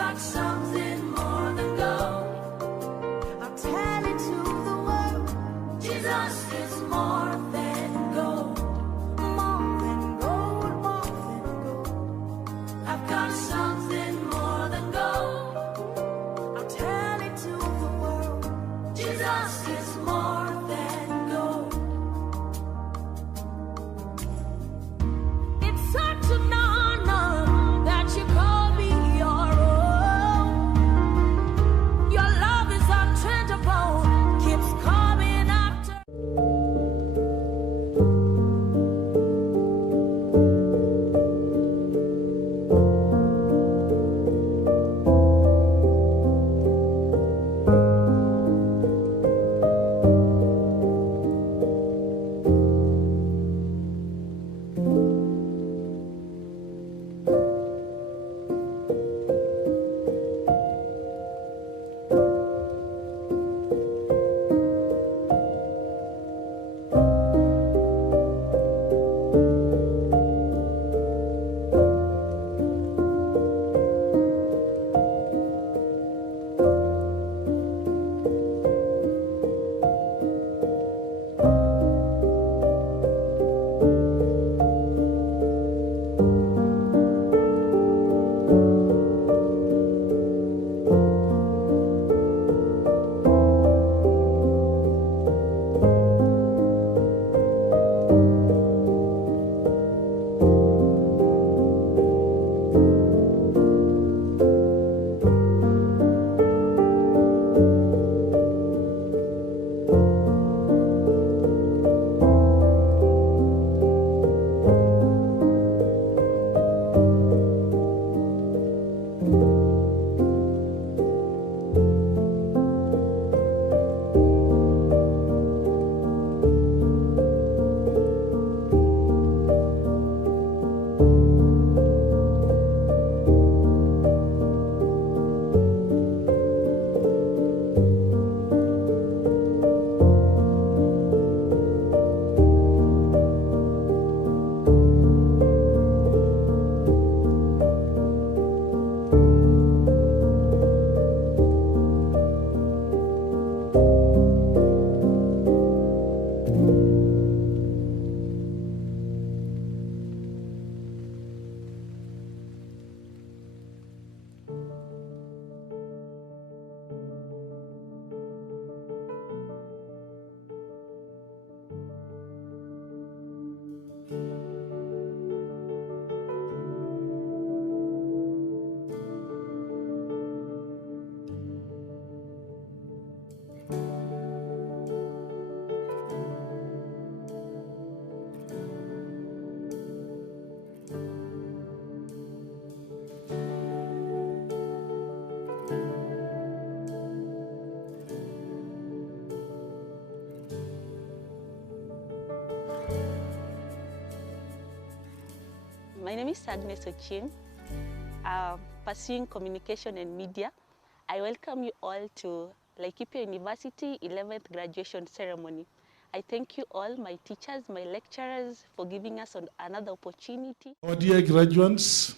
got something more than gold. I'll tell it to the world. Jesus is more than gold. More than gold, more than gold. I've got something more than gold. I'll tell it to the world. Jesus is more than gold. It's such an honor that you call me your own. Your love is unchangeable, keeps coming after. My name is Agnes Ochieng, pursuing communication and media. I welcome you all to Laikipia University 11th graduation ceremony. I thank you all, my teachers, my lecturers, for giving us another opportunity. Our dear graduates,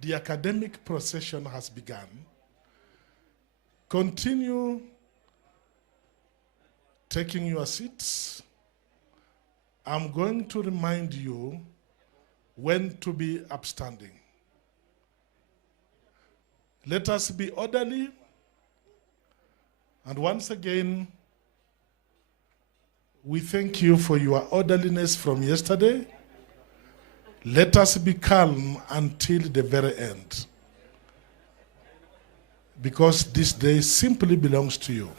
the academic procession has begun. Continue taking your seats. I'm going to remind you when to be upstanding. Let us be orderly. And once again, we thank you for your orderliness from yesterday. Let us be calm until the very end, because this day simply belongs to you.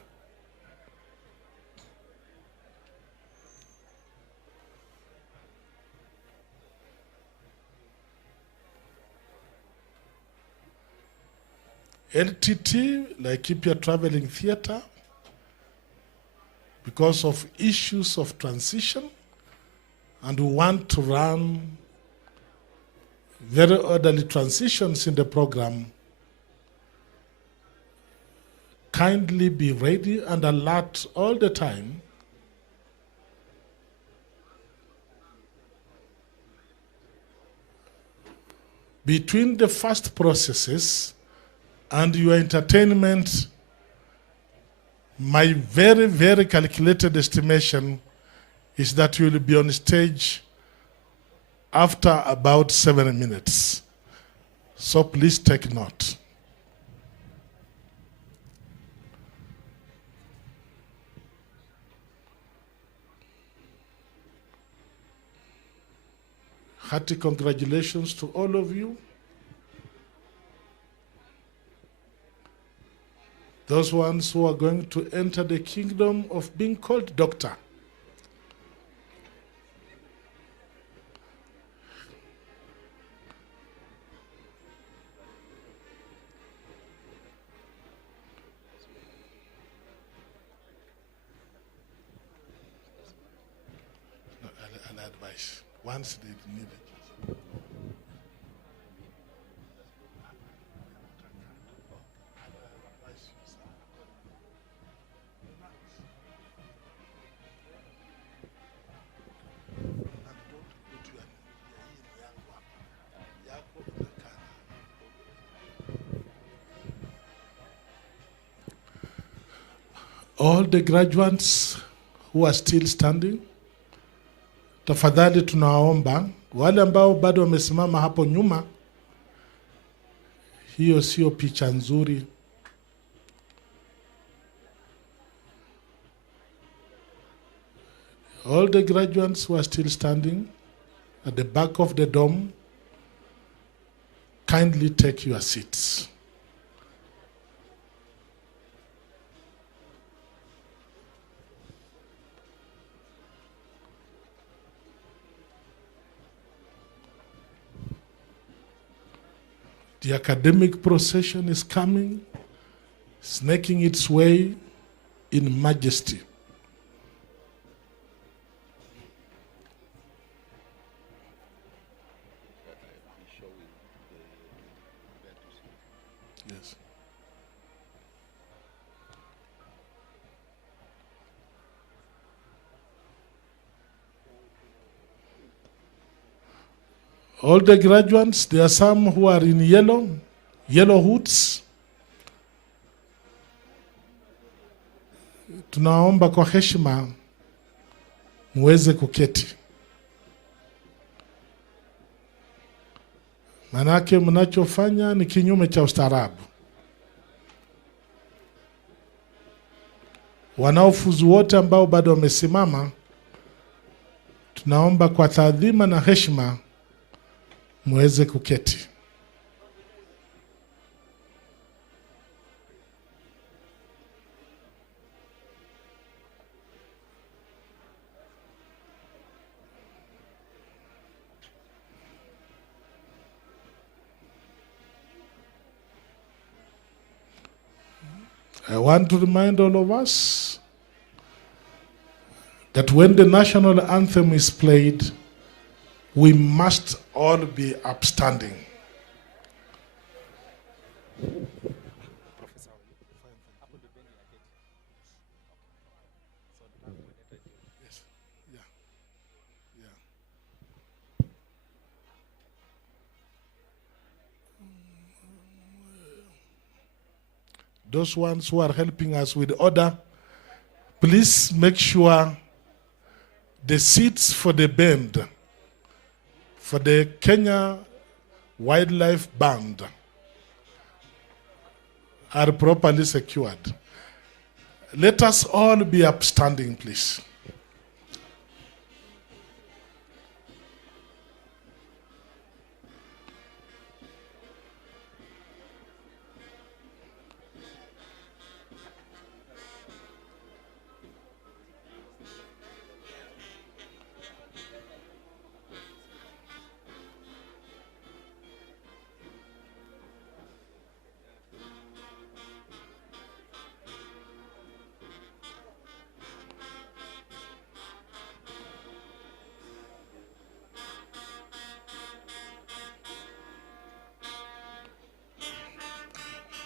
LTT, Laikipia Traveling Theatre, because of issues of transition, and we want to run very orderly transitions in the program. Kindly be ready and alert all the time. between the first processes and your entertainment, my very, very calculated estimation is that you will be on stage after about 7 minutes. So please take note. Hearty congratulations to all of you. Those ones who are going to enter the kingdom of being called doctor. No, an advice. Once they need it. All the graduates who are still standing, tafadhali tunawaomba wale ambao bado wamesimama hapo nyuma, hiyo sio picha nzuri. All the graduates who are still standing at the back of the dome, kindly take your seats. The academic procession is coming, snaking its way in majesty. Yes. All the graduates, there are some who are in yellow hoods. Tunaomba kwa heshima muweze kuketi. Manake mnachofanya ni kinyume cha ustaarabu. Wanaofuzu wote ambao bado wamesimama, tunaomba kwa taadhima na heshima muweze kuketi. I want to remind all of us that when the national anthem is played, we must all be upstanding. Yes. Yeah. Yeah. Those ones who are helping us with order, please make sure the seats for the band, for the Kenya Wildlife Band, are properly secured. Let us all be upstanding, please.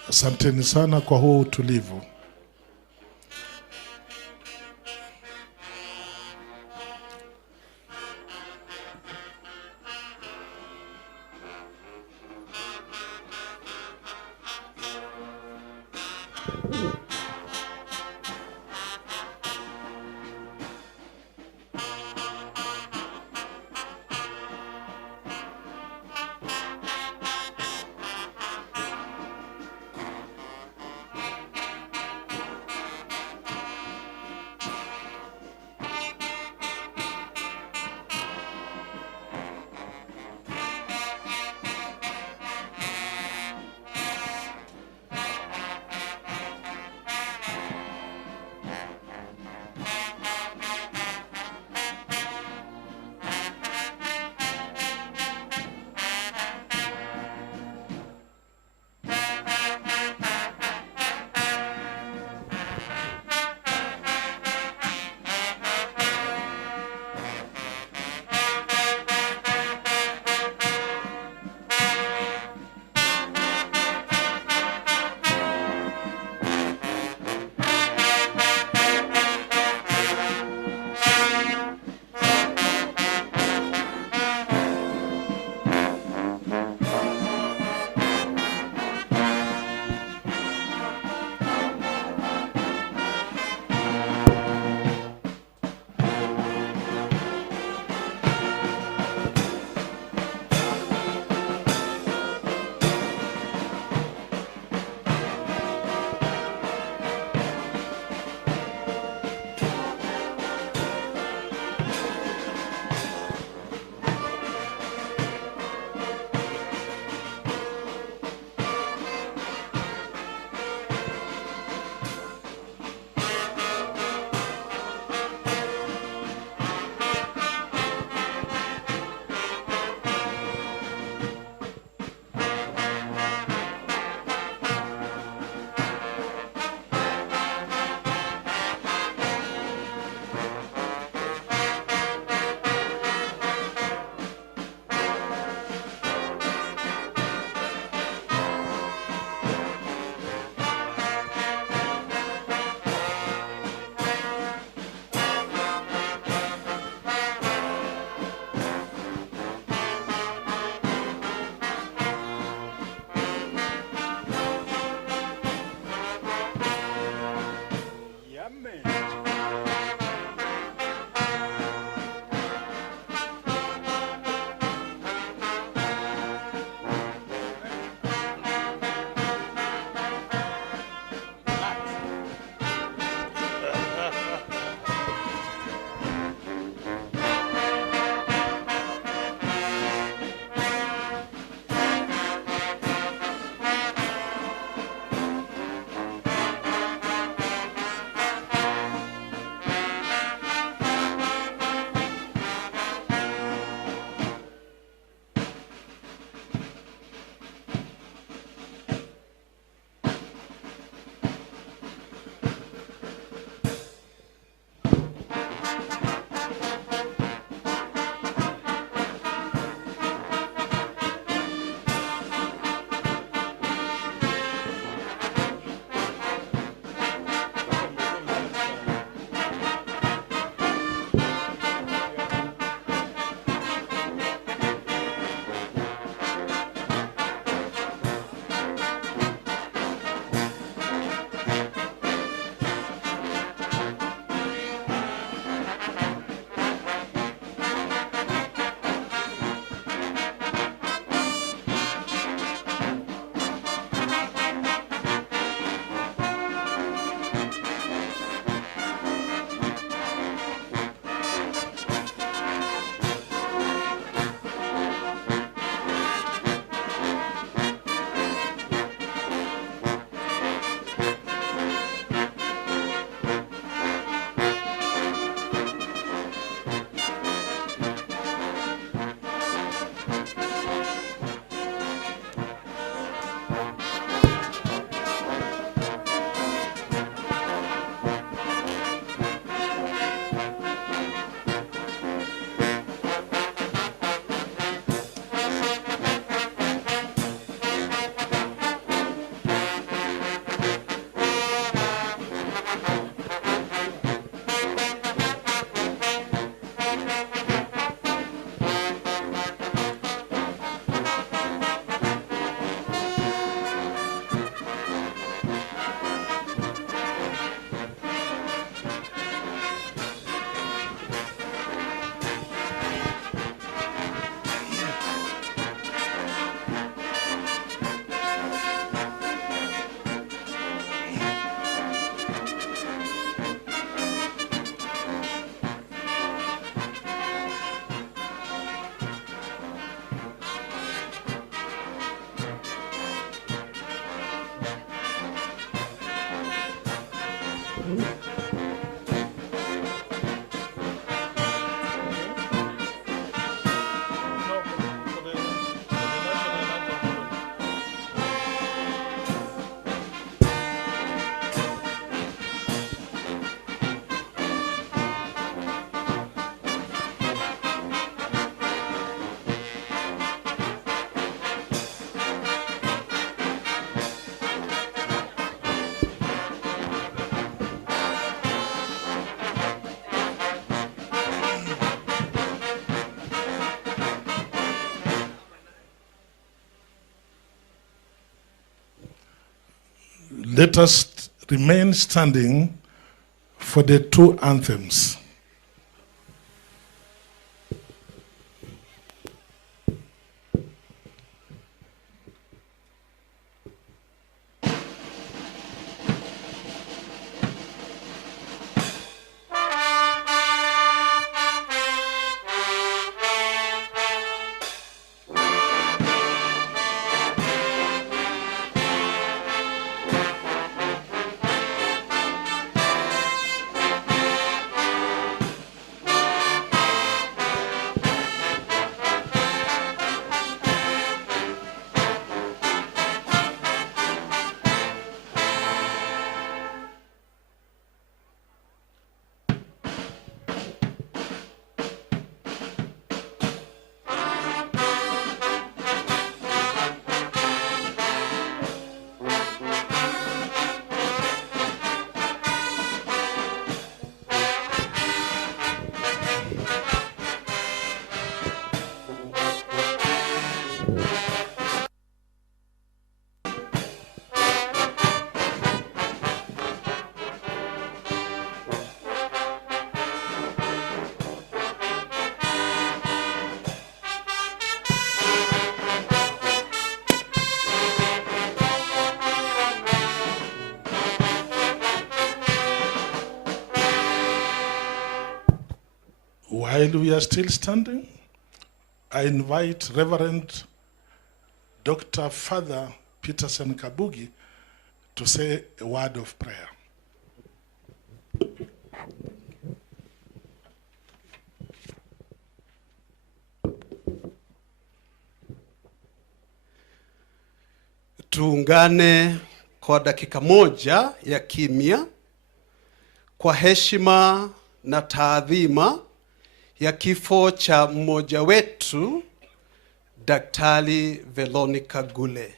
Asanteni sana kwa huo utulivu. Let us remain standing for the two anthems. While we are still standing, I invite Reverend Dr. Father Peterson Kabugi to say a word of prayer. Tuungane kwa dakika moja ya kimya kwa heshima na taadhima ya kifo cha mmoja wetu, Daktari Veronica Gule.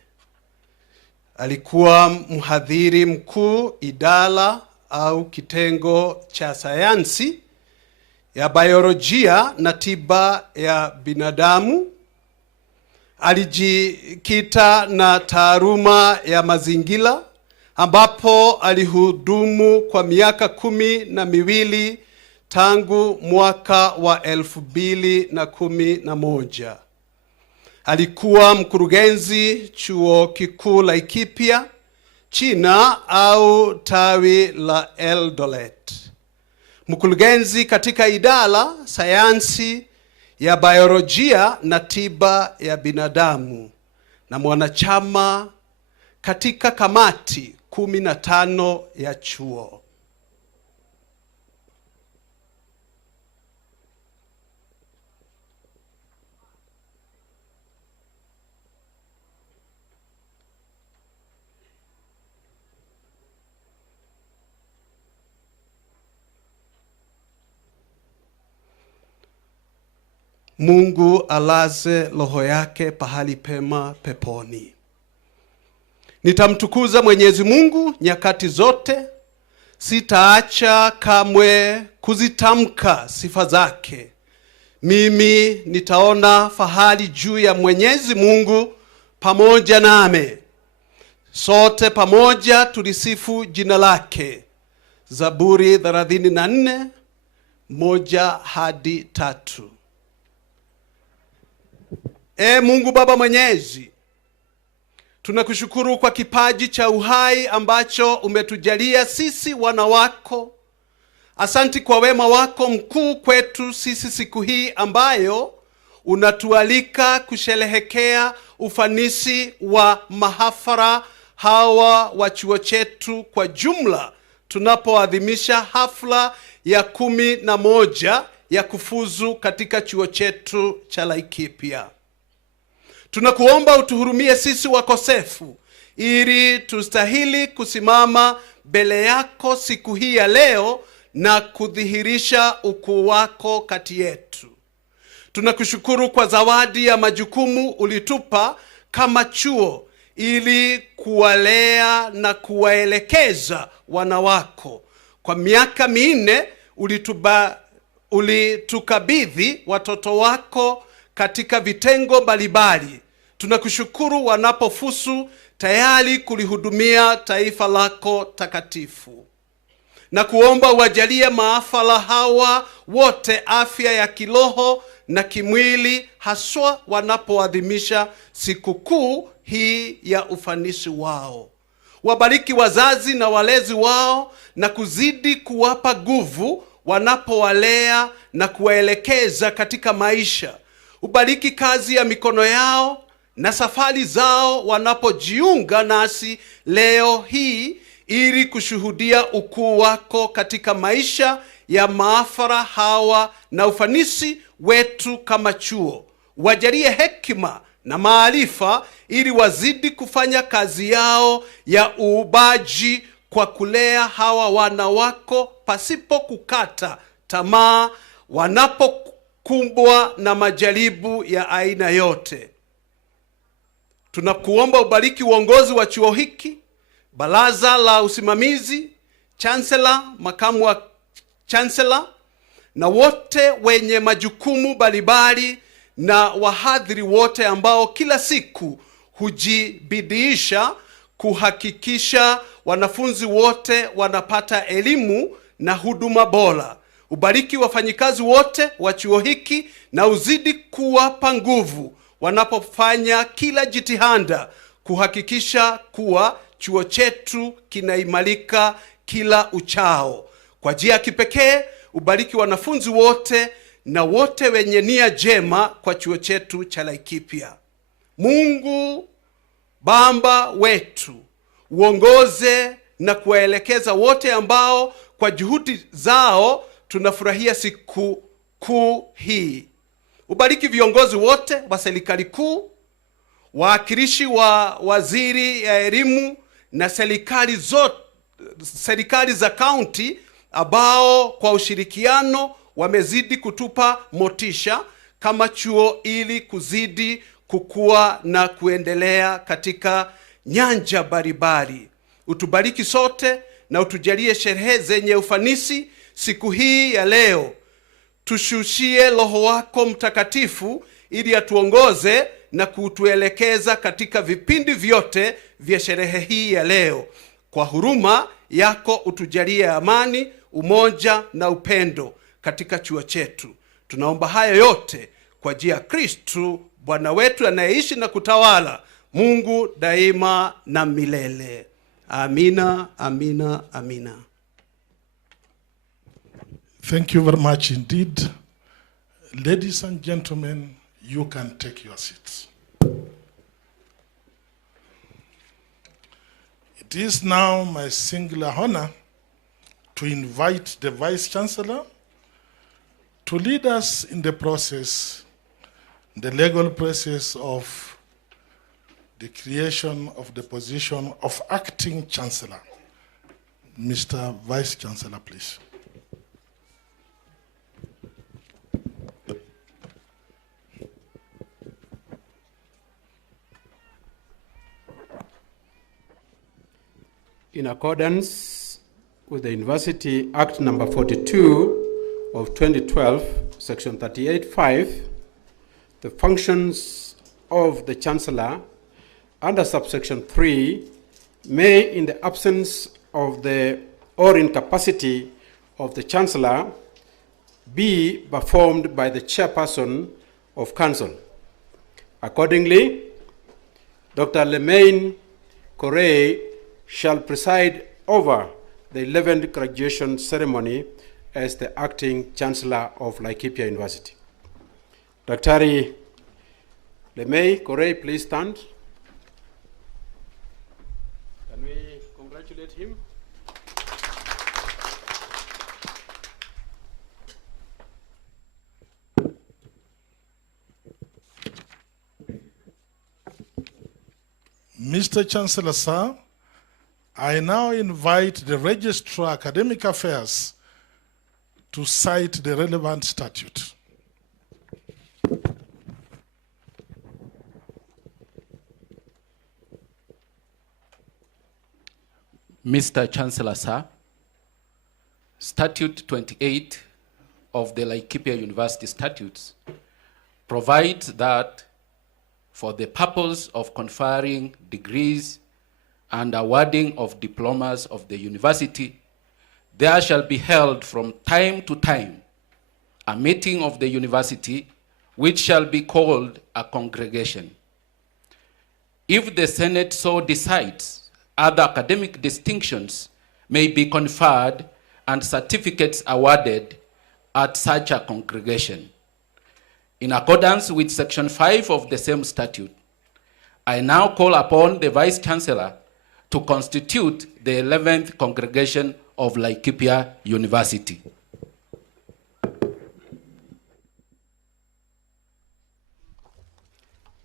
Alikuwa mhadhiri mkuu idara au kitengo cha sayansi ya biolojia na tiba ya binadamu. Alijikita na taaluma ya mazingira ambapo alihudumu kwa miaka 12 tangu mwaka wa 2011. Alikuwa mkurugenzi chuo kikuu Laikipia, China au tawi la Eldoret. Mkurugenzi katika idara sayansi ya biolojia na tiba ya binadamu na mwanachama katika kamati 15 ya chuo. Mungu alaze roho yake pahali pema peponi. Nitamtukuza Mwenyezi Mungu nyakati zote, sitaacha kamwe kuzitamka sifa zake. Mimi nitaona fahari juu ya Mwenyezi Mungu pamoja name. Sote pamoja tulisifu jina lake. Zaburi 34:1-3. Mungu Baba Mwenyezi, tunakushukuru kwa kipaji cha uhai ambacho umetujalia sisi wana wako. Asanti kwa wema wako mkuu kwetu sisi siku hii ambayo unatualika kusherehekea ufanisi wa mahafara hawa wa chuo chetu kwa jumla, tunapoadhimisha hafla ya 11 ya kufuzu katika chuo chetu cha Laikipia. Tunakuomba utuhurumie sisi wakosefu ili tustahili kusimama mbele yako siku hii ya leo na kudhihirisha ukuu wako kati yetu. Tunakushukuru kwa zawadi ya majukumu ulitupa kama chuo ili kuwalea na kuwaelekeza wana wako. Kwa miaka 4 ulitukabidhi watoto wako katika vitengo mbalimbali. Tunakushukuru wanapofusu tayari kulihudumia taifa lako takatifu, na kuomba uwajalie maafala hawa wote afya ya kiroho na kimwili, haswa wanapoadhimisha sikukuu hii ya ufanisi wao. Wabariki wazazi na walezi wao na kuzidi kuwapa nguvu wanapowalea na kuwaelekeza katika maisha. Ubariki kazi ya mikono yao na safari zao wanapojiunga nasi leo hii ili kushuhudia ukuu wako katika maisha ya maafara hawa na ufanisi wetu kama chuo. Wajalie hekima na maarifa ili wazidi kufanya kazi yao ya uubaji kwa kulea hawa wana wako pasipo kukata tamaa wanapokumbwa na majaribu ya aina yote. Tunakuomba ubariki uongozi wa chuo hiki, baraza la usimamizi, chancellor, makamu wa chancellor na wote wenye majukumu mbalimbali na wahadhiri wote ambao kila siku hujibidiisha kuhakikisha wanafunzi wote wanapata elimu na huduma bora. Ubariki wafanyikazi wote wa chuo hiki na uzidi kuwapa nguvu wanapofanya kila jitihada kuhakikisha kuwa chuo chetu kinaimarika kila uchao. Kwa njia ya kipekee ubariki wanafunzi wote na wote wenye nia njema kwa chuo chetu cha Laikipia. Mungu Baba wetu, uongoze na kuwaelekeza wote ambao kwa juhudi zao tunafurahia siku kuu hii. Ubariki viongozi wote wa serikali kuu, waakilishi wa waziri ya elimu na serikali za kaunti ambao kwa ushirikiano wamezidi kutupa motisha kama chuo ili kuzidi kukua na kuendelea katika nyanja mbalimbali. Utubariki sote na utujalie sherehe zenye ufanisi siku hii ya leo. Tushushie Roho wako Mtakatifu ili atuongoze na kutuelekeza katika vipindi vyote vya sherehe hii ya leo. Kwa huruma yako utujalie amani, umoja na upendo katika chuo chetu. Tunaomba hayo yote kwa njia ya Kristu Bwana wetu anayeishi na kutawala Mungu daima na milele. Amina, amina, amina. Thank you very much indeed. Ladies and gentlemen, you can take your seats. It is now my singular honor to invite the Vice Chancellor to lead us in the process, the legal process of the creation of the position of Acting Chancellor. Mr. Vice Chancellor, please. In accordance with the University Act number 42 of 2012, section 38(5), the functions of the Chancellor under subsection 3 may, in the absence of the or incapacity of the Chancellor, be performed by the Chairperson of Council. Accordingly, Dr. Lemaine Correa shall preside over the 11th graduation ceremony as the Acting Chancellor of Laikipia University. Dr. Lemaine Correa, please stand. Can we congratulate him? Mr. Chancellor, sir, I now invite the Registrar Academic Affairs to cite the relevant statute. Mr. Chancellor, sir, Statute 28 of the Laikipia University Statutes provides that for the purpose of conferring degrees and awarding of diplomas of the university, there shall be held from time to time a meeting of the university, which shall be called a congregation. If the Senate so decides, other academic distinctions may be conferred and certificates awarded at such a congregation. In accordance with Section 5 of the same statute, I now call upon the Vice Chancellor to constitute the 11th congregation of Laikipia University.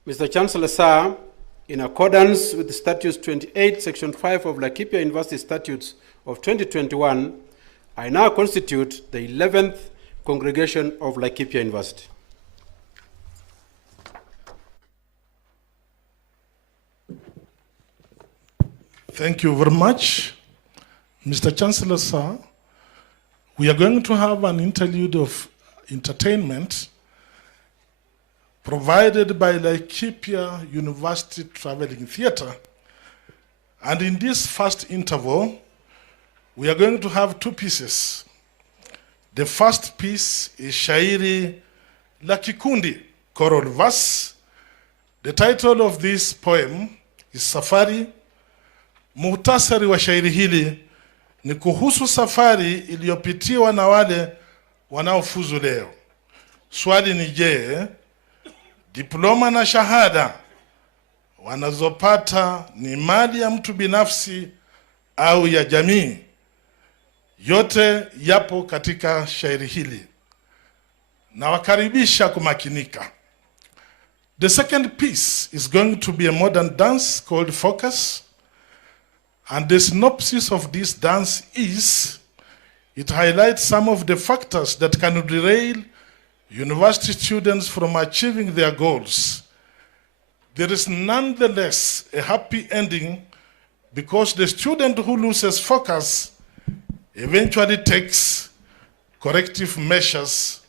Mr. Chancellor, sir, in accordance with the Statutes 28, Section 5 of Laikipia University Statutes of 2021, I now constitute the 11th congregation of Laikipia University. Thank you very much. Mr. Chancellor, sir, we are going to have an interlude of entertainment provided by Laikipia University Traveling Theatre. And in this first interval, we are going to have two pieces. The first piece is Shairi la Kikundi, choral verse. The title of this poem is Safari. Muhtasari wa shairi hili ni kuhusu safari iliyopitiwa na wale wanaofuzu leo. Swali ni je, diploma na shahada wanazopata ni mali ya mtu binafsi au ya jamii? Yote yapo katika shairi hili. Na wakaribisha kumakinika. The second piece is going to be a modern dance called Focus. And the synopsis of this dance is, it highlights some of the factors that can derail university students from achieving their goals. There is nonetheless a happy ending because the student who loses focus eventually takes corrective measures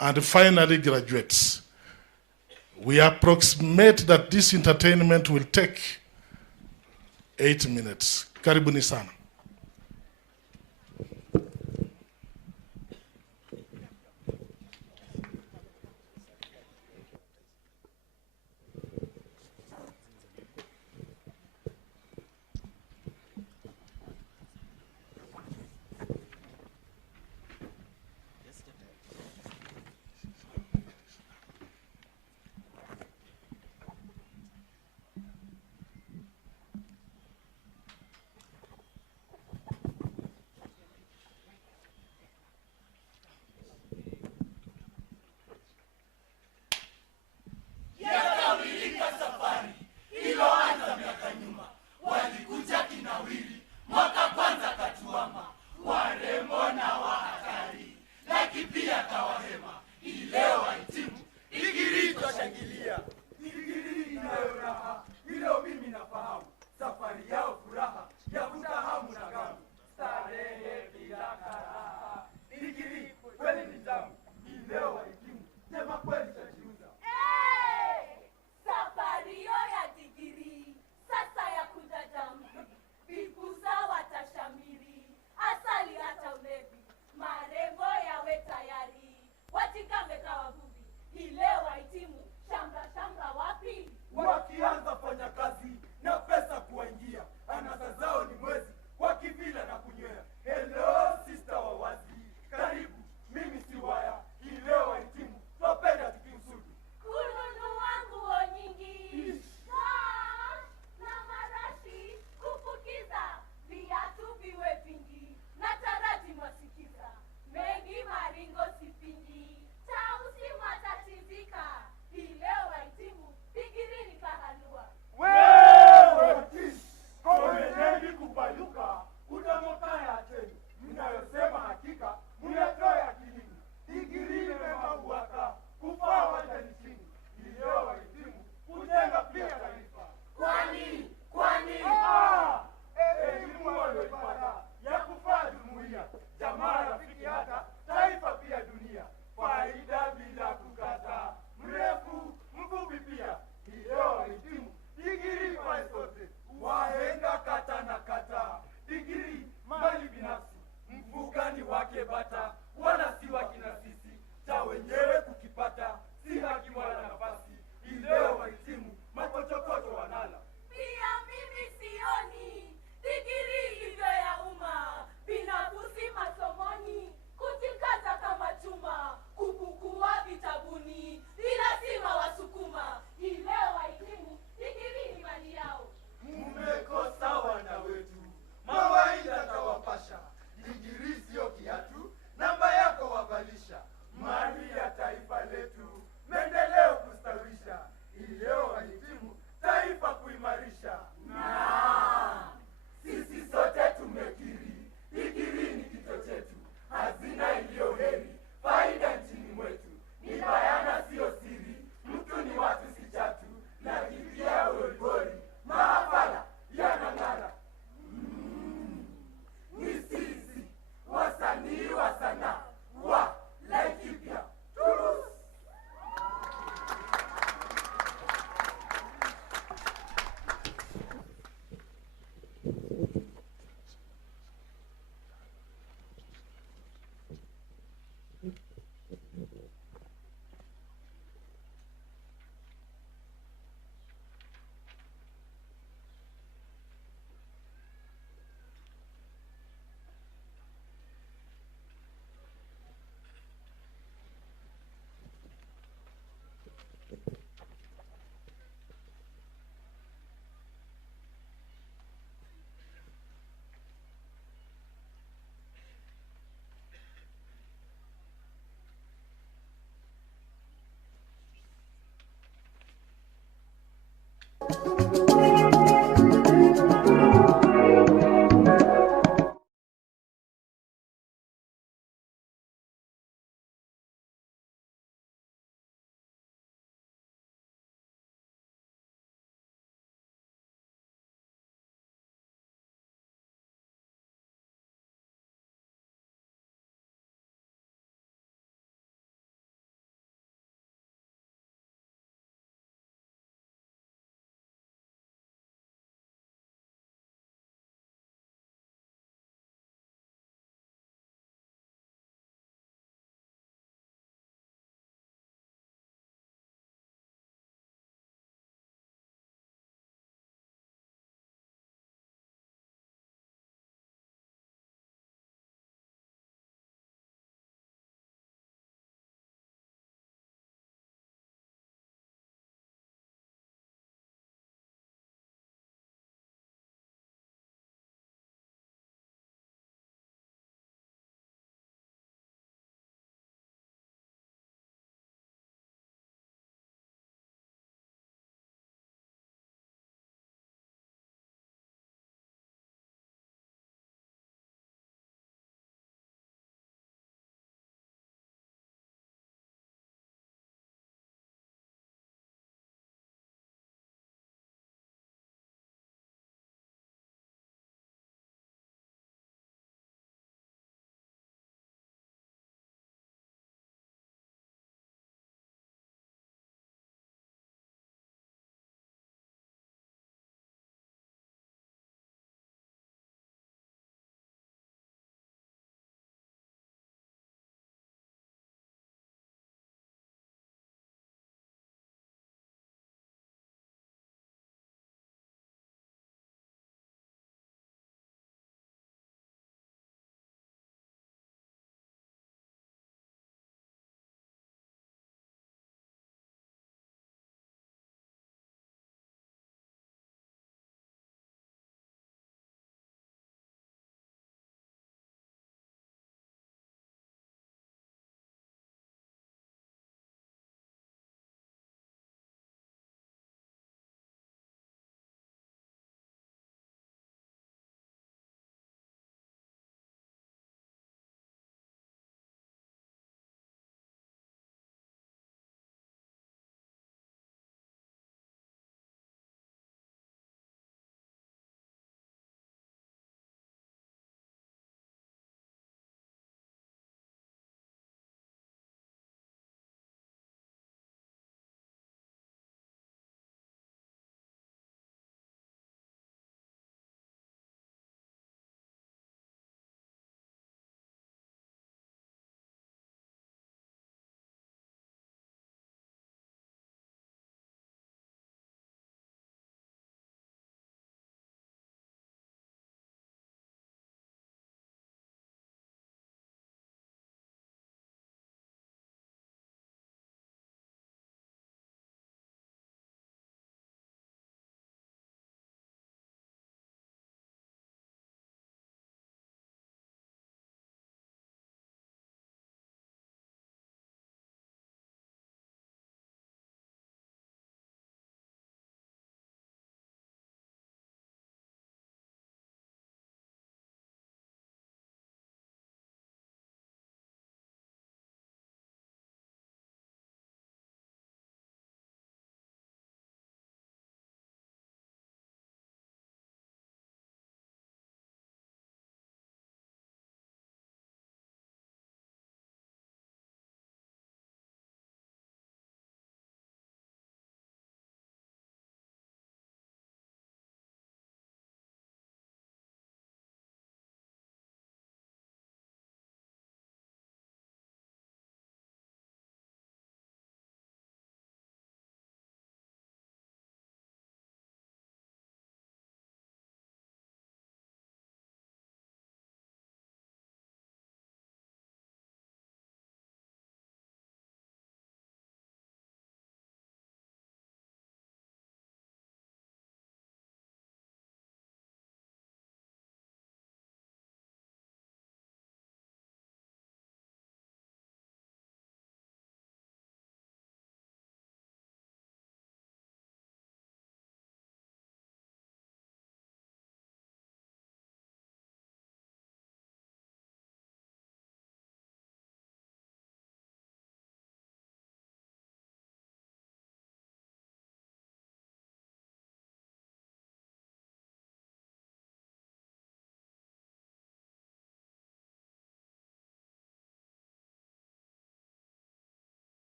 and finally graduates. We approximate that this entertainment will take 8 minutes. Karibuni sana.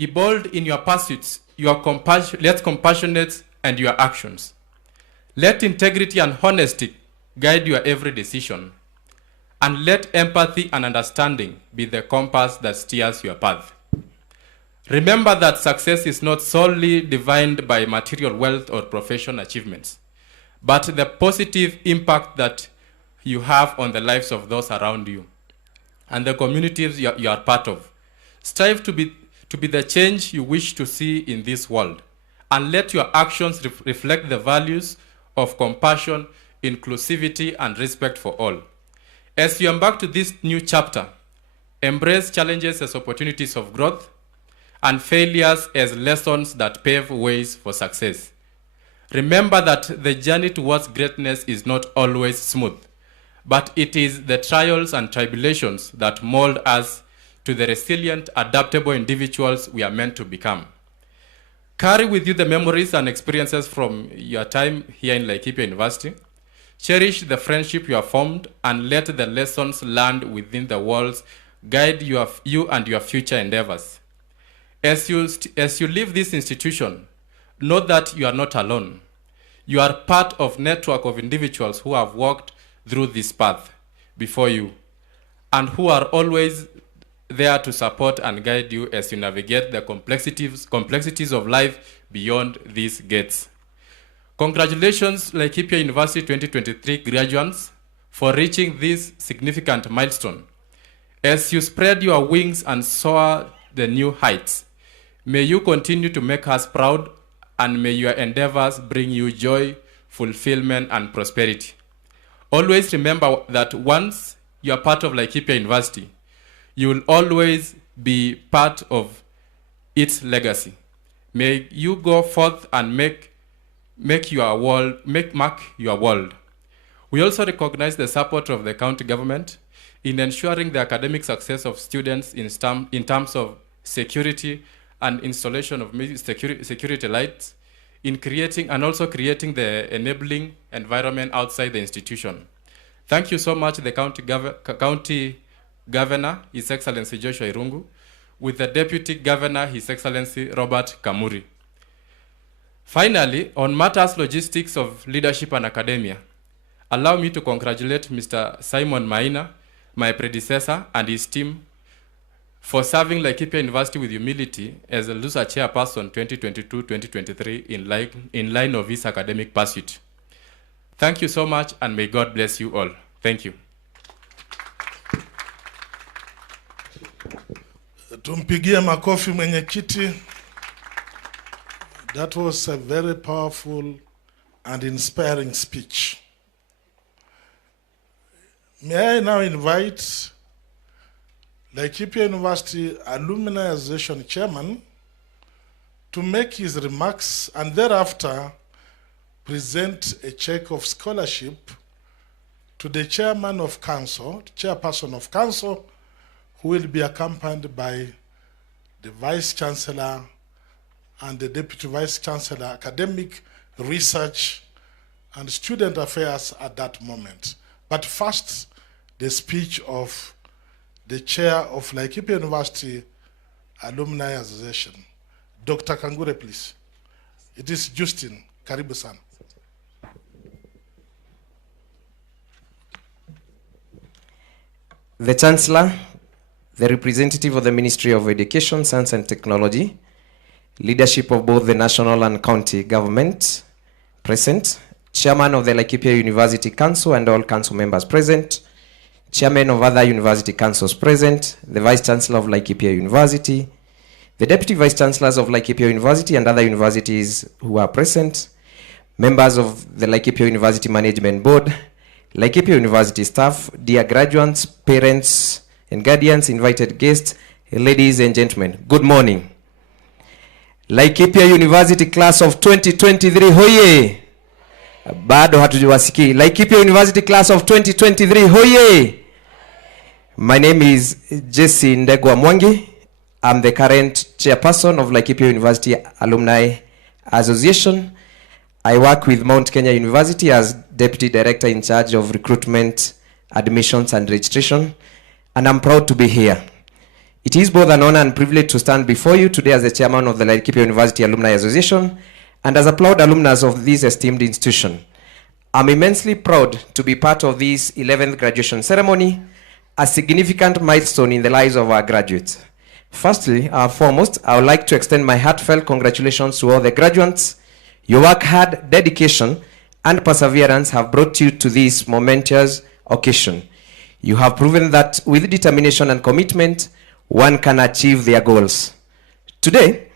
Be bold in your pursuits, let compassionate and your actions. Let integrity and honesty guide your every decision. And let empathy and understanding be the compass that steers your path. Remember that success is not solely defined by material wealth or professional achievements, but the positive impact that you have on the lives of those around you and the communities you are part of. Strive to be the change you wish to see in this world, and let your actions reflect the values of compassion, inclusivity, and respect for all. As you embark to this new chapter, embrace challenges as opportunities of growth and failures as lessons that pave ways for success. Remember that the journey towards greatness is not always smooth, but it is the trials and tribulations that mold us to the resilient, adaptable individuals we are meant to become. Carry with you the memories and experiences from your time here in Laikipia University. Cherish the friendship you have formed and let the lessons learned within the walls guide you and your future endeavors. As you leave this institution, know that you are not alone. You are part of a network of individuals who have walked through this path before you and who are always there to support and guide you as you navigate the complexities of life beyond these gates. Congratulations, Laikipia University 2023 graduates, for reaching this significant milestone. As you spread your wings and soar the new heights, may you continue to make us proud, and may your endeavors bring you joy, fulfillment, and prosperity. Always remember that once you are part of Laikipia University, you will always be part of its legacy. May you go forth and mark your world. We also recognize the support of the county government in ensuring the academic success of students in terms of security and installation of security lights, in creating the enabling environment outside the institution. Thank you so much, the county Governor, His Excellency Joshua Irungu, with the Deputy Governor, His Excellency Robert Kamuri. Finally, on matters logistics of leadership and academia, allow me to congratulate Mr. Simon Maina, my predecessor, and his team for serving Laikipia University with humility as a LUSA chairperson 2022-2023 in line of his academic pursuit. Thank you so much, and may God bless you all. Thank you. Tumpigie makofi mwenyekiti. That was a very powerful and inspiring speech. May I now invite Laikipia University Alumni Association Chairman to make his remarks and thereafter present a check of scholarship to the chairperson of council, who will be accompanied by the Vice Chancellor and the Deputy Vice Chancellor, Academic Research and Student Affairs at that moment. But first, the speech of the Chair of Laikipia University Alumni Association. Dr. Kangure, please. It is Justin. Karibu sana. The Chancellor, the representative of the Ministry of Education, Science and Technology, leadership of both the national and county government present, chairman of the Laikipia University Council and all council members present, chairman of other university councils present, the Vice Chancellor of Laikipia University, the Deputy Vice Chancellors of Laikipia University and other universities who are present, members of the Laikipia University Management Board, Laikipia University staff, dear graduates, parents and guardians, invited guests, ladies and gentlemen, good morning. Laikipia University class of 2023, hoye! Bado hatujiwasikii. Laikipia University class of 2023, hoye! My name is Jesse Ndegwa Mwangi. I'm the current chairperson of Laikipia University Alumni Association. I work with Mount Kenya University as Deputy Director in charge of recruitment, admissions and registration, and I'm proud to be here. It is both an honor and privilege to stand before you today as the chairman of the Laikipia University Alumni Association and as a proud alumnus of this esteemed institution. I'm immensely proud to be part of this 11th graduation ceremony, a significant milestone in the lives of our graduates. Firstly, foremost, I would like to extend my heartfelt congratulations to all the graduates. Your work, hard dedication, and perseverance have brought you to this momentous occasion. You have proven that with determination and commitment, one can achieve their goals. Today,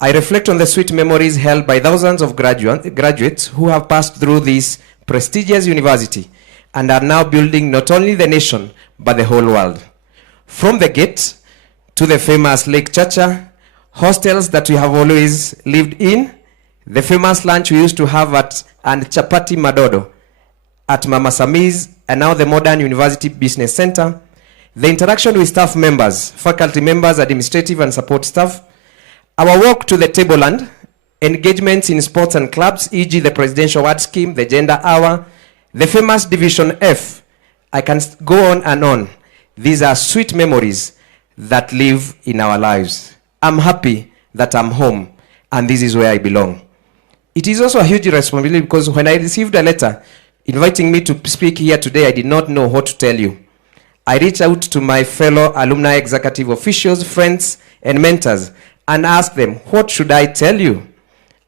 I reflect on the sweet memories held by thousands of graduates who have passed through this prestigious university and are now building not only the nation, but the whole world. From the gate to the famous Lake Chacha, hostels that we have always lived in, the famous lunch we used to have at and Chapati Madodo at Mama Sami's, and now the modern University Business Center, the interaction with staff members, faculty members, administrative and support staff, our walk to the tableland, engagements in sports and clubs, e.g. the Presidential Award Scheme, the Gender Hour, the famous Division F. I can go on and on. These are sweet memories that live in our lives. I'm happy that I'm home and this is where I belong. It is also a huge responsibility because when I received a letter inviting me to speak here today, I did not know what to tell you. I reached out to my fellow alumni executive officials, friends, and mentors and asked them, what should I tell you?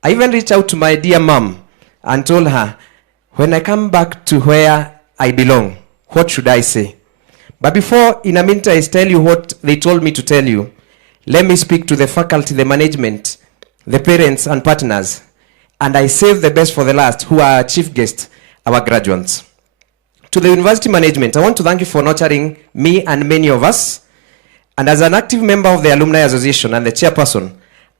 I even reached out to my dear mom and told her, when I come back to where I belong, what should I say? But before, in a minute, I tell you what they told me to tell you, let me speak to the faculty, the management, the parents and partners, and I save the best for the last, who are our chief guests, our graduates. To the university management, I want to thank you for nurturing me and many of us. And as an active member of the Alumni Association and the chairperson,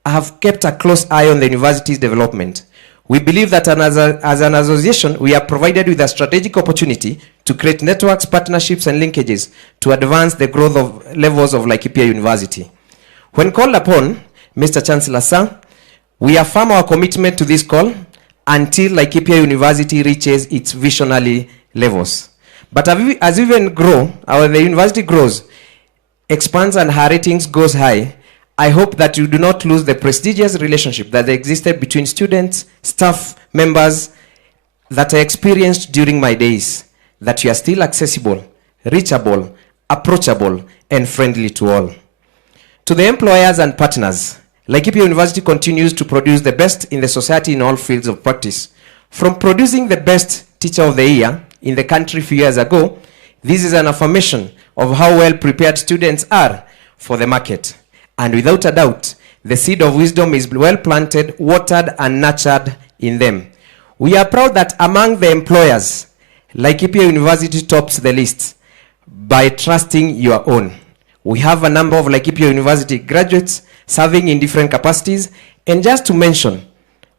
I have kept a close eye on the university's development. We believe that as an association, we are provided with a strategic opportunity to create networks, partnerships, and linkages to advance the growth of levels of Laikipia University. When called upon, Mr. Chancellor Sir, we affirm our commitment to this call until Laikipia University reaches its visionary levels. But as we even grow, the university grows, expands, and her ratings goes high, I hope that you do not lose the prestigious relationship that existed between students, staff members that I experienced during my days, that you are still accessible, reachable, approachable, and friendly to all. To the employers and partners, Laikipia University continues to produce the best in the society in all fields of practice. From producing the best teacher of the year in the country a few years ago, this is an affirmation of how well prepared students are for the market. And without a doubt, the seed of wisdom is well planted, watered, and nurtured in them. We are proud that among the employers, Laikipia University tops the list by trusting your own. We have a number of Laikipia University graduates serving in different capacities. And just to mention,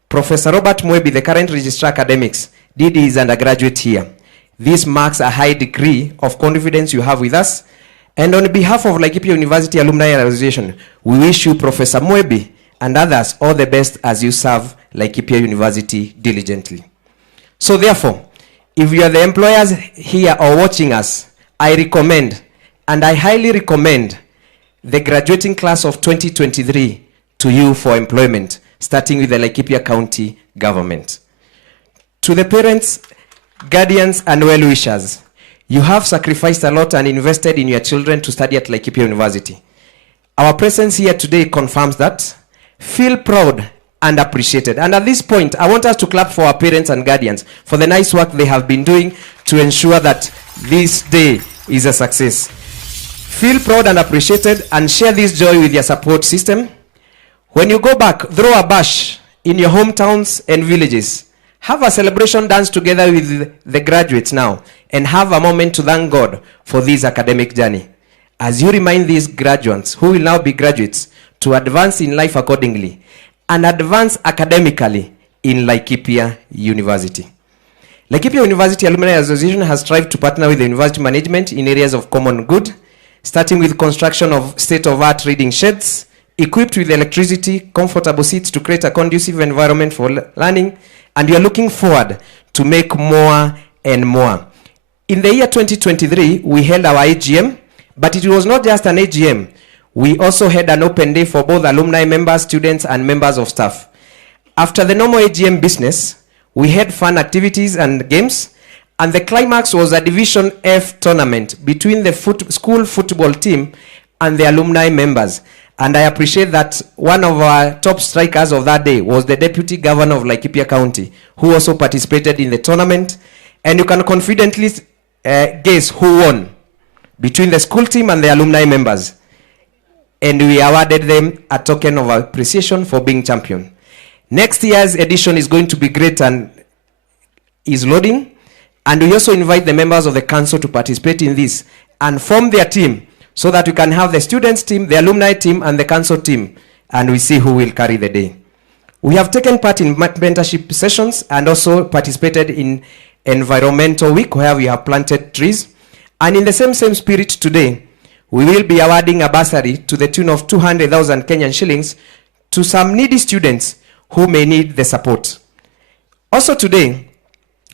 Professor Robert Mwebi, the current Registrar Academics, did his undergraduate here. This marks a high degree of confidence you have with us. And on behalf of Laikipia University Alumni Association, we wish you, Professor Mwebi, and others all the best as you serve Laikipia University diligently. So therefore, if you are the employers here or watching us, I recommend, and I highly recommend, the graduating class of 2023 to you for employment, starting with the Laikipia County government. To the parents, guardians, and well-wishers, you have sacrificed a lot and invested in your children to study at Laikipia University. Our presence here today confirms that. Feel proud and appreciated. And at this point, I want us to clap for our parents and guardians for the nice work they have been doing to ensure that this day is a success. Feel proud and appreciated and share this joy with your support system. When you go back, throw a bash in your hometowns and villages. Have a celebration dance together with the graduates now and have a moment to thank God for this academic journey. As you remind these graduates, who will now be graduates, to advance in life accordingly and advance academically in Laikipia University. Laikipia University Alumni Association has strived to partner with the university management in areas of common good, starting with construction of state-of-art reading sheds, equipped with electricity, comfortable seats to create a conducive environment for learning, and we are looking forward to make more and more. In the year 2023, we held our AGM, but it was not just an AGM. We also had an open day for both alumni members, students, and members of staff. After the normal AGM business, we had fun activities and games, and the climax was a Division F tournament between the school football team and the alumni members. And I appreciate that one of our top strikers of that day was the Deputy Governor of Laikipia County, who also participated in the tournament. And you can confidently guess who won between the school team and the alumni members. And we awarded them a token of appreciation for being champion. Next year's edition is going to be great and is loading. And we also invite the members of the council to participate in this and form their team so that we can have the students team, the alumni team, and the council team, and we see who will carry the day. We have taken part in mentorship sessions and also participated in Environmental Week, where we have planted trees. And in the same spirit today, we will be awarding a bursary to the tune of 200,000 Kenyan shillings to some needy students who may need the support. Also today,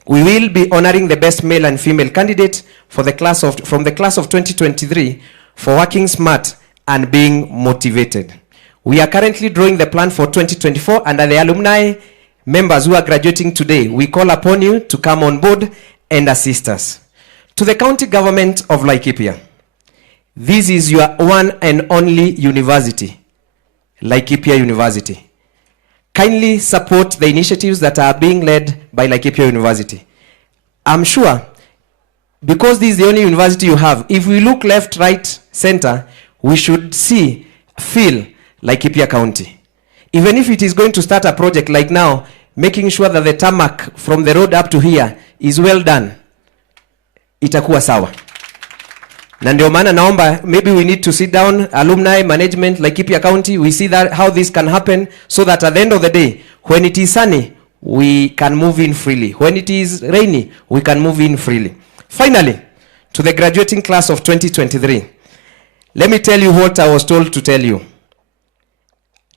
we will be honoring the best male and female candidate for the class of, from the class of 2023 for working smart and being motivated. We are currently drawing the plan for 2024, and the alumni members who are graduating today, we call upon you to come on board and assist us. To the county government of Laikipia, this is your one and only university, Laikipia University. Kindly support the initiatives that are being led by Laikipia University. I'm sure, because this is the only university you have, if we look left, right, center, we should see, feel Laikipia County. Even if it is going to start a project like now, making sure that the tarmac from the road up to here is well done, itakuwa sawa. Na ndio maana naomba, maybe we need to sit down, alumni, management, Laikipia County, we see that how this can happen, so that at the end of the day, when it is sunny, we can move in freely. When it is rainy, we can move in freely. Finally, to the graduating class of 2023, let me tell you what I was told to tell you.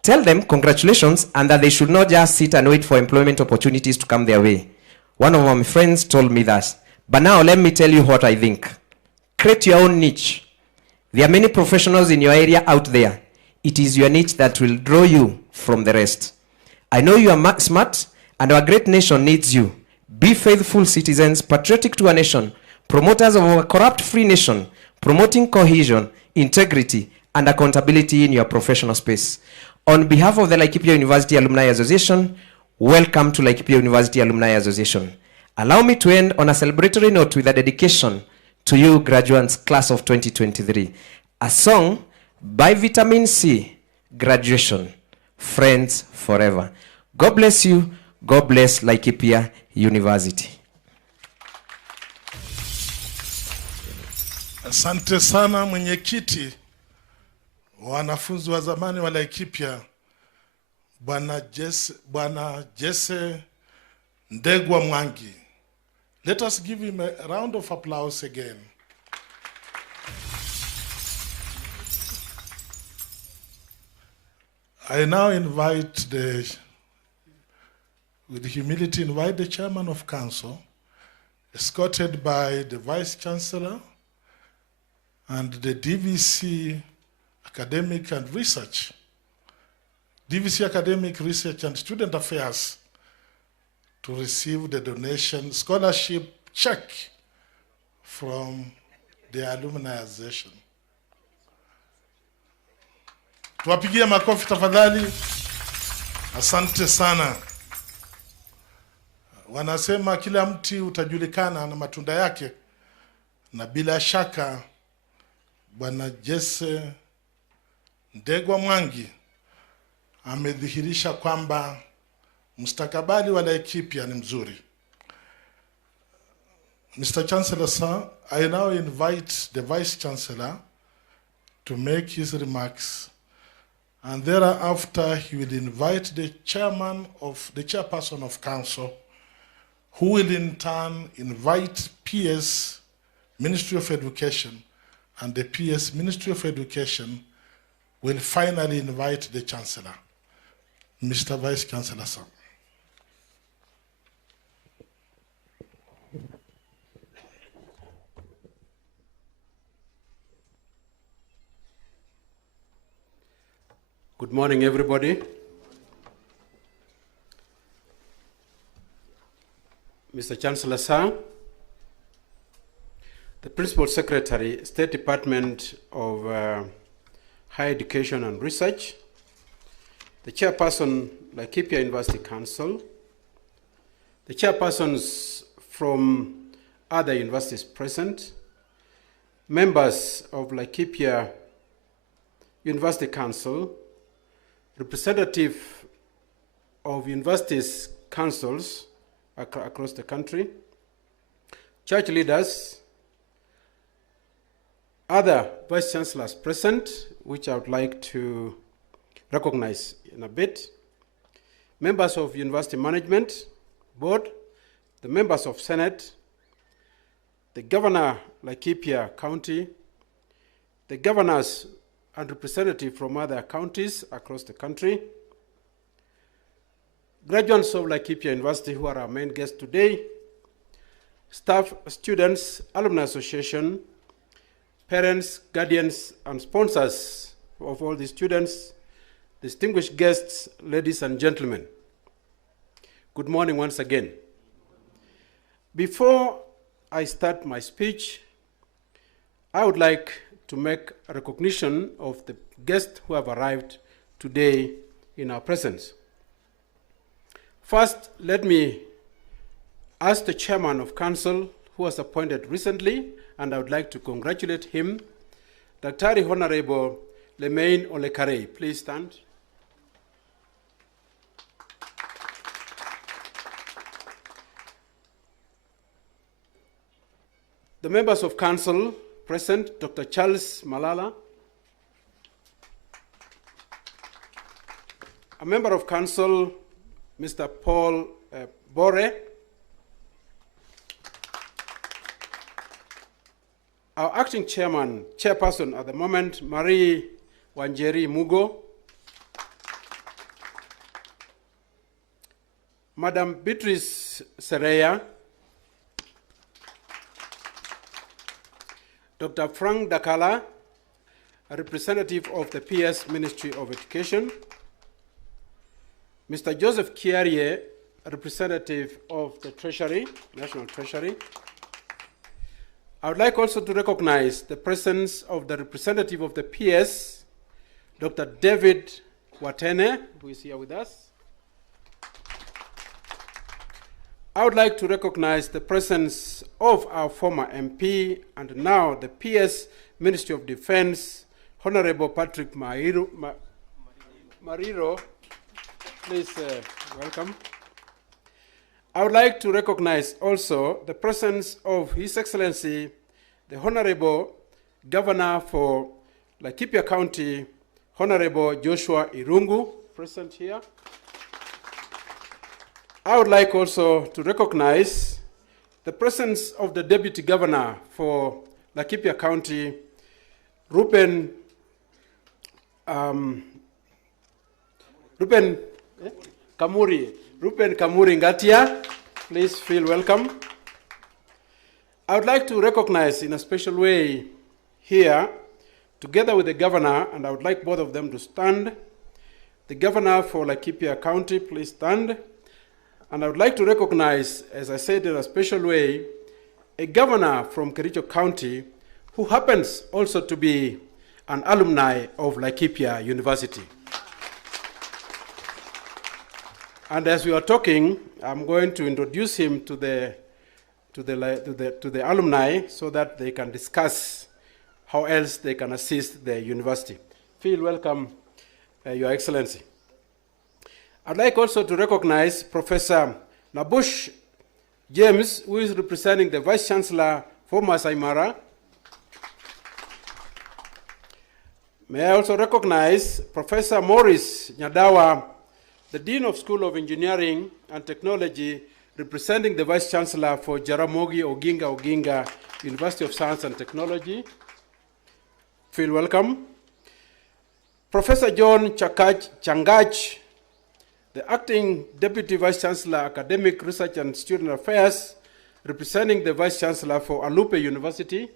Tell them congratulations and that they should not just sit and wait for employment opportunities to come their way. One of my friends told me that. But now let me tell you what I think. Create your own niche. There are many professionals in your area out there. It is your niche that will draw you from the rest. I know you are smart, and our great nation needs you. Be faithful citizens, patriotic to our nation, promoters of a corrupt-free nation, promoting cohesion, integrity, and accountability in your professional space. On behalf of the Laikipia University Alumni Association, welcome to Laikipia University Alumni Association. Allow me to end on a celebratory note with a dedication to you graduates, class of 2023. A song by Vitamin C, Graduation, Friends Forever. God bless you. God bless Laikipia University. Asante sana mwenyekiti, wanafunzi wa zamani wa Laikipia, Bwana Jesse Ndegwa Mwangi. Let us give him a round of applause again. I now invite with humility, invite the Chairman of Council, escorted by the Vice Chancellor and the DVC Academic and Research, DVC Academic Research and Student Affairs, to receive the donation scholarship check from the Alumni Association. Tuwapigie makofi tafadhali. Asante sana. Wanasema kila mti utajulikana na matunda yake, na bila shaka Bwana Jesse Ndegwa Mwangi amedhihirisha kwamba mustakabali wa Laikipia ni mzuri. Mr. Chancellor, sir, I now invite the Vice Chancellor to make his remarks, and thereafter he will invite the chairperson of council, who will in turn invite PS Ministry of Education, and the PS Ministry of Education will finally invite the Chancellor. Mr. Vice Chancellor, sir. Good morning, everybody. Mr. Chancellor Sir, the Principal Secretary, State Department of Higher Education and Research, the Chairperson, Laikipia University Council, the chairpersons from other universities present, members of Laikipia University Council, representative of universities councils across the country, church leaders, other vice chancellors present, which I would like to recognize in a bit, members of university management board, the members of Senate, the governor Laikipia County, the governors and representatives from other counties across the country, graduates of Laikipia University who are our main guests today, staff, students, alumni association, parents, guardians, and sponsors of all the students, distinguished guests, ladies and gentlemen. Good morning once again. Before I start my speech, I would like to make a recognition of the guests who have arrived today in our presence. First, let me ask the chairman of council who was appointed recently, and I would like to congratulate him, Dr. Honorable Lemaine Olekarei. Please stand. The members of council present, Dr. Charles Malala, a member of council, Mr. Paul Bore, our acting chairperson at the moment, Marie Wanjeri Mugo, Madam Beatrice Sereya, Dr. Frank Dakala, a representative of the PS Ministry of Education, Mr. Joseph Kiarie, a representative of the Treasury, National Treasury. I would like also to recognize the presence of the representative of the PS, Dr. David Watene, who is here with us. I would like to recognize the presence of our former MP and now the PS Ministry of Defense, Honorable Patrick Mariro. Please welcome. I would like to recognize also the presence of His Excellency, the Honorable Governor for Laikipia County, Honorable Joshua Irungu, present here. I would like also to recognize the presence of the Deputy Governor for Laikipia County, Ruben Kamuri Ngatia. Please feel welcome. I would like to recognize in a special way here, together with the governor, and I would like both of them to stand. The governor for Laikipia County, please stand. And I would like to recognize, as I said in a special way, a governor from Kericho County who happens also to be an alumni of Laikipia University. And as we are talking, I'm going to introduce him to the alumni so that they can discuss how else they can assist the university. Feel welcome, Your Excellency. I'd like also to recognize Professor Nabush James, who is representing the Vice Chancellor for Masai Mara. May I also recognize Professor Morris Nyadawa, the Dean of School of Engineering and Technology, representing the Vice Chancellor for Jaramogi Oginga University of Science and Technology. Feel welcome. Professor John Changach, the Acting Deputy Vice Chancellor, Academic Research and Student Affairs, representing the Vice Chancellor for Alupe University.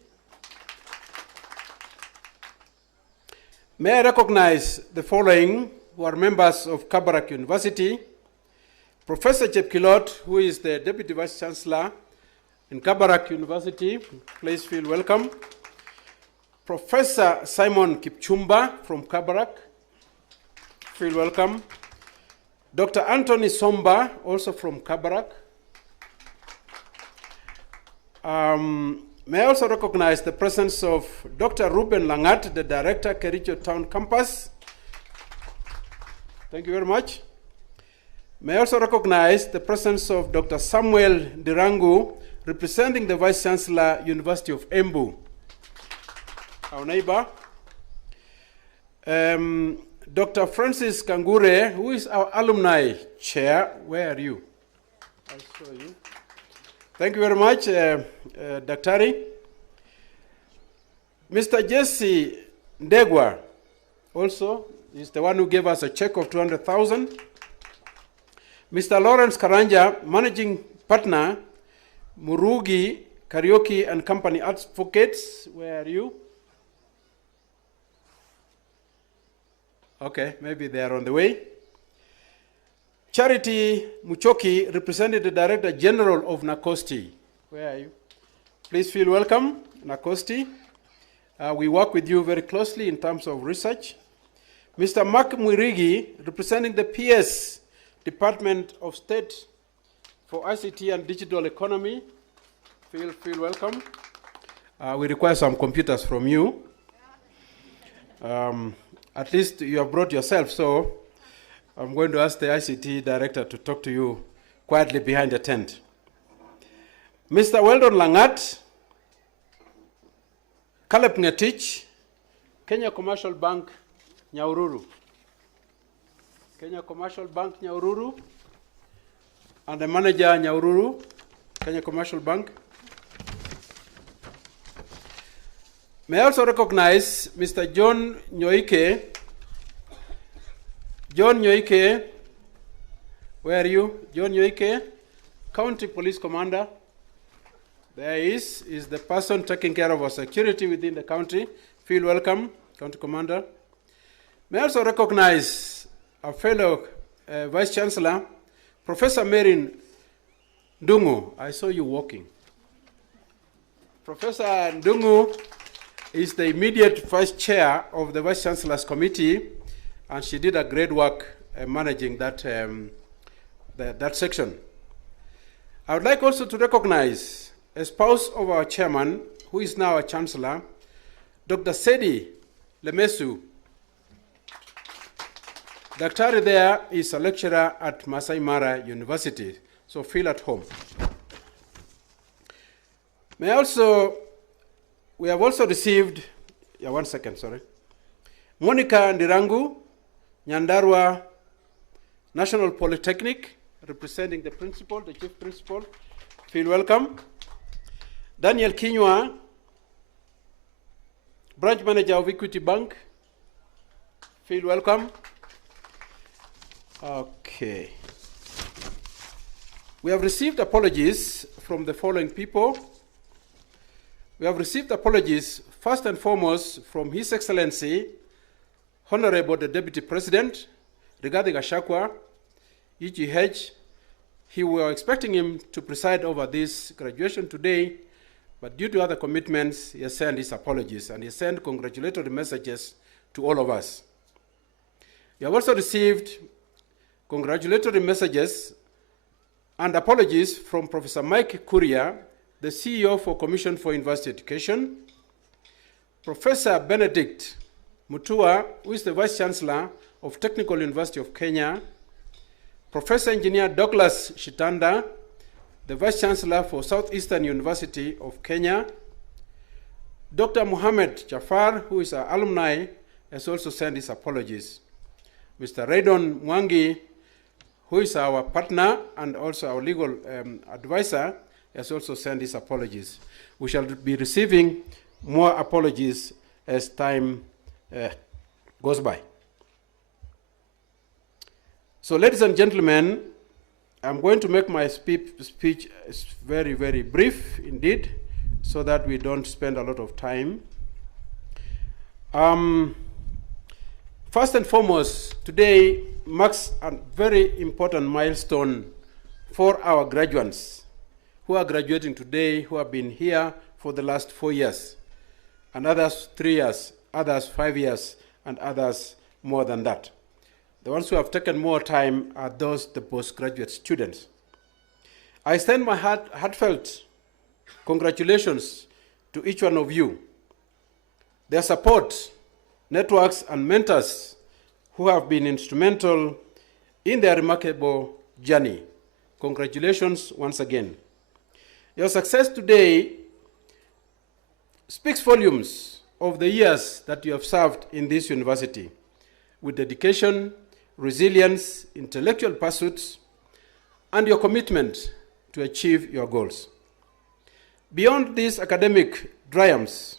May I recognize the following who are members of Kabarak University. Professor Chepkilot, who is the Deputy Vice Chancellor in Kabarak University, please feel welcome. Professor Simon Kipchumba from Kabarak, feel welcome. Dr. Anthony Somba, also from Kabarak. May I also recognize the presence of Dr. Ruben Langat, the Director, Kericho Town Campus. Thank you very much. May I also recognize the presence of Dr. Samuel Dirangu, representing the Vice Chancellor, University of Embu, our neighbor. Dr. Francis Kangure, who is our alumni chair. Where are you? I saw you. Thank you very much, Daktari. Mr. Jesse Ndegwa, also, is the one who gave us a check of 200,000. Mr. Lawrence Karanja, Managing Partner, Murugi Karaoke and Company Advocates. Where are you? Okay, maybe they are on the way. Charity Muchoki, representing the Director General of NACOSTI. Where are you? Please feel welcome, NACOSTI. We work with you very closely in terms of research. Mr. Mark Mwirigi, representing the PS, Department of State for ICT and Digital Economy. Feel welcome. We require some computers from you. At least you have brought yourself, so I'm going to ask the ICT director to talk to you quietly behind the tent. Mr. Weldon Langat, Caleb Ngetich, Kenya Commercial Bank, Nyahururu. Kenya Commercial Bank, Nyahururu, and the manager, Nyahururu, Kenya Commercial Bank. May I also recognize Mr. John Nyoike. John Nyoike, where are you? John Nyoike, County Police Commander. There he is the person taking care of our security within the county. Feel welcome, County Commander. May I also recognize our fellow Vice Chancellor, Professor Merin Ndungu. I saw you walking. Professor Ndungu is the immediate Vice Chair of the Vice Chancellor's Committee, and she did a great work managing that, that section. I would like also to recognize a spouse of our chairman, who is now a chancellor, Dr. Sedi Lemesu. Daktari there is a lecturer at Masai Mara University, so feel at home. We have also received, one second, sorry. Monica Ndirangu, Nyandarua National Polytechnic, representing the principal, the chief principal. Feel welcome. Daniel Kinyua, branch manager of Equity Bank. Feel welcome. Okay. We have received apologies from the following people. We have received apologies, first and foremost, from His Excellency, Honorable the Deputy President, Rigathi Gachagua, EGH. We were expecting him to preside over this graduation today, but due to other commitments, he has sent his apologies and he sent congratulatory messages to all of us. We have also received congratulatory messages and apologies from Professor Mike Kuria, the CEO for Commission for University Education, Professor Benedict Mutua, who is the Vice Chancellor of Technical University of Kenya, Professor Engineer Douglas Shitanda, the Vice Chancellor for Southeastern University of Kenya, Dr. Mohammed Jafar, who is our alumni, has also sent his apologies. Mr. Raydon Mwangi, who is our partner and also our legal advisor, has also sent his apologies. We shall be receiving more apologies as time goes by. So, ladies and gentlemen, I'm going to make my speech very, very brief indeed, so that we don't spend a lot of time. First and foremost, today marks a very important milestone for our graduates who are graduating today, who have been here for the last 4 years, and others 3 years, others 5 years, and others more than that. The ones who have taken more time are those, the postgraduate students. I extend my heartfelt congratulations to each one of you. Their support, networks, and mentors who have been instrumental in their remarkable journey. Congratulations once again. Your success today speaks volumes of the years that you have served in this university with dedication, resilience, intellectual pursuits, and your commitment to achieve your goals. Beyond these academic triumphs,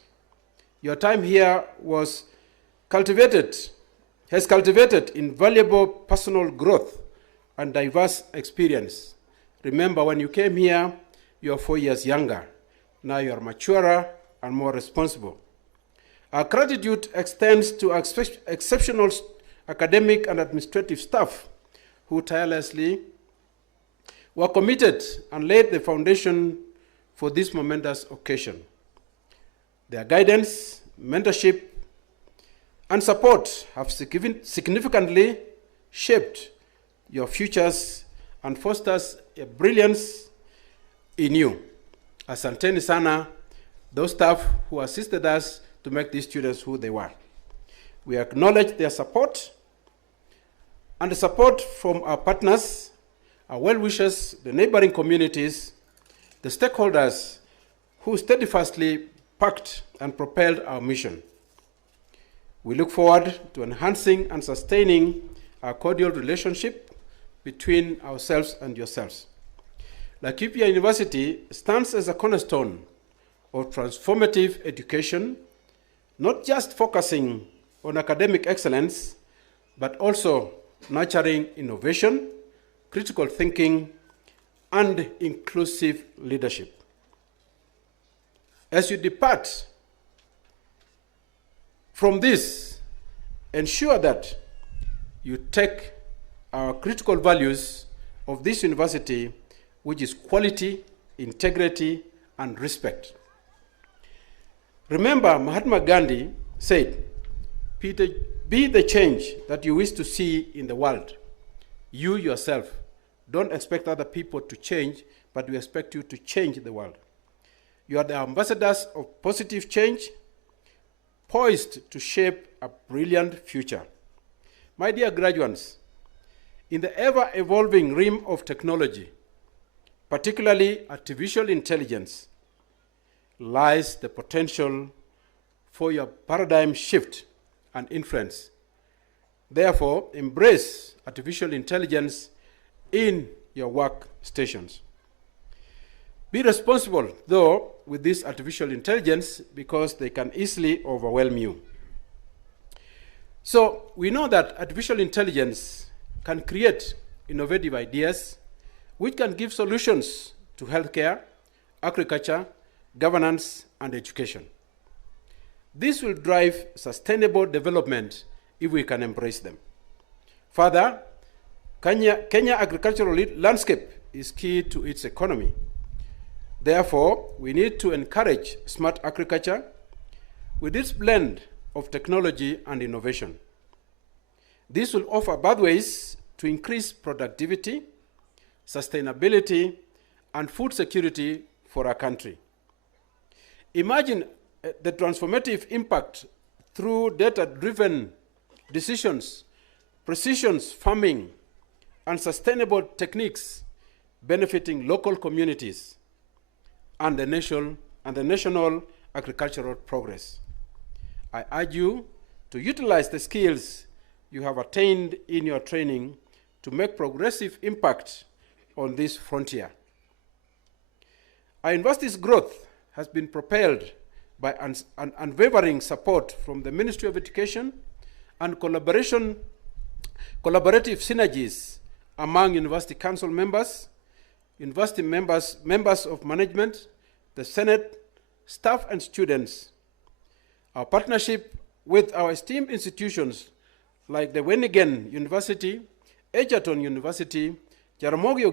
your time here has cultivated invaluable personal growth and diverse experience. Remember, when you came here, you are 4 years younger. Now you are maturer and more responsible. Our gratitude extends to our exceptional academic and administrative staff who tirelessly were committed and laid the foundation for this momentous occasion. Their guidance, mentorship, and support have significantly shaped your futures and fosters a brilliance in you. Asanteni sana, those staff who assisted us to make these students who they were. We acknowledge their support and the support from our partners, our well-wishers, the neighboring communities, the stakeholders who steadfastly backed and propelled our mission. We look forward to enhancing and sustaining our cordial relationship between ourselves and yourselves. Laikipia University stands as a cornerstone of transformative education, not just focusing on academic excellence, but also nurturing innovation, critical thinking, and inclusive leadership. As you depart from this, ensure that you take our critical values of this university, which is quality, integrity, and respect. Remember, Mahatma Gandhi said, be the change that you wish to see in the world. You yourself, don't expect other people to change, but we expect you to change the world. You are the ambassadors of positive change, poised to shape a brilliant future. My dear graduates, in the ever-evolving realm of technology, particularly artificial intelligence, lies the potential for your paradigm shift and influence. Therefore, embrace artificial intelligence in your workstations. Be responsible, though, with this artificial intelligence because they can easily overwhelm you. So we know that artificial intelligence can create innovative ideas which can give solutions to healthcare, agriculture, governance, and education. This will drive sustainable development if we can embrace them. Further, Kenya agricultural landscape is key to its economy. Therefore, we need to encourage smart agriculture with its blend of technology and innovation. This will offer pathways to increase productivity, sustainability, and food security for our country. Imagine the transformative impact through data-driven decisions, precision farming, and sustainable techniques benefiting local communities and the national agricultural progress. I urge you to utilize the skills you have attained in your training to make progressive impact on this frontier. Our university's growth has been propelled by unwavering support from the Ministry of Education and collaborative synergies among university council members, university members of management, the Senate, staff, and students. Our partnership with our esteemed institutions like the Wenigen University, Egerton University, Jaramogi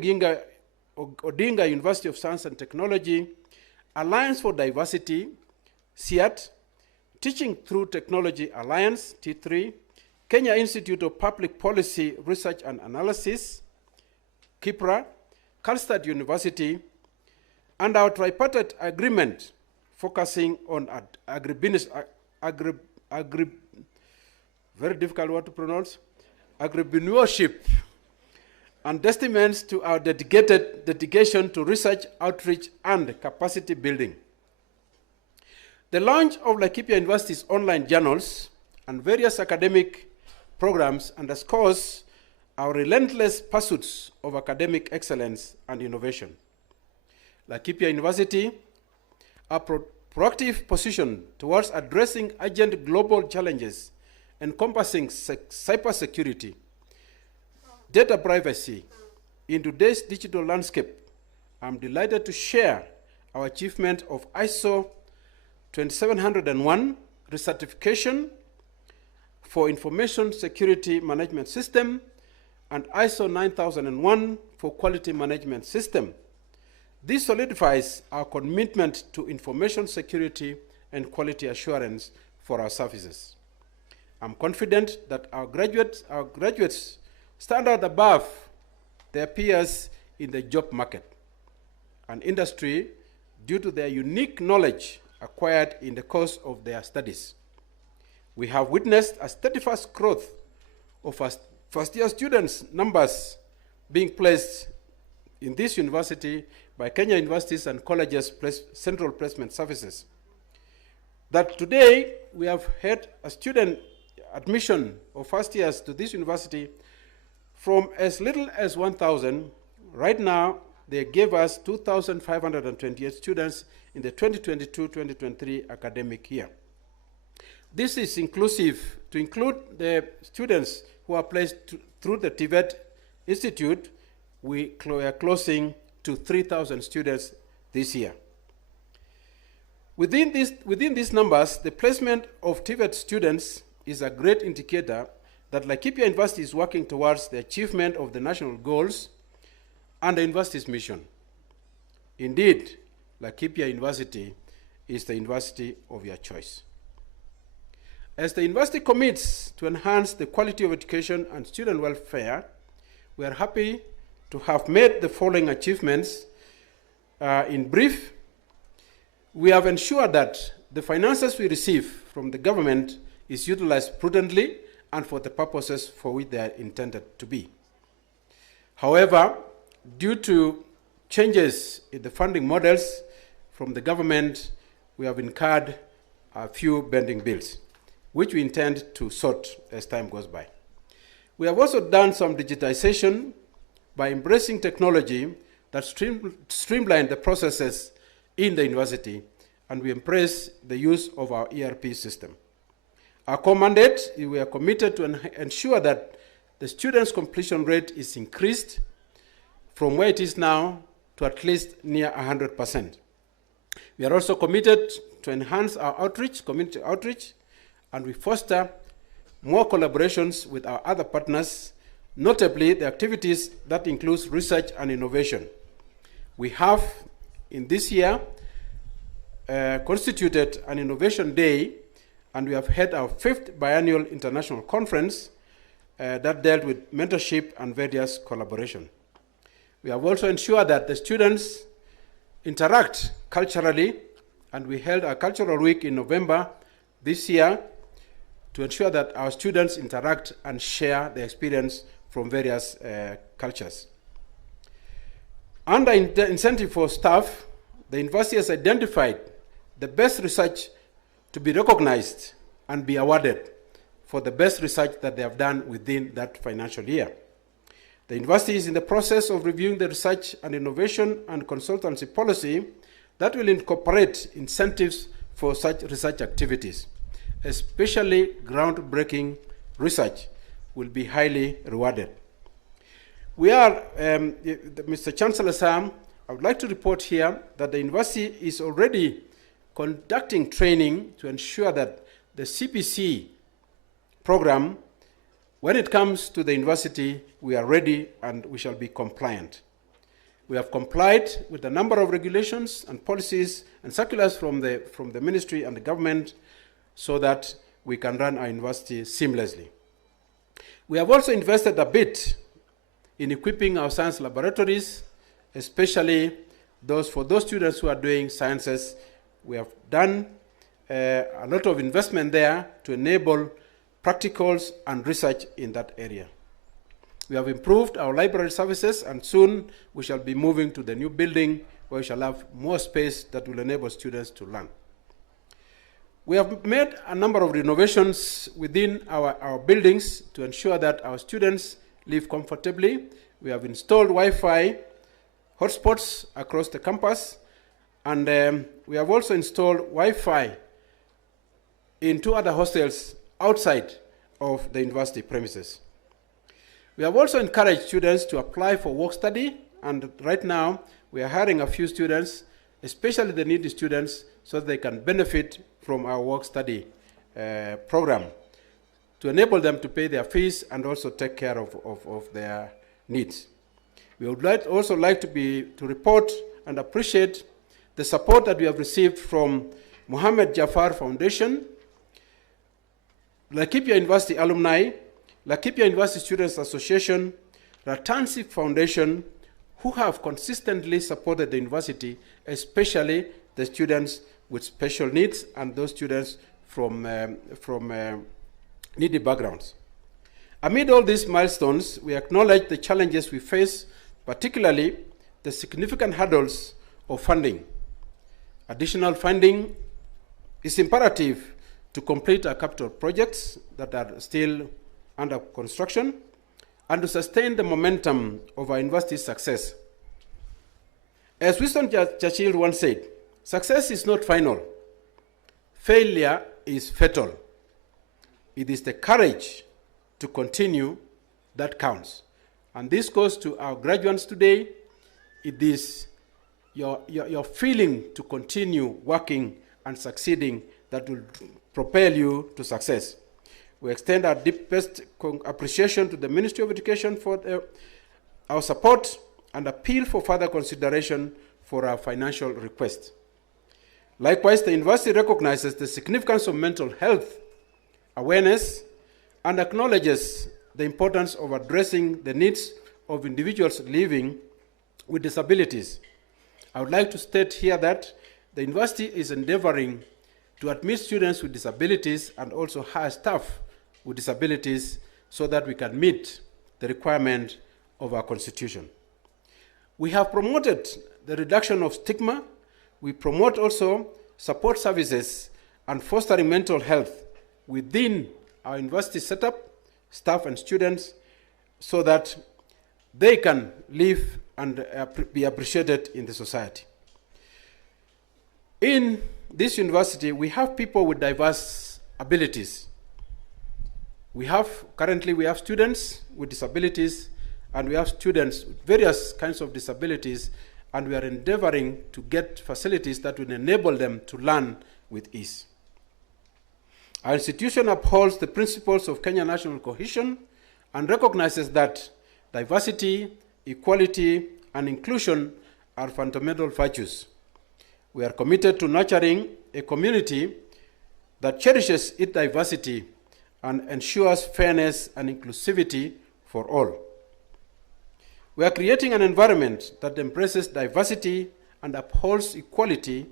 Odinga University of Science and Technology, Alliance for Diversity, SIAT, Teaching Through Technology Alliance, T3, Kenya Institute of Public Policy Research and Analysis, KIPRA, Calstad University, and our tripartite agreement focusing on very difficult word to pronounce, agripreneurship, and testaments to our dedication to research, outreach, and capacity building. The launch of Laikipia University's online journals and various academic programs underscores our relentless pursuits of academic excellence and innovation. Laikipia University, a proactive position towards addressing urgent global challenges encompassing cybersecurity, data privacy. In today's digital landscape, I'm delighted to share our achievement of ISO 27701 recertification for Information Security Management System and ISO 9001 for Quality Management System. This solidifies our commitment to information security and quality assurance for our services. I'm confident that our graduates stand out above their peers in the job market and industry due to their unique knowledge acquired in the course of their studies. We have witnessed a steadfast growth of first-year students' numbers being placed in this university by Kenya Universities and Colleges Central Placement Services. That today we have had a student admission of first years to this university from as little as 1,000. Right now, they gave us 2,528 students in the 2022-2023 academic year. This is inclusive to include the students who are placed through the TVET Institute. We are closing to 3,000 students this year. Within these numbers, the placement of TVET students is a great indicator that Laikipia University is working towards the achievement of the national goals and the university's mission. Indeed, Laikipia University is the university of your choice. As the university commits to enhance the quality of education and student welfare, we are happy to have made the following achievements. In brief, we have ensured that the finances we receive from the government is utilized prudently and for the purposes for which they are intended to be. However, due to changes in the funding models from the government, we have incurred a few pending bills, which we intend to sort as time goes by. We have also done some digitization by embracing technology that streamlined the processes in the university, and we embrace the use of our ERP system. Our core mandate, we are committed to ensure that the students' completion rate is increased from where it is now to at least near 100%. We are also committed to enhance our outreach, community outreach, and we foster more collaborations with our other partners, notably the activities that includes research and innovation. We have, in this year, constituted an Innovation Day, and we have had our 5th biannual international conference that dealt with mentorship and various collaboration. We have also ensured that the students interact culturally, and we held a cultural week in November this year to ensure that our students interact and share their experience from various cultures. Under incentive for staff, the university has identified the best research to be recognized and be awarded for the best research that they have done within that financial year. The university is in the process of reviewing the research and innovation and consultancy policy that will incorporate incentives for such research activities. Especially groundbreaking research will be highly rewarded. We are, Mr. Chancellor Sam, I would like to report here that the university is already conducting training to ensure that the CPC program When it comes to the university, we are ready and we shall be compliant. We have complied with a number of regulations and policies and circulars from the ministry and the government so that we can run our university seamlessly. We have also invested a bit in equipping our science laboratories, especially for those students who are doing sciences. We have done a lot of investment there to enable practicals and research in that area. We have improved our library services, and soon we shall be moving to the new building where we shall have more space that will enable students to learn. We have made a number of renovations within our buildings to ensure that our students live comfortably. We have installed Wi-Fi hotspots across the campus, and we have also installed Wi-Fi in 2 other hostels outside of the university premises. We have also encouraged students to apply for work study, and right now we are hiring a few students, especially the needy students, so that they can benefit from our work study program to enable them to pay their fees and also take care of their needs. We would also like to report and appreciate the support that we have received from Mohammed Jafar Foundation, Laikipia University Alumni, Laikipia University Students Association, Ratansi Foundation, who have consistently supported the university, especially the students with special needs and those students from needy backgrounds. Amid all these milestones, we acknowledge the challenges we face, particularly the significant hurdles of funding. Additional funding is imperative to complete our capital projects that are still under construction and to sustain the momentum of our university's success. As Winston Churchill once said, success is not final. Failure is fatal. It is the courage to continue that counts. And this goes to our graduates today. It is your feeling to continue working and succeeding that will propel you to success. We extend our deepest appreciation to the Ministry of Education for our support and appeal for further consideration for our financial request. Likewise, the university recognizes the significance of mental health awareness and acknowledges the importance of addressing the needs of individuals living with disabilities. I would like to state here that the university is endeavoring to admit students with disabilities and also hire staff with disabilities so that we can meet the requirement of our constitution. We have promoted the reduction of stigma. We promote also support services and fostering mental health within our university setup, staff and students, so that they can live and be appreciated in the society. In this university, we have people with diverse abilities. Currently we have students with disabilities, and we have students with various kinds of disabilities, and we are endeavoring to get facilities that will enable them to learn with ease. Our institution upholds the principles of Kenya national cohesion and recognizes that diversity, equality, and inclusion are fundamental virtues. We are committed to nurturing a community that cherishes its diversity and ensures fairness and inclusivity for all. We are creating an environment that embraces diversity and upholds equality,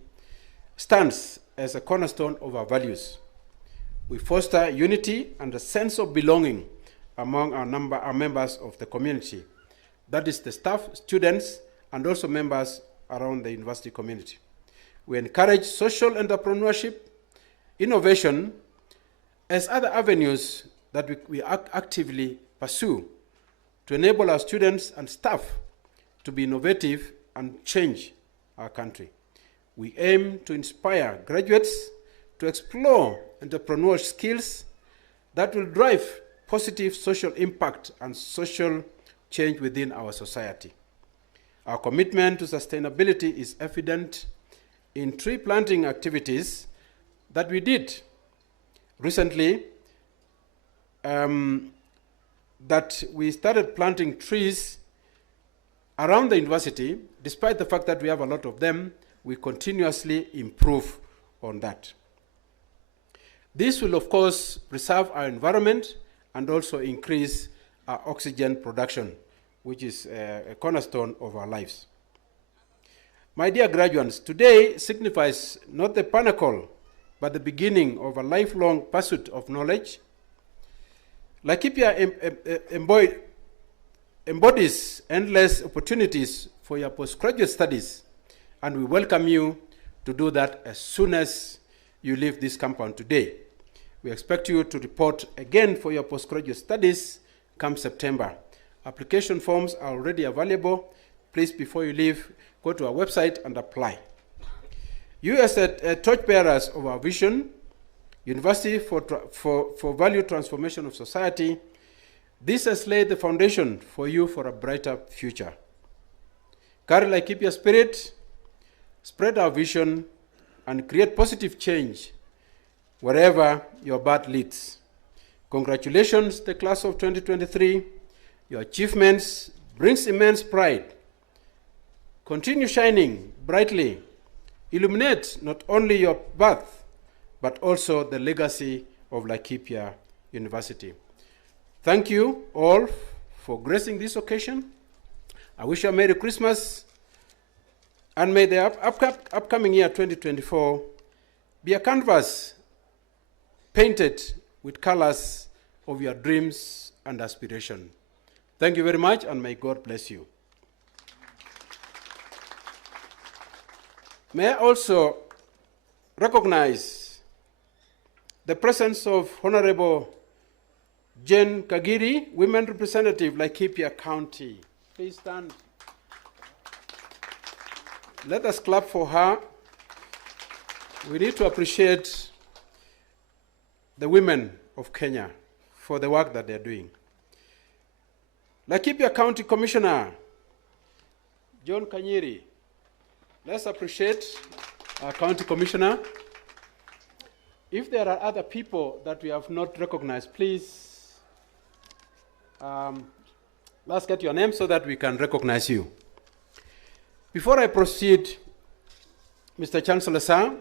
stands as a cornerstone of our values. We foster unity and a sense of belonging among our members of the community. That is the staff, students, and also members around the university community. We encourage social entrepreneurship, innovation, as other avenues that we actively pursue to enable our students and staff to be innovative and change our country. We aim to inspire graduates to explore entrepreneurial skills that will drive positive social impact and social change within our society. Our commitment to sustainability is evident in tree planting activities that we did recently that we started planting trees around the university. Despite the fact that we have a lot of them, we continuously improve on that. This will, of course, preserve our environment and also increase our oxygen production, which is a cornerstone of our lives. My dear graduates, today signifies not the pinnacle, but the beginning of a lifelong pursuit of knowledge. Laikipia embodies endless opportunities for your postgraduate studies, and we welcome you to do that as soon as you leave this compound today. We expect you to report again for your postgraduate studies come September. Application forms are already available. Please, before you leave, go to our website and apply. You as torchbearers of our vision, University for Value Transformation of Society, this has laid the foundation for you for a brighter future. Carry Laikipia spirit, spread our vision, and create positive change wherever your path leads. Congratulations, the class of 2023. Your achievements brings immense pride. Continue shining brightly. Illuminate not only your path, but also the legacy of Laikipia University. Thank you all for gracing this occasion. I wish you a Merry Christmas, and may the upcoming year 2024 be a canvas painted with colors of your dreams and aspiration. Thank you very much, and may God bless you. May I also recognize the presence of Honorable Jane Kagiri, Women Representative, Laikipia County. Please stand. Let us clap for her. We need to appreciate the women of Kenya for the work that they're doing. Laikipia County Commissioner, John Kanyiri. Let's appreciate our County Commissioner. If there are other people that we have not recognized, please, let's get your name so that we can recognize you. Before I proceed, Mr. Chancellor Sir,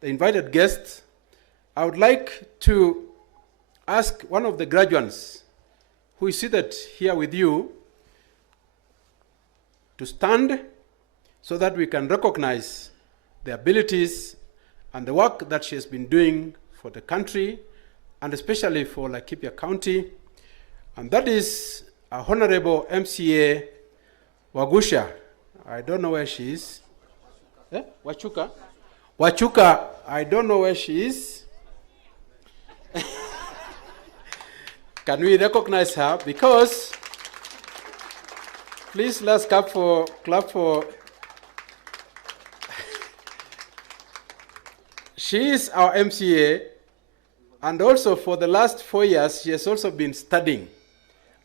the invited guests, I would like to ask one of the graduates who is seated here with you to stand so that we can recognize the abilities and the work that she has been doing for the country and especially for Laikipia County. And that is our Honorable MCA Wagusha. I don't know where she is. Wachuka? Wachuka, I don't know where she is. Can we recognize her? Because, please let's clap for she is our MCA, and also for the last 4 years, she has also been studying.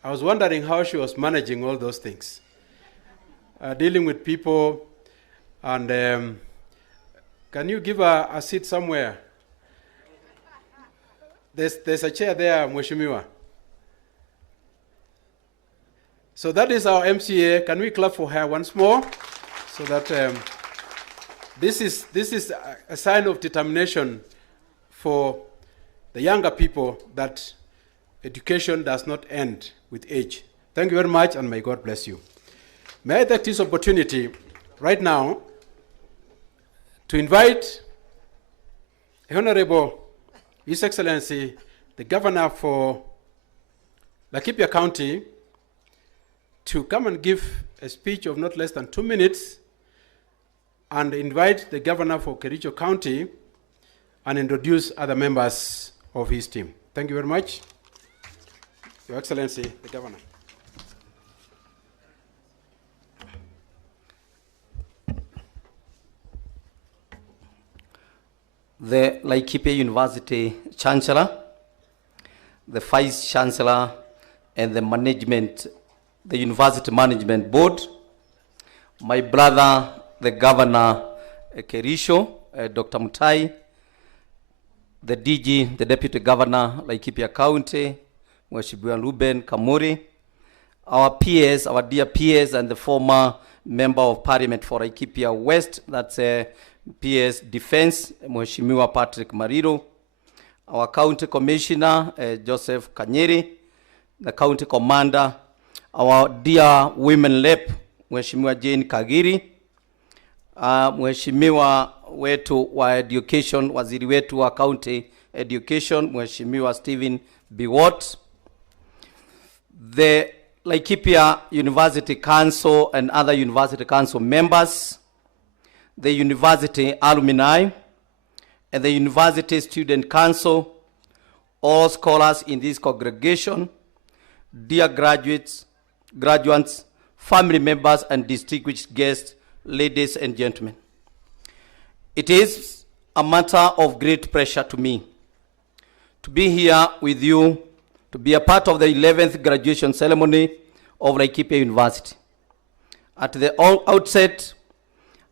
I was wondering how she was managing all those things. Dealing with people, and can you give her a seat somewhere? There's a chair there, Mheshimiwa. So that is our MCA. Can we clap for her once more? So that this is a sign of determination for the younger people that education does not end with age. Thank you very much, and may God bless you. May I take this opportunity right now to invite Honorable His Excellency, the Governor for Laikipia County, to come and give a speech of not less than 2 minutes and invite the Governor for Kericho County and introduce other members of his team. Thank you very much. Your Excellency, the Governor. The Laikipia University Chancellor, the Vice Chancellor, and the management, the University Management Board, my brother, the Governor Kericho, Dr. Mutai, the DG, the Deputy Governor, Laikipia County, Mheshimiwa Ruben Kamuri, our peers, our dear peers, and the former Member of Parliament for Laikipia West, that's PS Defense, Mheshimiwa Patrick Mariro, our County Commissioner, Joseph Kanyeri, the County Commander, our dear Women Rep, Mheshimiwa Jane Kagiri, Mheshimiwa wetu wa Education, waziri wetu wa County Education, Mheshimiwa Stephen Biwott, the Laikipia University Council and other University Council members, the University alumni, and the University Student Council, all scholars in this congregation, dear graduates, family members, and distinguished guests, ladies and gentlemen. It is a matter of great pressure to me to be here with you, to be a part of the 11th graduation ceremony of Laikipia University. At the outset,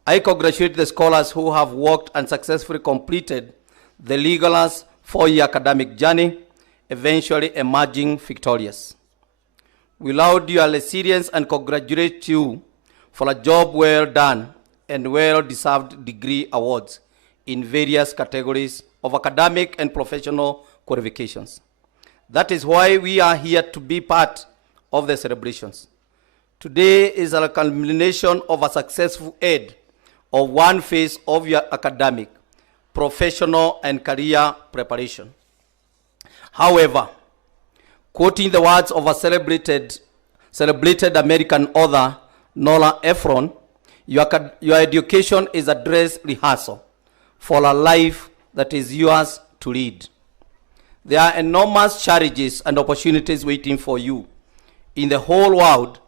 I congratulate the scholars who have worked and successfully completed the Legolas 4-year academic journey, eventually emerging victorious. We laud your resilience and congratulate you for a job well done and well-deserved degree awards in various categories of academic and professional qualifications. That is why we are here to be part of the celebrations. Today is a culmination of a successful end of one phase of your academic, professional, and career preparation. However, quoting the words of a celebrated American author, Nora Ephron, your education is a dress rehearsal for a life that is yours to lead. There are enormous challenges and opportunities waiting for you in the whole world,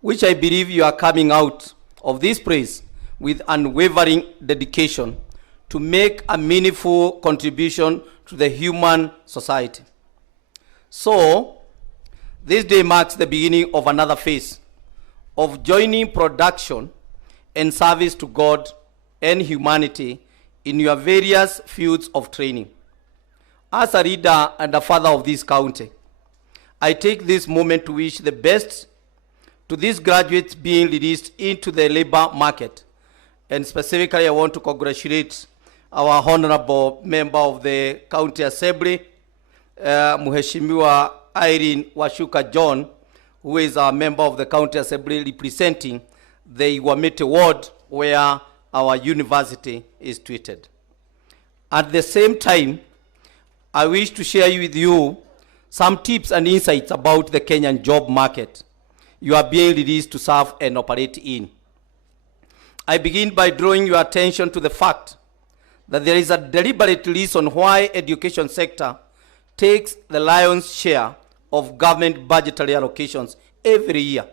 which I believe you are coming out of this place with unwavering dedication to make a meaningful contribution to the human society. So, this day marks the beginning of another phase of joining production and service to God and humanity in your various fields of training. As a leader and a father of this county, I take this moment to wish the best to these graduates being released into the labor market. And specifically, I want to congratulate our honorable member of the County Assembly, Mheshimiwa Irene Washuka John, who is a member of the County Assembly representing the Iwamete ward where our university is situated. At the same time, I wish to share with you some tips and insights about the Kenyan job market you are being released to serve and operate in. I begin by drawing your attention to the fact that there is a deliberate reason why education sector takes the lion's share of government budgetary allocations every year.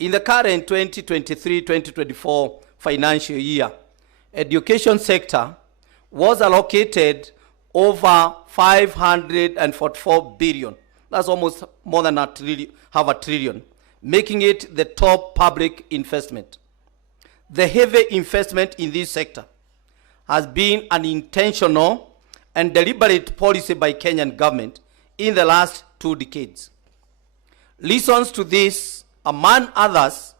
In the current 2023-2024 financial year, education sector was allocated over 544 billion. That's almost more than half a trillion, making it the top public investment. The heavy investment in this sector has been an intentional and deliberate policy by Kenyan government in the last 2 decades. Reasons to this, among others,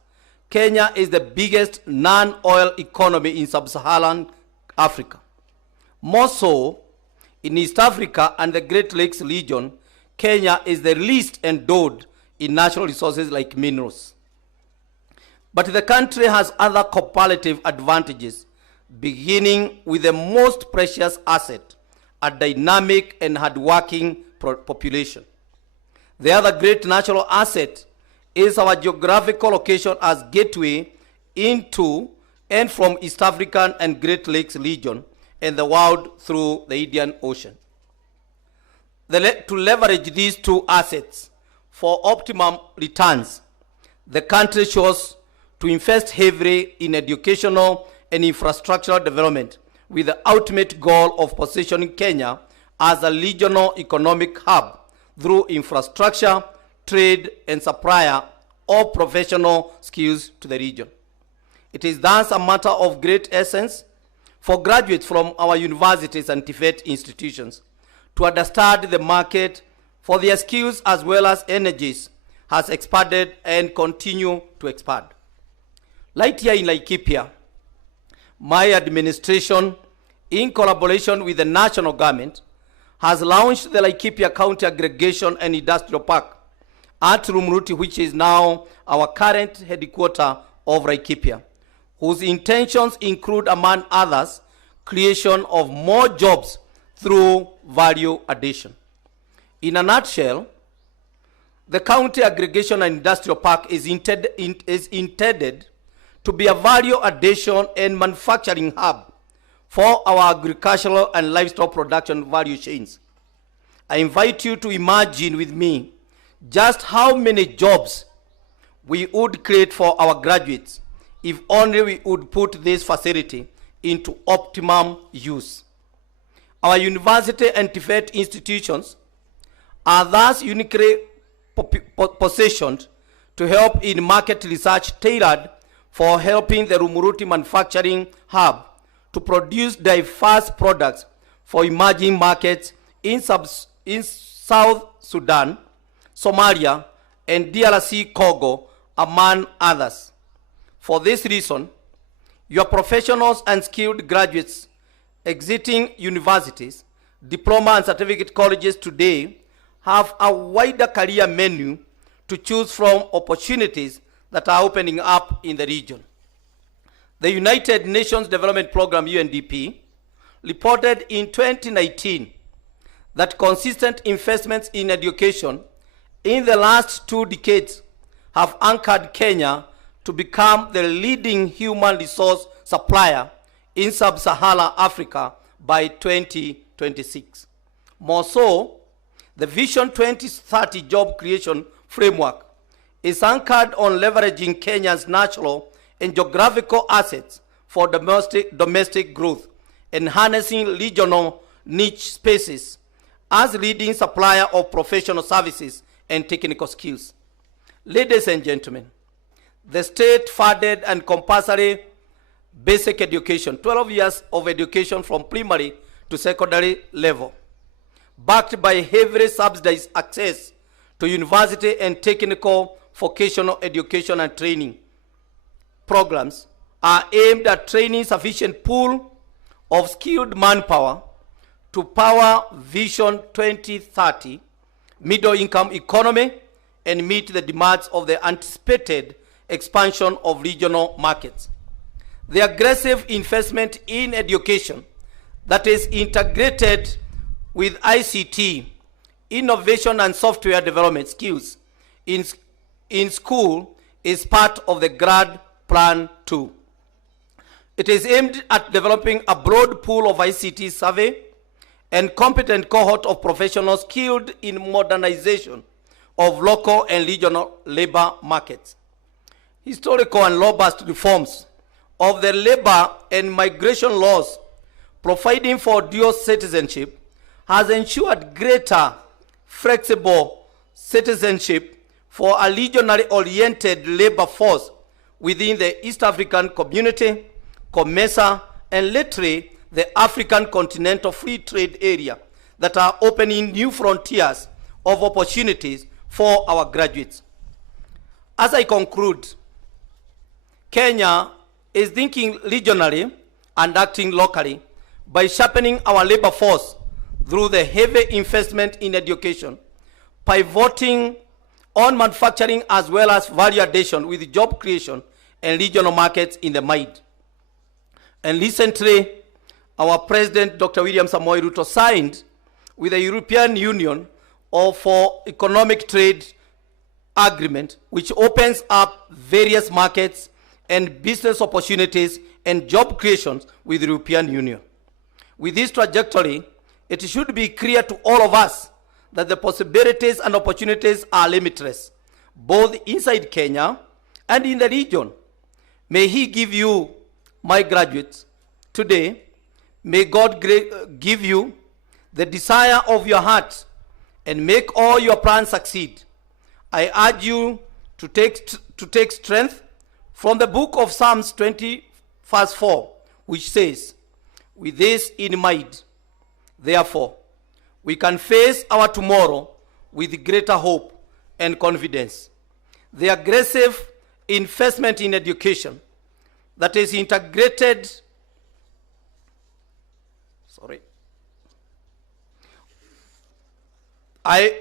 Kenya is the biggest non-oil economy in sub-Saharan Africa. More so, in East Africa and the Great Lakes region, Kenya is the least endowed in natural resources like minerals. But the country has other comparative advantages, beginning with the most precious asset, a dynamic and hardworking population. The other great natural asset is our geographical location as gateway into and from East African and Great Lakes region and the world through the Indian Ocean. To leverage these two assets for optimum returns, the country chose to invest heavily in educational and infrastructural development with the ultimate goal of positioning Kenya as a regional economic hub through infrastructure, trade, and supplier of professional skills to the region. It is thus a matter of great essence for graduates from our universities and TVET institutions to understand the market for their skills as well as energies has expanded and continue to expand. Right here in Laikipia, my administration, in collaboration with the national government, has launched the Laikipia County Aggregation and Industrial Park at Rumuruti, which is now our current headquarters of Laikipia, whose intentions include, among others, creation of more jobs through value addition. In a nutshell, the County Aggregation and Industrial Park is intended to be a value addition and manufacturing hub for our agricultural and livestock production value chains. I invite you to imagine with me just how many jobs we would create for our graduates if only we would put this facility into optimum use. Our university and TVET institutions are thus uniquely positioned to help in market research tailored for helping the Rumuruti manufacturing hub to produce diverse products for emerging markets in South Sudan, Somalia, and DRC Congo, among others. For this reason, your professionals and skilled graduates exiting universities, diploma and certificate colleges today have a wider career menu to choose from opportunities that are opening up in the region. The United Nations Development Programme, UNDP, reported in 2019 that consistent investments in education in the last 2 decades have anchored Kenya to become the leading human resource supplier in sub-Saharan Africa by 2026. More so, the Vision 2030 job creation framework is anchored on leveraging Kenya's natural and geographical assets for domestic growth and harnessing regional niche spaces as leading supplier of professional services and technical skills. Ladies and gentlemen, the state-funded and compulsory basic education, 12 years of education from primary to secondary level, backed by heavily subsidized access to university and technical vocational education and training programs, are aimed at training sufficient pool of skilled manpower to power Vision 2030, middle-income economy, and meet the demands of the anticipated expansion of regional markets. The aggressive investment in education that is integrated with ICT, innovation and software development skills in school is part of the GRAD Plan 2. It is aimed at developing a broad pool of ICT survey and competent cohort of professionals skilled in modernization of local and regional labor markets. Historical and robust reforms of the labor and migration laws providing for dual citizenship has ensured greater flexible citizenship for a regionally oriented labor force within the East African Community, COMESA, and lately the African Continental Free Trade Area that are opening new frontiers of opportunities for our graduates. As I conclude, Kenya is thinking regionally and acting locally by sharpening our labor force through the heavy investment in education, pivoting on manufacturing as well as value addition with job creation and regional markets in the mind. And recently, our President, Dr. William Samoei Ruto, signed with the European Union for economic trade agreement, which opens up various markets and business opportunities and job creations with the European Union. With this trajectory, it should be clear to all of us that the possibilities and opportunities are limitless, both inside Kenya and in the region. May He give you, my graduates, today, may God give you the desire of your heart and make all your plans succeed. I urge you to take strength from the book of Psalms 20, verse 4, which says, with this in mind, therefore, we can face our tomorrow with greater hope and confidence. The aggressive investment in education that is integrated, I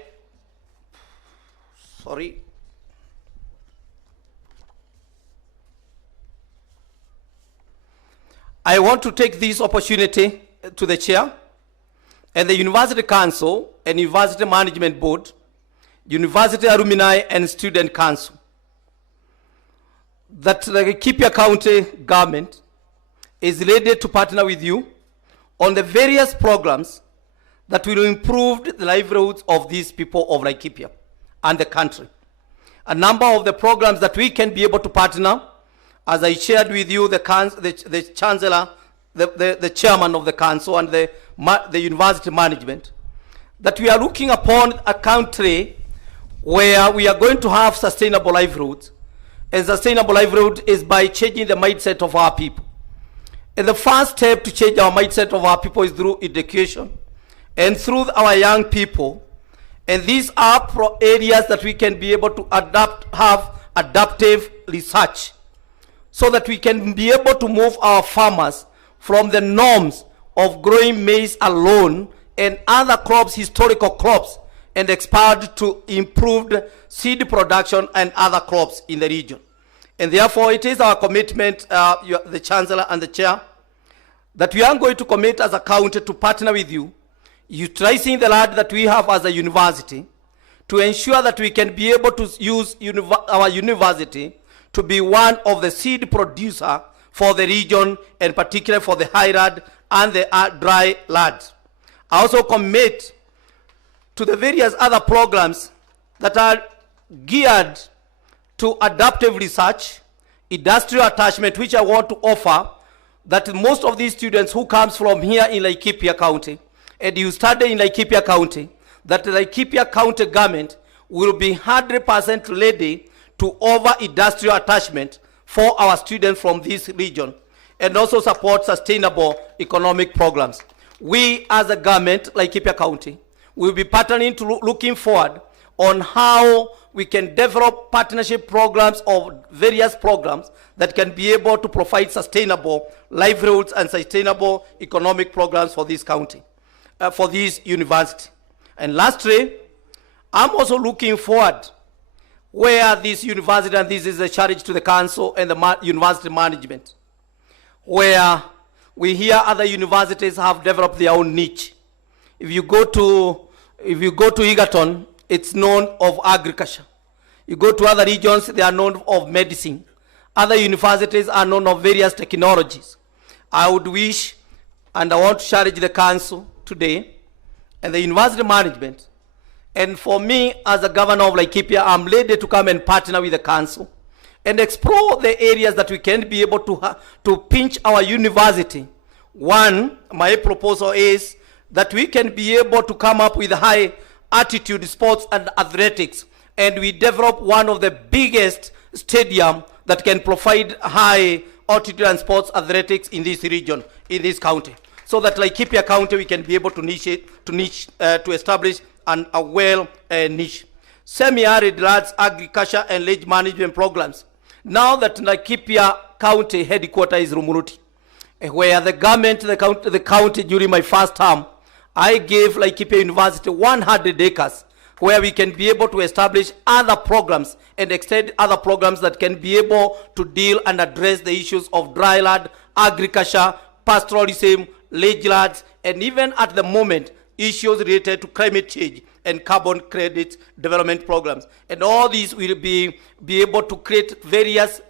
want to take this opportunity to the chair and the University Council and University Management Board, University Alumni and Student Council, that the Laikipia County government is ready to partner with you on the various programs that will improve the livelihoods of these people of Laikipia and the country. A number of the programs that we can be able to partner, as I shared with you, the chancellor, the chairman of the council and the university management, that we are looking upon a country where we are going to have sustainable livelihoods. And sustainable livelihood is by changing the mindset of our people. And the first step to change our mindset of our people is through education and through our young people. And these are areas that we can be able to have adaptive research, so that we can be able to move our farmers from the norms of growing maize alone and other crops, historical crops, and expand to improved seed production and other crops in the region. And therefore, it is our commitment, the Chancellor and the Chair, that we are going to commit as a county to partner with you, utilizing the land that we have as a university, to ensure that we can be able to use our university to be one of the seed producer for the region, and particularly for the high land and the dry land. I also commit to the various other programs that are geared to adaptive research, industrial attachment, which I want to offer, that most of these students who comes from here in Laikipia County, and you study in Laikipia County, that the Laikipia County government will be 100% ready to offer industrial attachment for our students from this region, and also support sustainable economic programs. We as a government, Laikipia County, will be partnering to looking forward on how we can develop partnership programs or various programs that can be able to provide sustainable livelihoods and sustainable economic programs for this county, for this university. And lastly, I'm also looking forward where this university, and this is a charge to the council and the university management, where we hear other universities have developed their own niche. If you go to Egerton, it's known of agriculture. You go to other regions, they are known of medicine. Other universities are known of various technologies. I would wish, and I want to charge the council today and the university management, and for me as a governor of Laikipia, I'm ready to come and partner with the council and explore the areas that we can be able to pinch our university. One, my proposal is that we can be able to come up with high altitude sports and athletics, and we develop one of the biggest stadium that can provide high altitude and sports athletics in this region, in this county, so that Laikipia County we can be able to establish a well niche. Semi-arid lands, agriculture and land management programs. Now that Laikipia County headquarters is Rumuruti, where the government, the county during my first term, I gave Laikipia University 100 acres where we can be able to establish other programs and extend other programs that can be able to deal and address the issues of dry land, agriculture, pastoralism, lands, and even at the moment, issues related to climate change and carbon credit development programs. And all these will be able to create various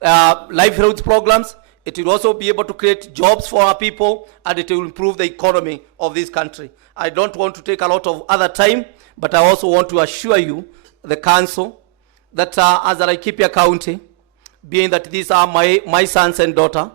livelihoods programs. It will also be able to create jobs for our people, and it will improve the economy of this country. I don't want to take a lot of other time, but I also want to assure you, the council, that as a Laikipia County, being that these are my sons and daughter,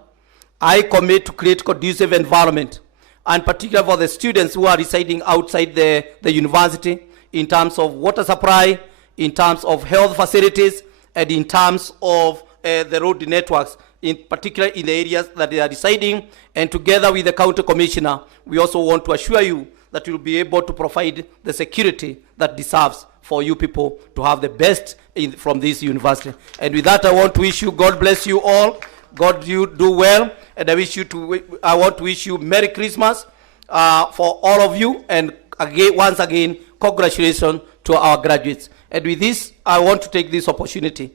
I commit to create conducive environment, and particularly for the students who are residing outside the university, in terms of water supply, in terms of health facilities, and in terms of the road networks, in particular in the areas that they are residing. And together with the county commissioner, we also want to assure you that will be able to provide the security that deserves for you people to have the best from this university. And with that, I want to wish you, God bless you all. God, you do well. And I want to wish you Merry Christmas for all of you. And again, once again, congratulations to our graduates. And with this, I want to take this opportunity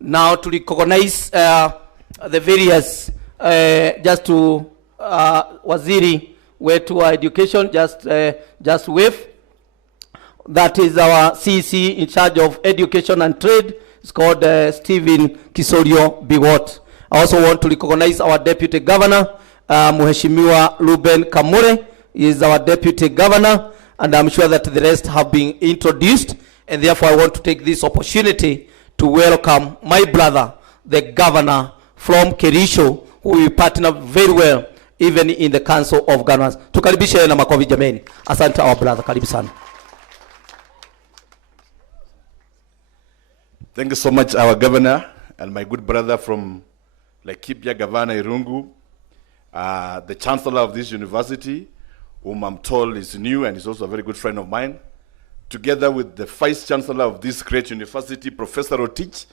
now to recognize the various, just to Waziri Wetu wa Education, just wave. That is our CC in charge of education and trade. It's called Stephen Kisorio Biwot. I also want to recognize our Deputy Governor, Mheshimiwa Ruben Kamure. He is our Deputy Governor, and I'm sure that the rest have been introduced. And therefore, I want to take this opportunity to welcome my brother, the Governor from Kerisho, who will partner very well, even in the Council of Governors. Tukaribishe na makofi jameni. Asante our brother, karibu sana. Thank you so much, our governor, and my good brother from Laikipia, Governor Irungu, the chancellor of this university, whom I'm told is new and is also a very good friend of mine, together with the vice chancellor of this great university, Professor Rotich,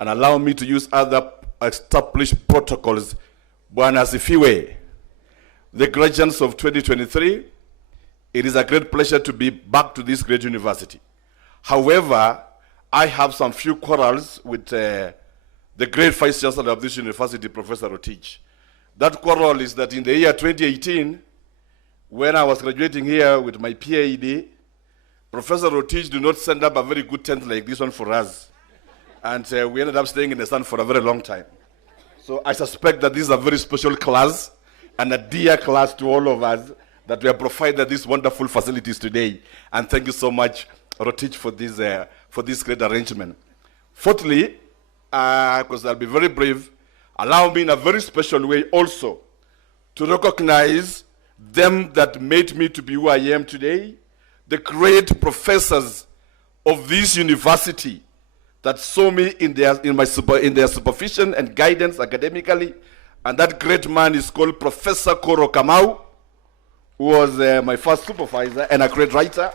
and allow me to use other established protocols. Bwana Sifiwe, the graduates of 2023, it is a great pleasure to be back to this great university. However, I have some few quarrels with the great vice chancellor of this university, Professor Rotich. That quarrel is that in the year 2018, when I was graduating here with my PhD, Professor Rotich did not send up a very good tent like this one for us. And we ended up staying in the sun for a very long time. So I suspect that this is a very special class and a dear class to all of us that we have provided these wonderful facilities today. And thank you so much, Rotich, for this great arrangement. Fourthly, because I'll be very brief, allow me in a very special way also to recognize them that made me to be who I am today, the great professors of this university that saw me in their supervision and guidance academically. And that great man is called Professor Koro Kamau, who was my first supervisor and a great writer.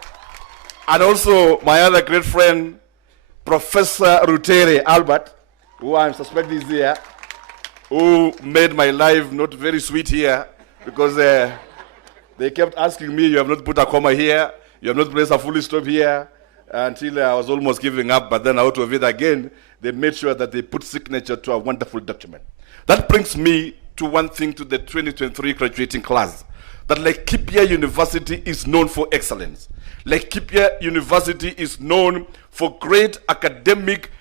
And also my other great friend, Professor Rutere Albert, who I suspect is here, who made my life not very sweet here, because they kept asking me, you have not put a comma here, you have not placed a full stop here, until I was almost giving up, but then out of it again, they made sure that they put signature to a wonderful document. That brings me to one thing, to the 2023 graduating class, that Laikipia University is known for excellence. Laikipia University is known for great academic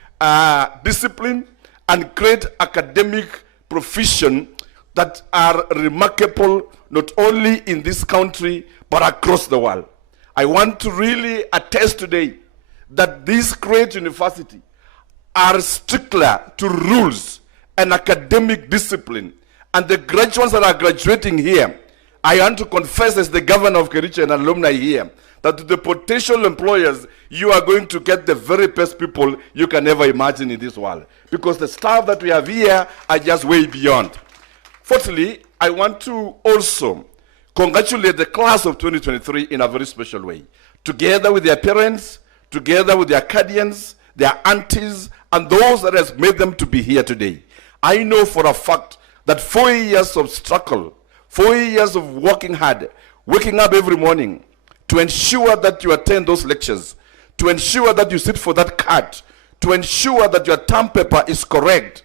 discipline and great academic provision that are remarkable not only in this country but across the world. I want to really attest today that this great university are stickler to rules and academic discipline, and the graduates that are graduating here, I want to confess as the governor of Kericho and alumni here, that to the potential employers, you are going to get the very best people you can ever imagine in this world, because the staff that we have here are just way beyond. Fourthly, I want to also congratulate the class of 2023 in a very special way, together with their parents, together with their guardians, their aunties, and those that has made them to be here today. I know for a fact that 4 years of struggle, 4 years of working hard, waking up every morning to ensure that you attend those lectures, to ensure that you sit for that card, to ensure that your term paper is correct.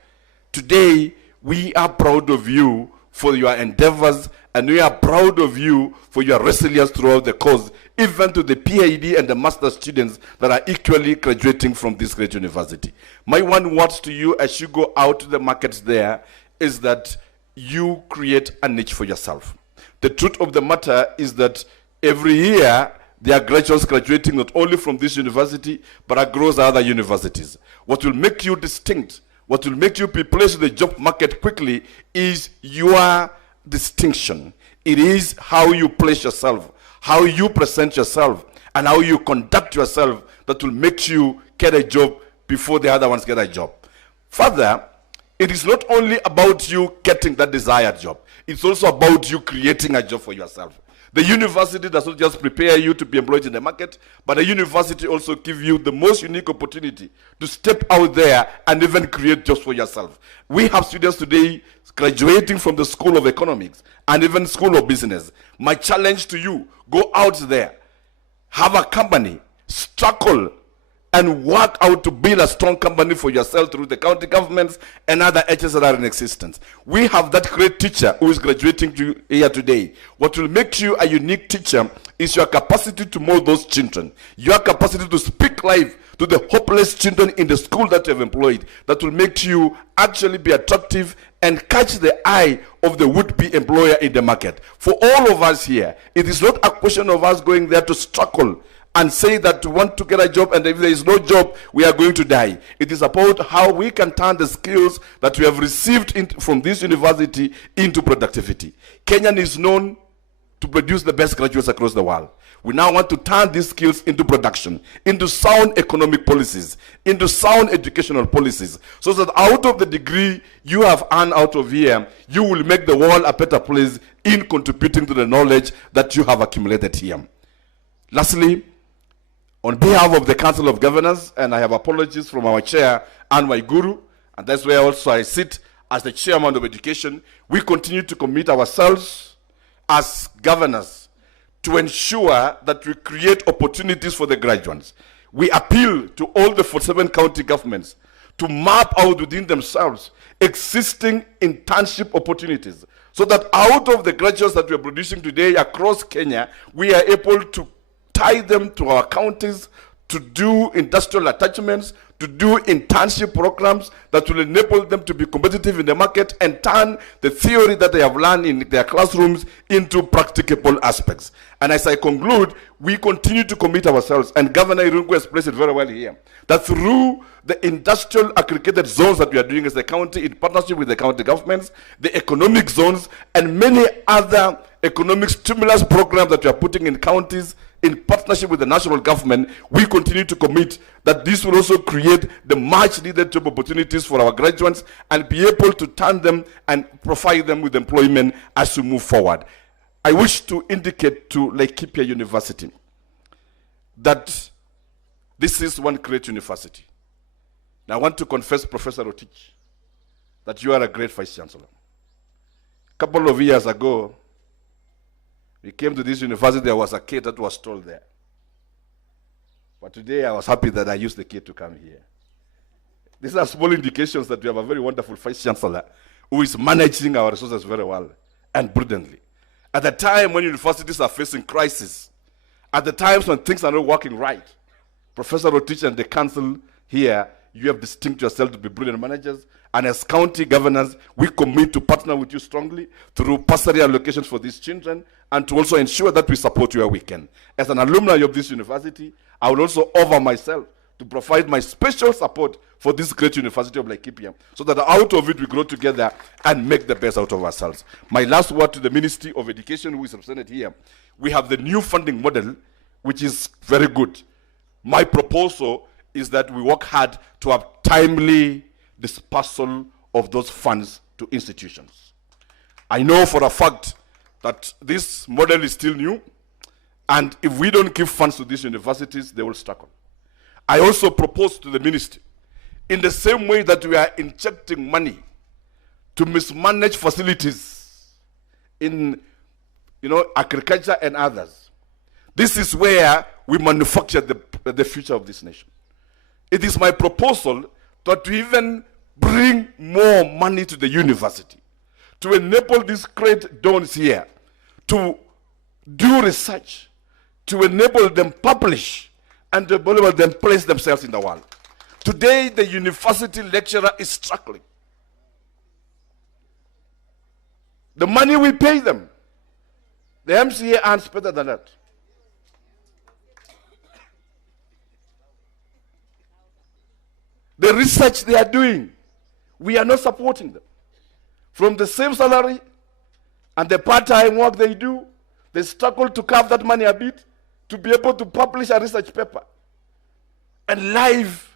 Today, we are proud of you for your endeavors, and we are proud of you for your resilience throughout the course, even to the PhD and the master students that are equally graduating from this great university. My one word to you as you go out to the markets there is that you create a niche for yourself. The truth of the matter is that every year there are graduates graduating not only from this university but across other universities. What will make you distinct, what will make you be placed in the job market quickly is your distinction. It is how you place yourself, how you present yourself, and how you conduct yourself that will make you get a job before the other ones get a job. Further, it is not only about you getting that desired job. It's also about you creating a job for yourself. The university does not just prepare you to be employed in the market, but the university also gives you the most unique opportunity to step out there and even create jobs for yourself. We have students today graduating from the School of Economics and even School of Business. My challenge to you, go out there, have a company, struggle, and work out to build a strong company for yourself through the county governments and other HSs that are in existence. We have that great teacher who is graduating here today. What will make you a unique teacher is your capacity to mold those children, your capacity to speak life to the hopeless children in the school that you have employed, that will make you actually be attractive and catch the eye of the would-be employer in the market. For all of us here, it is not a question of us going there to struggle and say that we want to get a job, and if there is no job, we are going to die. It is about how we can turn the skills that we have received from this university into productivity. Kenya is known to produce the best graduates across the world. We now want to turn these skills into production, into sound economic policies, into sound educational policies, so that out of the degree you have earned out of here, you will make the world a better place in contributing to the knowledge that you have accumulated here. Lastly, on behalf of the Council of Governors, and I have apologies from our chair and my guru, and that's where also I sit as the chairman of education, we continue to commit ourselves as governors to ensure that we create opportunities for the graduates. We appeal to all the 47 county governments to map out within themselves existing internship opportunities, so that out of the graduates that we are producing today across Kenya, we are able to tie them to our counties, to do industrial attachments, to do internship programs that will enable them to be competitive in the market and turn the theory that they have learned in their classrooms into practicable aspects. And as I conclude, we continue to commit ourselves, and Governor Irungu has placed it very well here, that through the industrial aggregated zones that we are doing as the county, in partnership with the county governments, the economic zones, and many other economic stimulus programs that we are putting in counties, in partnership with the national government, we continue to commit that this will also create the much needed job opportunities for our graduates and be able to turn them and provide them with employment as we move forward. I wish to indicate to Laikipia University that this is one great university. Now I want to confess, Professor Rotich, that you are a great Vice Chancellor. A couple of years ago, we came to this university, there was a kid that was told there. But today I was happy that I used the kid to come here. These are small indications that we have a very wonderful Vice Chancellor who is managing our resources very well and prudently. At the time when universities are facing crisis, at the times when things are not working right, Professor Rotich and the council here, you have distinguished yourself to be brilliant managers. And as county governors, we commit to partner with you strongly through bursary allocations for these children and to also ensure that we support you where we can. As an alumni of this university, I will also offer myself to provide my special support for this great University of Laikipia, so that out of it we grow together and make the best out of ourselves. My last word to the Ministry of Education, who is represented here, we have the new funding model, which is very good. My proposal is that we work hard to have timely dispersal of those funds to institutions. I know for a fact that this model is still new, and if we don't give funds to these universities, they will struggle. I also propose to the ministry, in the same way that we are injecting money to mismanage facilities in agriculture and others, this is where we manufacture the future of this nation. It is my proposal that we even bring more money to the university to enable these great dons here to do research, to enable them publish, and to enable them place themselves in the world. Today, the university lecturer is struggling. The money we pay them, the MCA earns better than that. The research they are doing, we are not supporting them. From the same salary and the part-time work they do, they struggle to carve that money a bit to be able to publish a research paper. And life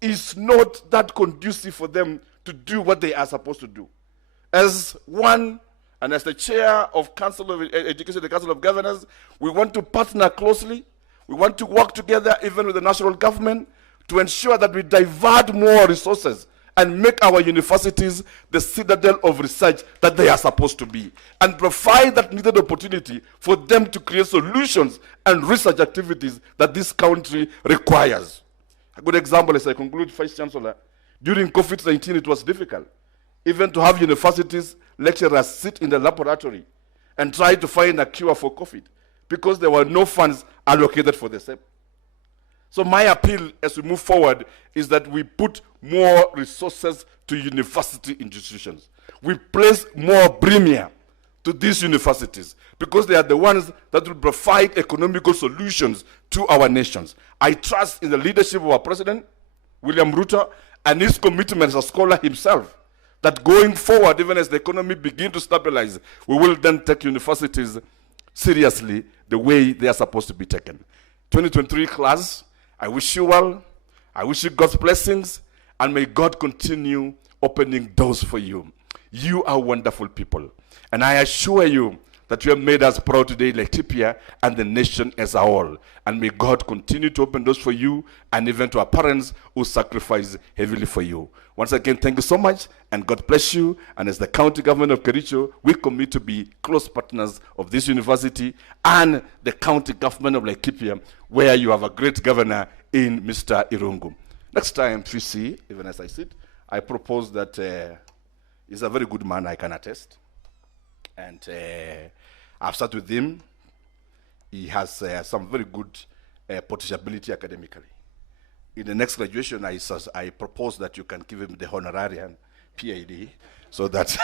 is not that conducive for them to do what they are supposed to do. As one And as the chair of Council of Education, the Council of Governors, we want to partner closely. We want to work together even with the national government to ensure that we divert more resources and make our universities the citadel of research that they are supposed to be, and provide that needed opportunity for them to create solutions and research activities that this country requires. A good example, as I conclude, Vice Chancellor, during COVID-19 it was difficult even to have universities, lecturers sit in the laboratory and try to find a cure for COVID because there were no funds allocated for the same. So my appeal as we move forward is that we put more resources to university institutions. We place more premium to these universities because they are the ones that will provide economical solutions to our nations. I trust in the leadership of our President, William Ruto, and his commitment as a scholar himself, that going forward, even as the economy begins to stabilize, we will then take universities seriously the way they are supposed to be taken. 2023 class, I wish you well, I wish you God's blessings, and may God continue opening doors for you. You are wonderful people, and I assure you that you have made us proud today, Laikipia, and the nation as a whole. And may God continue to open doors for you, and even to our parents who sacrifice heavily for you. Once again, thank you so much, and God bless you. And as the county government of Kericho, we commit to be close partners of this university and the county government of Laikipia, where you have a great governor in Mr. Irungu. Next time, 3C, even as I sit, I propose that he's a very good man, I can attest. And I've sat with him. He has some very good potentiality academically. In the next graduation, I propose that you can give him the honorarium PhD, so that,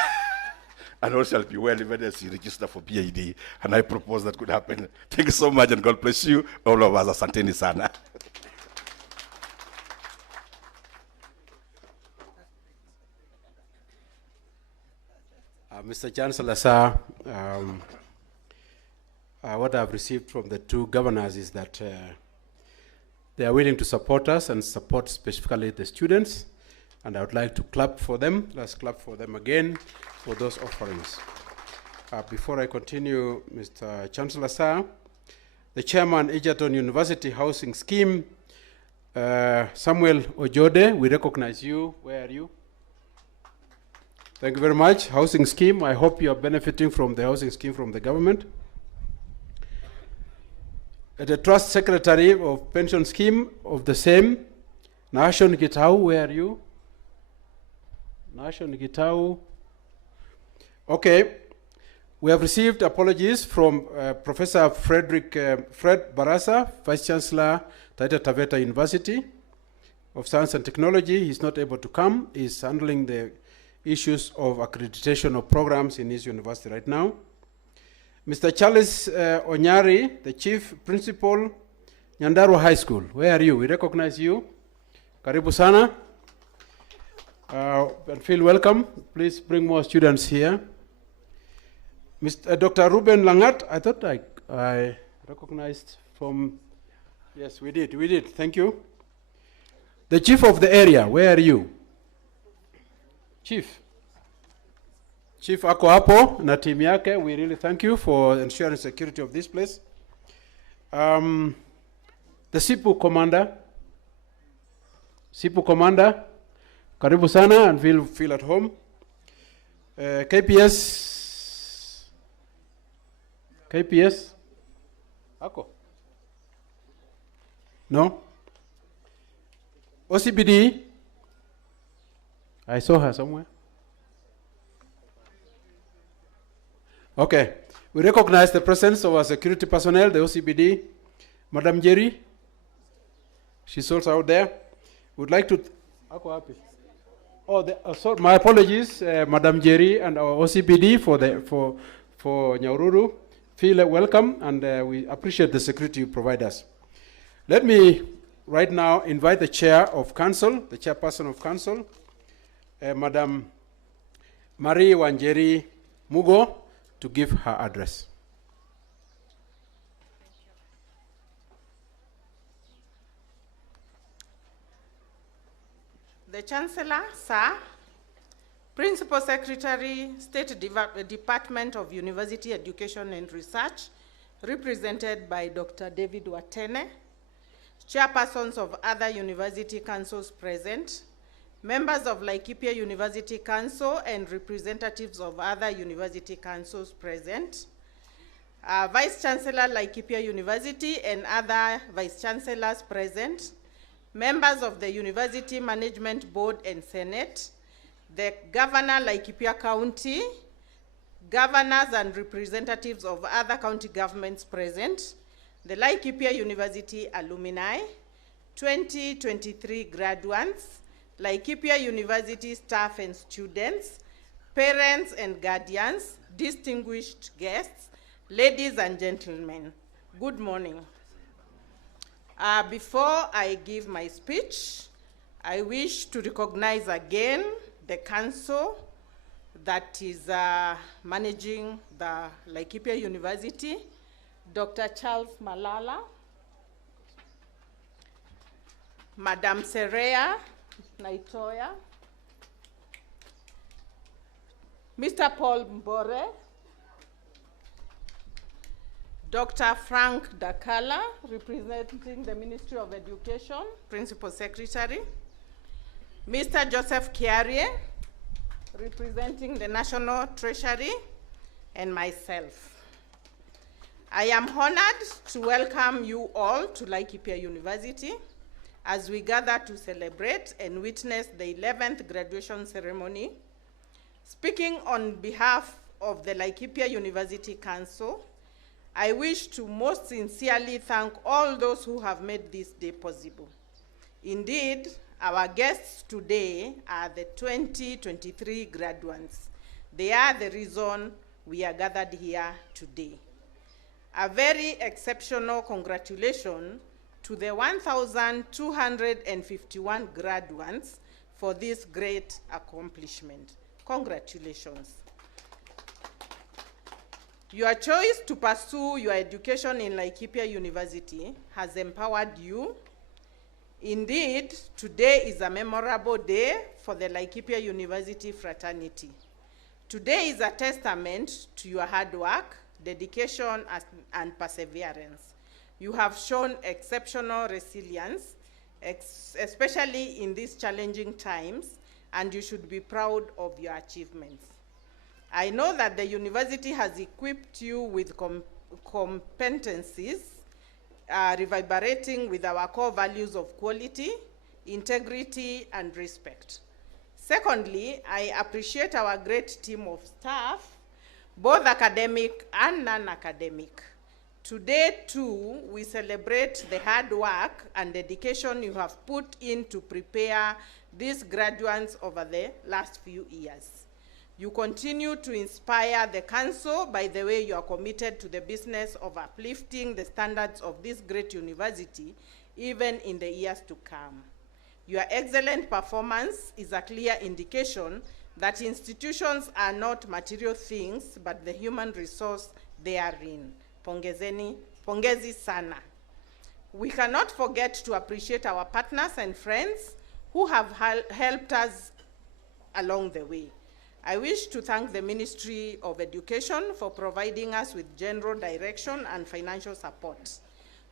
and all shall be well even as you register for PhD. And I propose that could happen. Thank you so much, and God bless you, all of us. Asanteni sana. Mr. Chancellor, sir, what I've received from the two governors is that they are willing to support us and support specifically the students, and I would like to clap for them. Let's clap for them again for those offerings. Before I continue, Mr. Chancellor, sir, the chairman, Egerton University Housing Scheme, Samuel Ojode, we recognize you. Where are you? Thank you very much. Housing scheme, I hope you are benefiting from the housing scheme from the government. The trust secretary of pension scheme of the same, Nashon Gitau, where are you? Nashon Gitau. Okay, we have received apologies from Professor Fred Barasa, Vice Chancellor, Taita Taveta University of Science and Technology. He's not able to come. He's handling the issues of accreditation of programs in his university right now. Mr. Charles Onyari, the Chief Principal, Nyandarua High School. Where are you? We recognize you. Karibu sana. And feel welcome. Please bring more students here. Mr. Dr. Ruben Langat, I thought I recognized from, yes, we did. Thank you. The Chief of the area, where are you? Chief ako hapo na team yake, we really thank you for ensuring security of this place. The Sipu Commander, karibu sana and feel at home. KPS, ako? No? OCBD, I saw her somewhere. Okay, we recognize the presence of our security personnel, the OCBD. Madam Jerry, she's also out there. Would like to, sorry, my apologies, Madam Jerry and our OCBD for Nyahururu. Feel welcome, and we appreciate the security you provide us. Let me right now invite the chair of council, the chairperson of council, Madam Marie Wanjeri Mugo, to give her address. The Chancellor, sir, Principal Secretary, State Department of University Education and Research, represented by Dr. David Watene, chairpersons of other university councils present, members of Laikipia University Council and representatives of other university councils present, Vice Chancellor Laikipia University and other Vice Chancellors present, members of the University Management Board and Senate, the Governor Laikipia County, governors and representatives of other county governments present, the Laikipia University alumni, 2023 graduates, Laikipia University staff and students, parents and guardians, distinguished guests, ladies and gentlemen, good morning. Before I give my speech, I wish to recognize again the council that is managing the Laikipia University, Dr. Charles Malala, Madam Serea Naitoya, Mr. Paul Mbore, Dr. Frank Dakala, representing the Ministry of Education, Principal Secretary, Mr. Joseph Kiarie, representing the National Treasury, and myself. I am honored to welcome you all to Laikipia University as we gather to celebrate and witness the 11th graduation ceremony. Speaking on behalf of the Laikipia University Council, I wish to most sincerely thank all those who have made this day possible. Indeed, our guests today are the 2023 graduates. They are the reason we are gathered here today. A very exceptional congratulations to the 1,251 graduates for this great accomplishment. Congratulations. Your choice to pursue your education in Laikipia University has empowered you. Indeed, today is a memorable day for the Laikipia University fraternity. Today is a testament to your hard work, dedication, and perseverance. You have shown exceptional resilience, especially in these challenging times, and you should be proud of your achievements. I know that the university has equipped you with competencies reverberating with our core values of quality, integrity, and respect. Secondly, I appreciate our great team of staff, both academic and non-academic. Today, too, we celebrate the hard work and dedication you have put in to prepare these graduates over the last few years. You continue to inspire the council by the way you are committed to the business of uplifting the standards of this great university, even in the years to come. Your excellent performance is a clear indication that institutions are not material things, but the human resource therein. Pongezi sana. We cannot forget to appreciate our partners and friends who have helped us along the way. I wish to thank the Ministry of Education for providing us with general direction and financial support.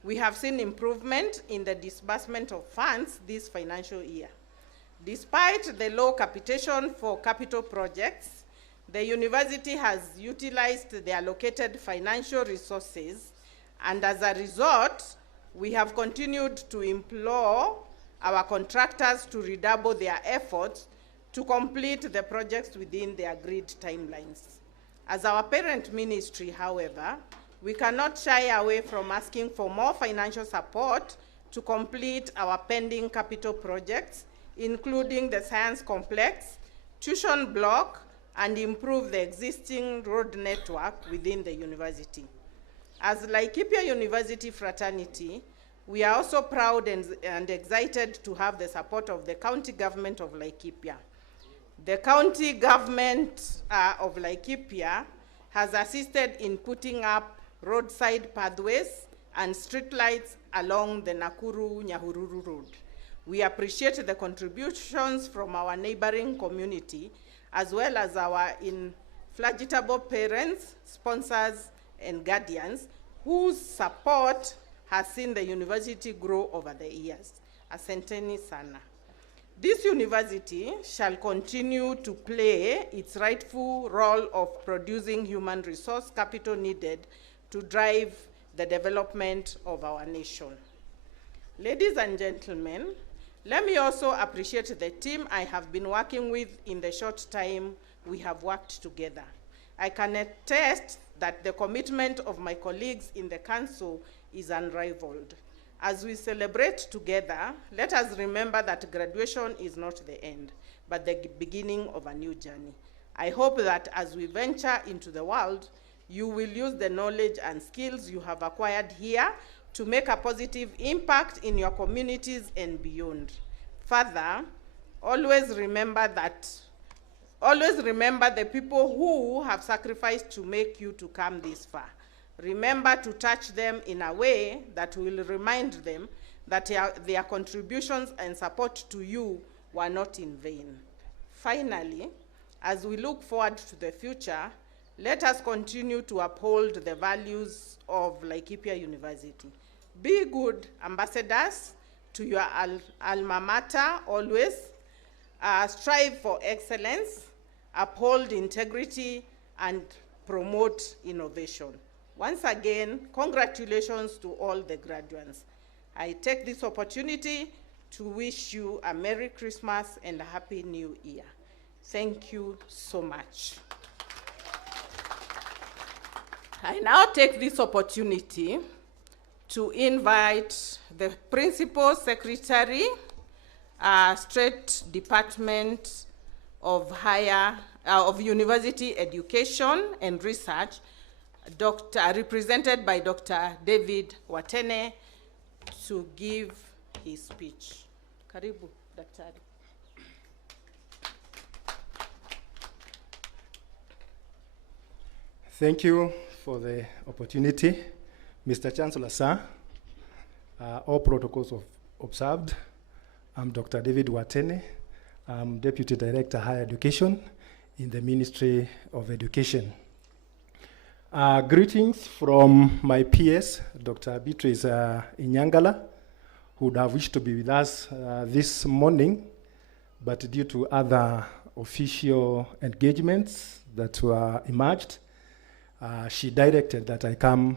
We have seen improvement in the disbursement of funds this financial year. Despite the low capitation for capital projects, the university has utilized the allocated financial resources, and as a result, we have continued to implore our contractors to redouble their efforts to complete the projects within the agreed timelines. As our parent ministry, however, we cannot shy away from asking for more financial support to complete our pending capital projects, including the science complex, tuition block, and improve the existing road network within the university. As Laikipia University fraternity, we are also proud and excited to have the support of the county government of Laikipia. The county government of Laikipia has assisted in putting up roadside pathways and streetlights along the Nakuru-Nyahururu Road. We appreciate the contributions from our neighboring community as well as our inflexible parents, sponsors, and guardians whose support has seen the university grow over the years. Asanteni sana. This university shall continue to play its rightful role of producing human resource capital needed to drive the development of our nation. Ladies and gentlemen, let me also appreciate the team I have been working with in the short time we have worked together. I can attest that the commitment of my colleagues in the council is unrivaled. As we celebrate together, let us remember that graduation is not the end, but the beginning of a new journey. I hope that as we venture into the world, you will use the knowledge and skills you have acquired here to make a positive impact in your communities and beyond. Further, always remember the people who have sacrificed to make you to come this far. Remember to touch them in a way that will remind them that their contributions and support to you were not in vain. Finally, as we look forward to the future, let us continue to uphold the values of Laikipia University. Be good ambassadors to your alma mater always. Strive for excellence, uphold integrity, and promote innovation. Once again, congratulations to all the graduates. I take this opportunity to wish you a Merry Christmas and a Happy New Year. Thank you so much. I now take this opportunity to invite the Principal Secretary, State Department of University Education and Research, represented by Dr. David Watene, to give his speech. Karibu, Daktari. Thank you for the opportunity. Mr. Chancellor, sir, all protocols observed. I'm Dr. David Watene. I'm Deputy Director, Higher Education in the Ministry of Education. Greetings from my PS, Dr. Beatrice Inyangala, who would have wished to be with us this morning, but due to other official engagements that were emerged, she directed that I come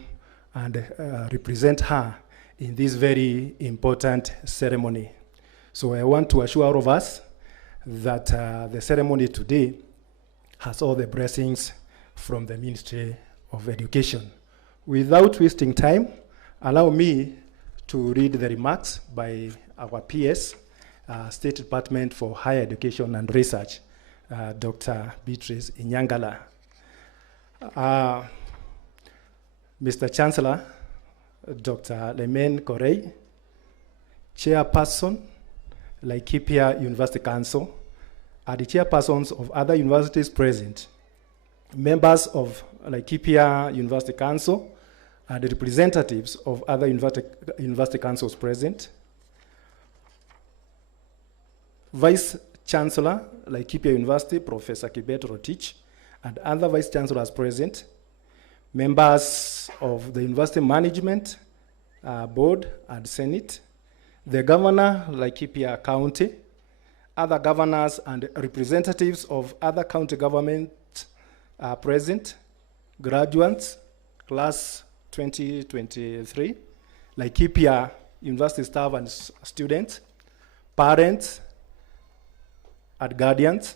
and represent her in this very important ceremony. So I want to assure all of us that the ceremony today has all the blessings from the Ministry of Education. Without wasting time, allow me to read the remarks by our PS, State Department for Higher Education and Research, Dr. Beatrice Inyangala. Mr. Chancellor, Dr. Lemen Korei, Chairperson, Laikipia University Council, and the chairpersons of other universities present, members of Laikipia University Council, and the representatives of other university councils present, Vice Chancellor, Laikipia University, Professor Kibet Rotich, and other Vice Chancellors present, members of the University Management Board and Senate, the Governor, Laikipia County, other governors and representatives of other county governments are present, graduates, class 2023, Laikipia University staff and students, parents and guardians,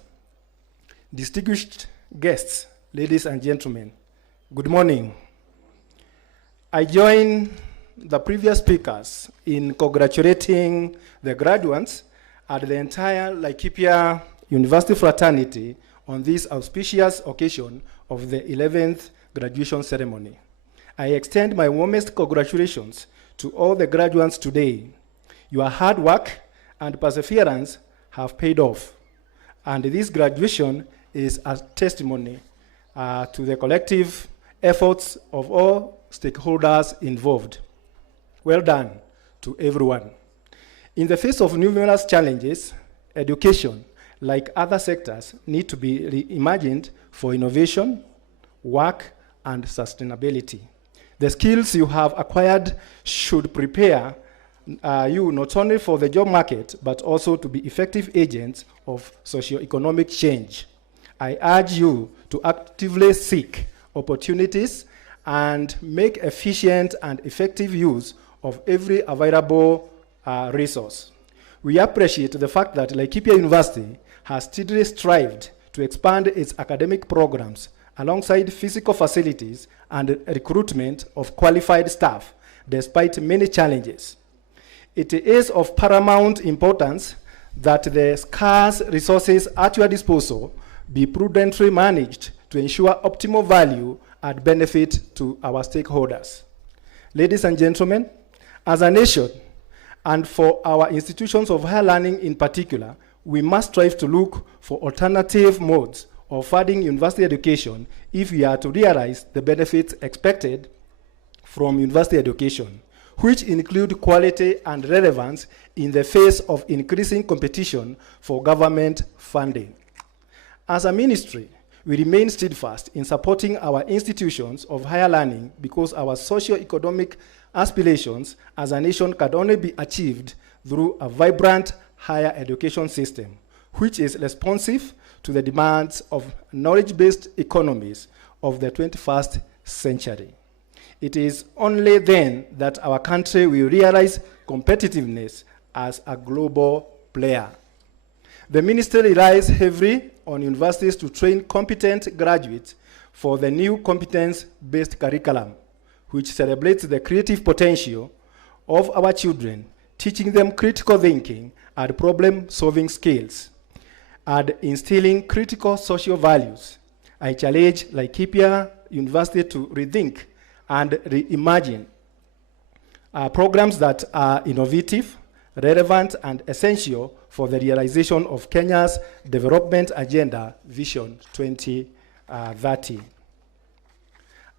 distinguished guests, ladies and gentlemen, good morning. I join the previous speakers in congratulating the graduates and the entire Laikipia University fraternity on this auspicious occasion of the 11th graduation ceremony. I extend my warmest congratulations to all the graduates today. Your hard work and perseverance have paid off, and this graduation is a testimony to the collective efforts of all stakeholders involved. Well done to everyone. In the face of numerous challenges, education, like other sectors, need to be reimagined for innovation, work, and sustainability. The skills you have acquired should prepare you not only for the job market, but also to be effective agents of socio-economic change. I urge you to actively seek opportunities and make efficient and effective use of every available resource. We appreciate the fact that Laikipia University has steadily strived to expand its academic programs alongside physical facilities and recruitment of qualified staff, despite many challenges. It is of paramount importance that the scarce resources at your disposal be prudently managed to ensure optimal value and benefit to our stakeholders. Ladies and gentlemen, as a nation, and for our institutions of higher learning in particular, we must strive to look for alternative modes of funding university education if we are to realize the benefits expected from university education, which include quality and relevance in the face of increasing competition for government funding. As a ministry, we remain steadfast in supporting our institutions of higher learning because our socio-economic aspirations as a nation can only be achieved through a vibrant higher education system, which is responsive to the demands of knowledge-based economies of the 21st century. It is only then that our country will realize competitiveness as a global player. The ministry relies heavily on universities to train competent graduates for the new competence-based curriculum, which celebrates the creative potential of our children, teaching them critical thinking and problem-solving skills, and instilling critical social values. I challenge Laikipia University to rethink and reimagine programs that are innovative, relevant, and essential for the realization of Kenya's Development Agenda Vision 2030.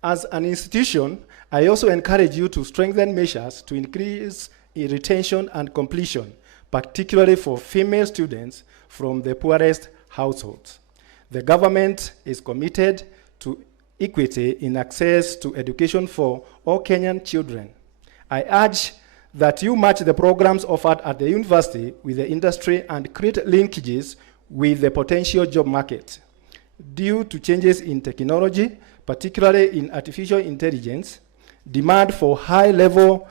As an institution, I also encourage you to strengthen measures to increase retention and completion, particularly for female students from the poorest households. The government is committed to equity in access to education for all Kenyan children. I urge that you match the programs offered at the university with the industry and create linkages with the potential job market. Due to changes in technology, particularly in artificial intelligence, demand for high-level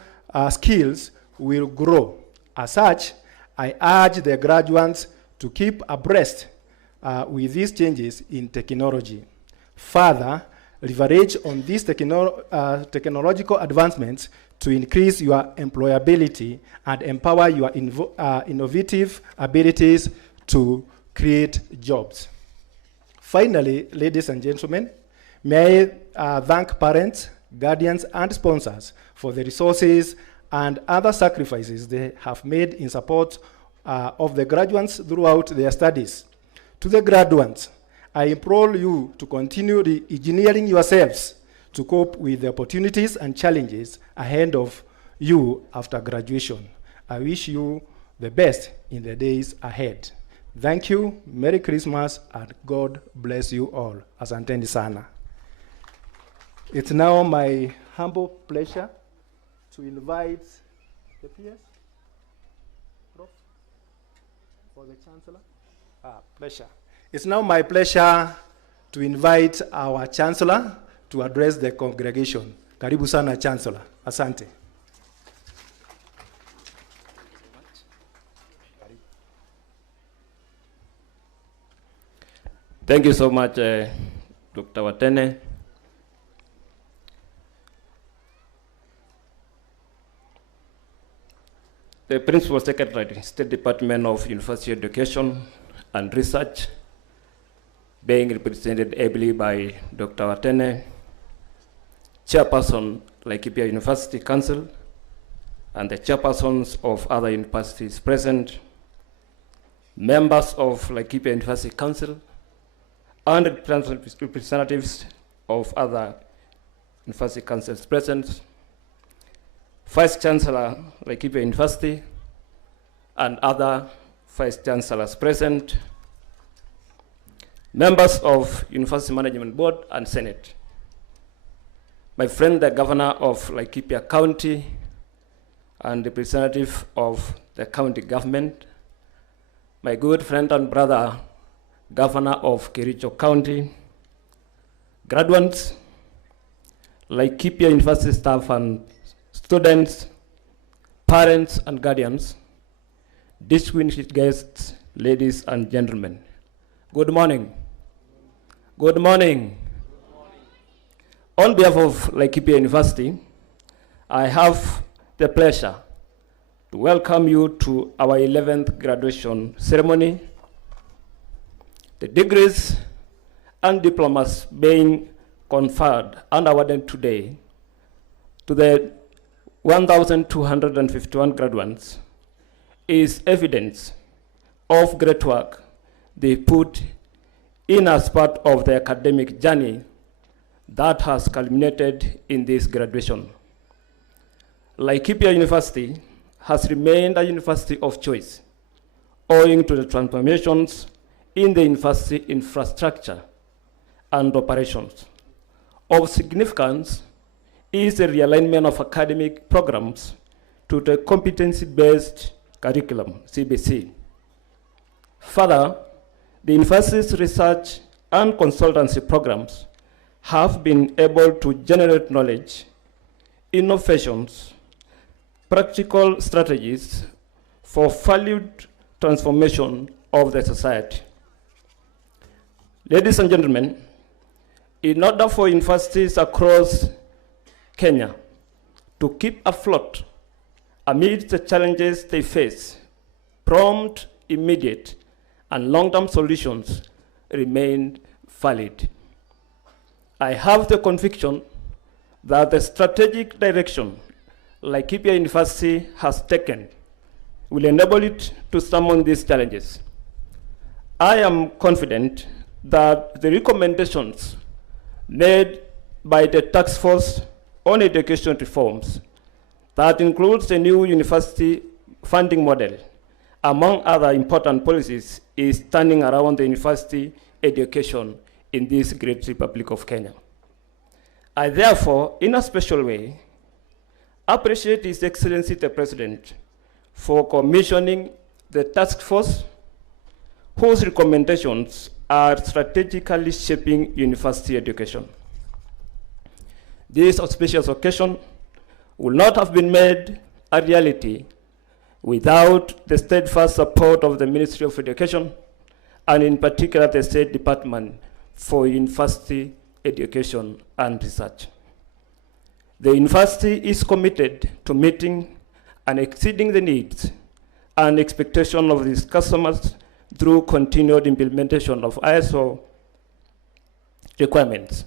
skills will grow. As such, I urge the graduates to keep abreast with these changes in technology. Further, leverage on these technological advancements to increase your employability and empower your innovative abilities to create jobs. Finally, ladies and gentlemen, may I thank parents, guardians, and sponsors for the resources and other sacrifices they have made in support of the graduates throughout their studies. To the graduates, I implore you to continue re-engineering yourselves to cope with the opportunities and challenges ahead of you after graduation. I wish you the best in the days ahead. Thank you, Merry Christmas, and God bless you all. Asanteni sana. It's now my humble pleasure to invite the PS, Prof, for the Chancellor. Pleasure. It's now my pleasure to invite our Chancellor to address the congregation. Karibu sana, Chancellor. Asante. Thank you so much, Dr. Watene. The Principal Secretary, State Department of University Education and Research, being represented ably by Dr. Watene, Chairperson, Laikipia University Council, and the chairpersons of other universities present, members of Laikipia University Council, and representatives of other university councils present, Vice Chancellor, Laikipia University, and other Vice Chancellors present, members of University Management Board and Senate, my friend the Governor of Laikipia County and representative of the county government, my good friend and brother, Governor of Kericho County, graduates, Laikipia University staff and students, parents and guardians, distinguished guests, ladies and gentlemen. Good morning. Good morning. On behalf of Laikipia University, I have the pleasure to welcome you to our 11th graduation ceremony. The degrees and diplomas being conferred and awarded today to the 1,251 graduates is evidence of great work they put in as part of the academic journey that has culminated in this graduation. Laikipia University has remained a university of choice owing to the transformations in the university infrastructure and operations. Of significance is the realignment of academic programs to the competency-based curriculum, CBC. Further, the university's research and consultancy programs have been able to generate knowledge, innovations, practical strategies for valued transformation of the society. Ladies and gentlemen, in order for universities across Kenya to keep afloat amid the challenges they face, prompt, immediate, and long-term solutions remain valid. I have the conviction that the strategic direction Laikipia University has taken will enable it to summon these challenges. I am confident that the recommendations made by the Task Force on Education Reforms, that includes the new university funding model, among other important policies, is turning around the university education in this great Republic of Kenya. I therefore, in a special way, appreciate His Excellency the President for commissioning the task force whose recommendations are strategically shaping university education. This auspicious occasion would not have been made a reality without the steadfast support of the Ministry of Education, and in particular the State Department for University Education and Research. The university is committed to meeting and exceeding the needs and expectations of its customers through continued implementation of ISO requirements.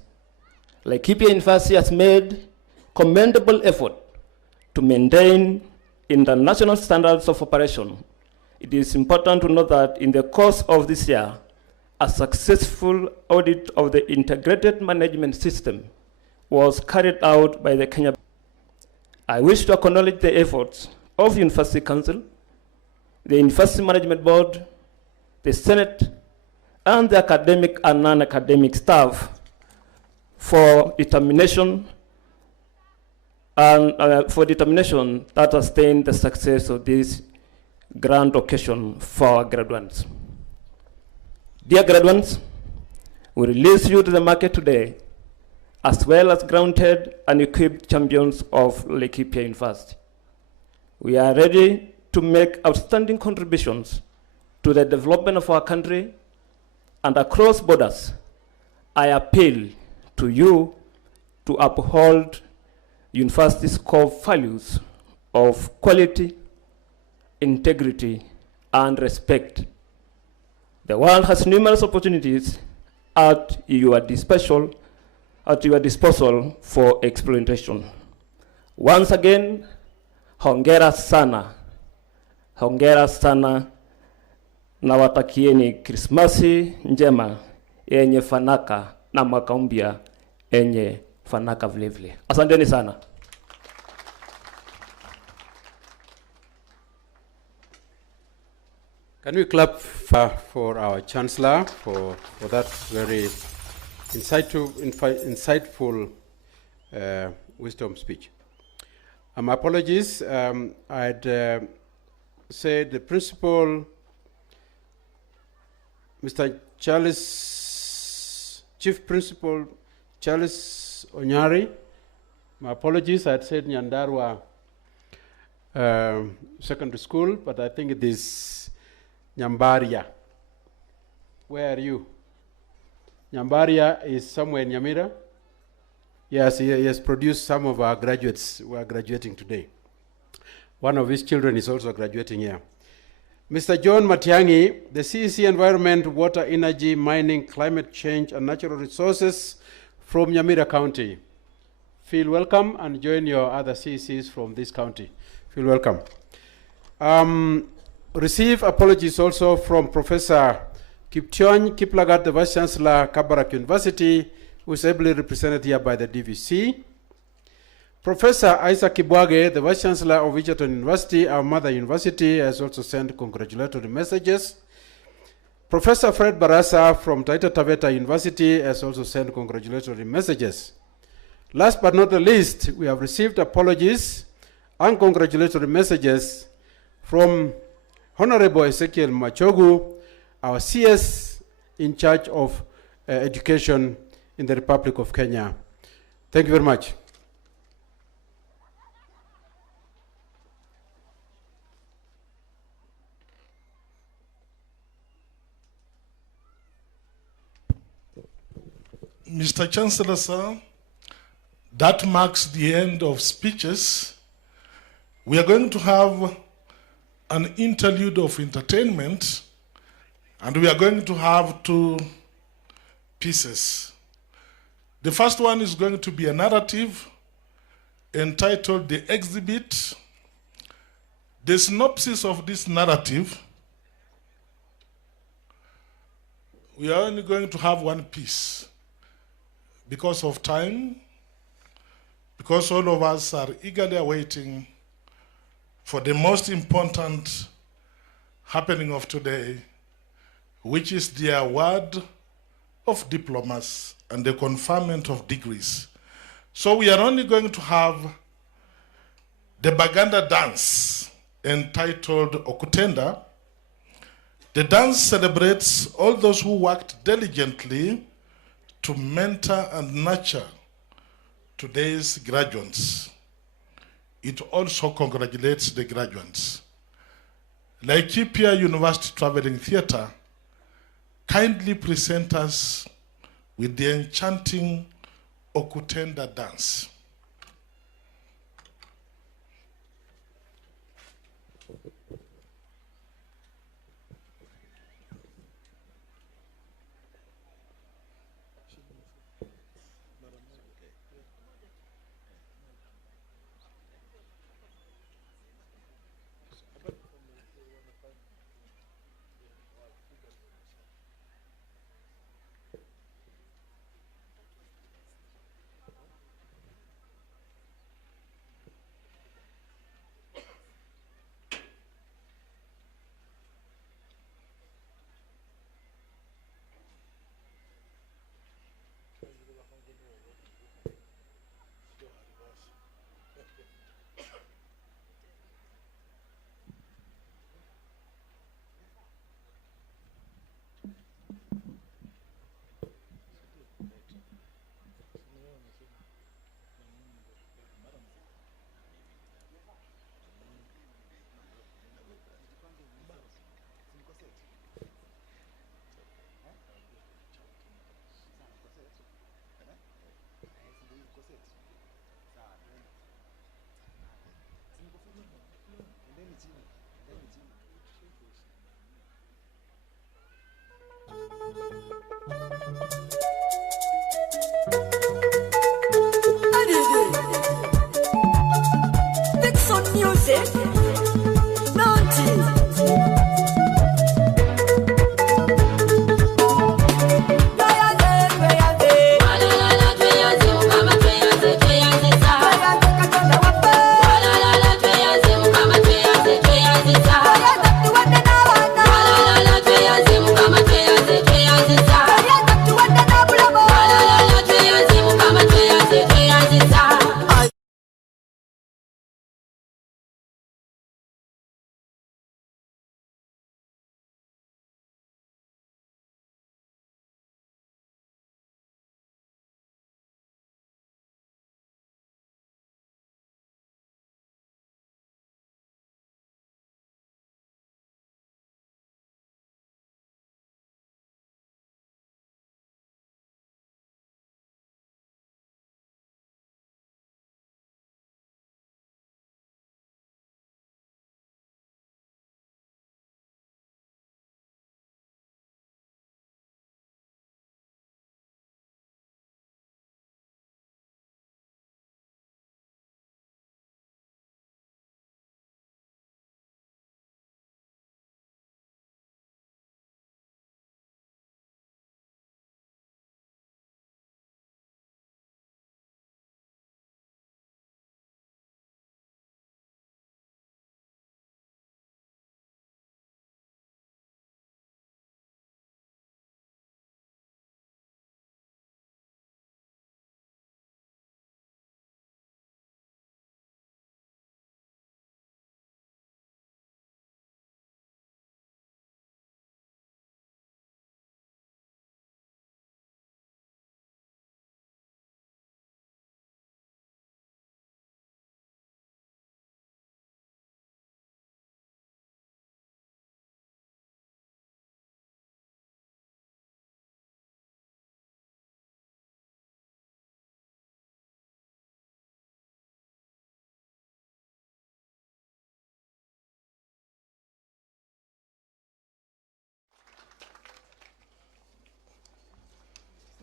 Laikipia University has made commendable effort to maintain international standards of operation. It is important to note that in the course of this year, a successful audit of the integrated management system was carried out by the Kenya. I wish to acknowledge the efforts of the University Council, the University Management Board, the Senate, and the academic and non-academic staff for determination that sustained the success of this grand occasion for our graduates. Dear graduates, we release you to the market today as well as grounded and equipped champions of Laikipia University. We are ready to make outstanding contributions to the development of our country, and across borders, I appeal to you to uphold university's core values of quality, integrity, and respect. The world has numerous opportunities at your disposal for exploitation. Once again, hongera sana. Hongera sana, na watakieni Krismasi njema yenye fanaka na mwaka mpya yenye fanaka vilevile. Asanteni sana. Can we clap for our Chancellor for that very insightful wisdom speech? My apologies. I'd say the principal, Mr. Charles, Chief Principal Charles Onyari. My apologies. I'd said Nyandarua Secondary School, but I think it is Nyambaria. Where are you? Nyambaria is somewhere in Nyamira. Yes, he has produced some of our graduates who are graduating today. One of his children is also graduating here. Mr. John Matiangi, the CEC Environment, Water, Energy, Mining, Climate Change, and Natural Resources from Nyamira County. Feel welcome and join your other CECs from this county. Feel welcome. Receive apologies also from Professor Kiptiony Kiplagat, the Vice Chancellor, Kabarak University, who is ably represented here by the DVC. Professor Isaac Kibwage, the Vice Chancellor of Egerton University, our mother university, has also sent congratulatory messages. Professor Fred Barasa from Taita Taveta University has also sent congratulatory messages. Last but not the least, we have received apologies and congratulatory messages from Honorable Ezekiel Machogu, our CS in charge of education in the Republic of Kenya. Thank you very much. Mr. Chancellor, sir, that marks the end of speeches. We are going to have an interlude of entertainment, and we are going to have two pieces. The first one is going to be a narrative entitled The Exhibit. The synopsis of this narrative, we are only going to have one piece because of time, because all of us are eagerly awaiting for the most important happening of today, which is the award of diplomas and the conferment of degrees. So we are only going to have the Baganda dance entitled Okutenda. The dance celebrates all those who worked diligently to mentor and nurture today's graduates. It also congratulates the graduates. Laikipia University Traveling Theatre kindly present us with the enchanting Okutenda dance.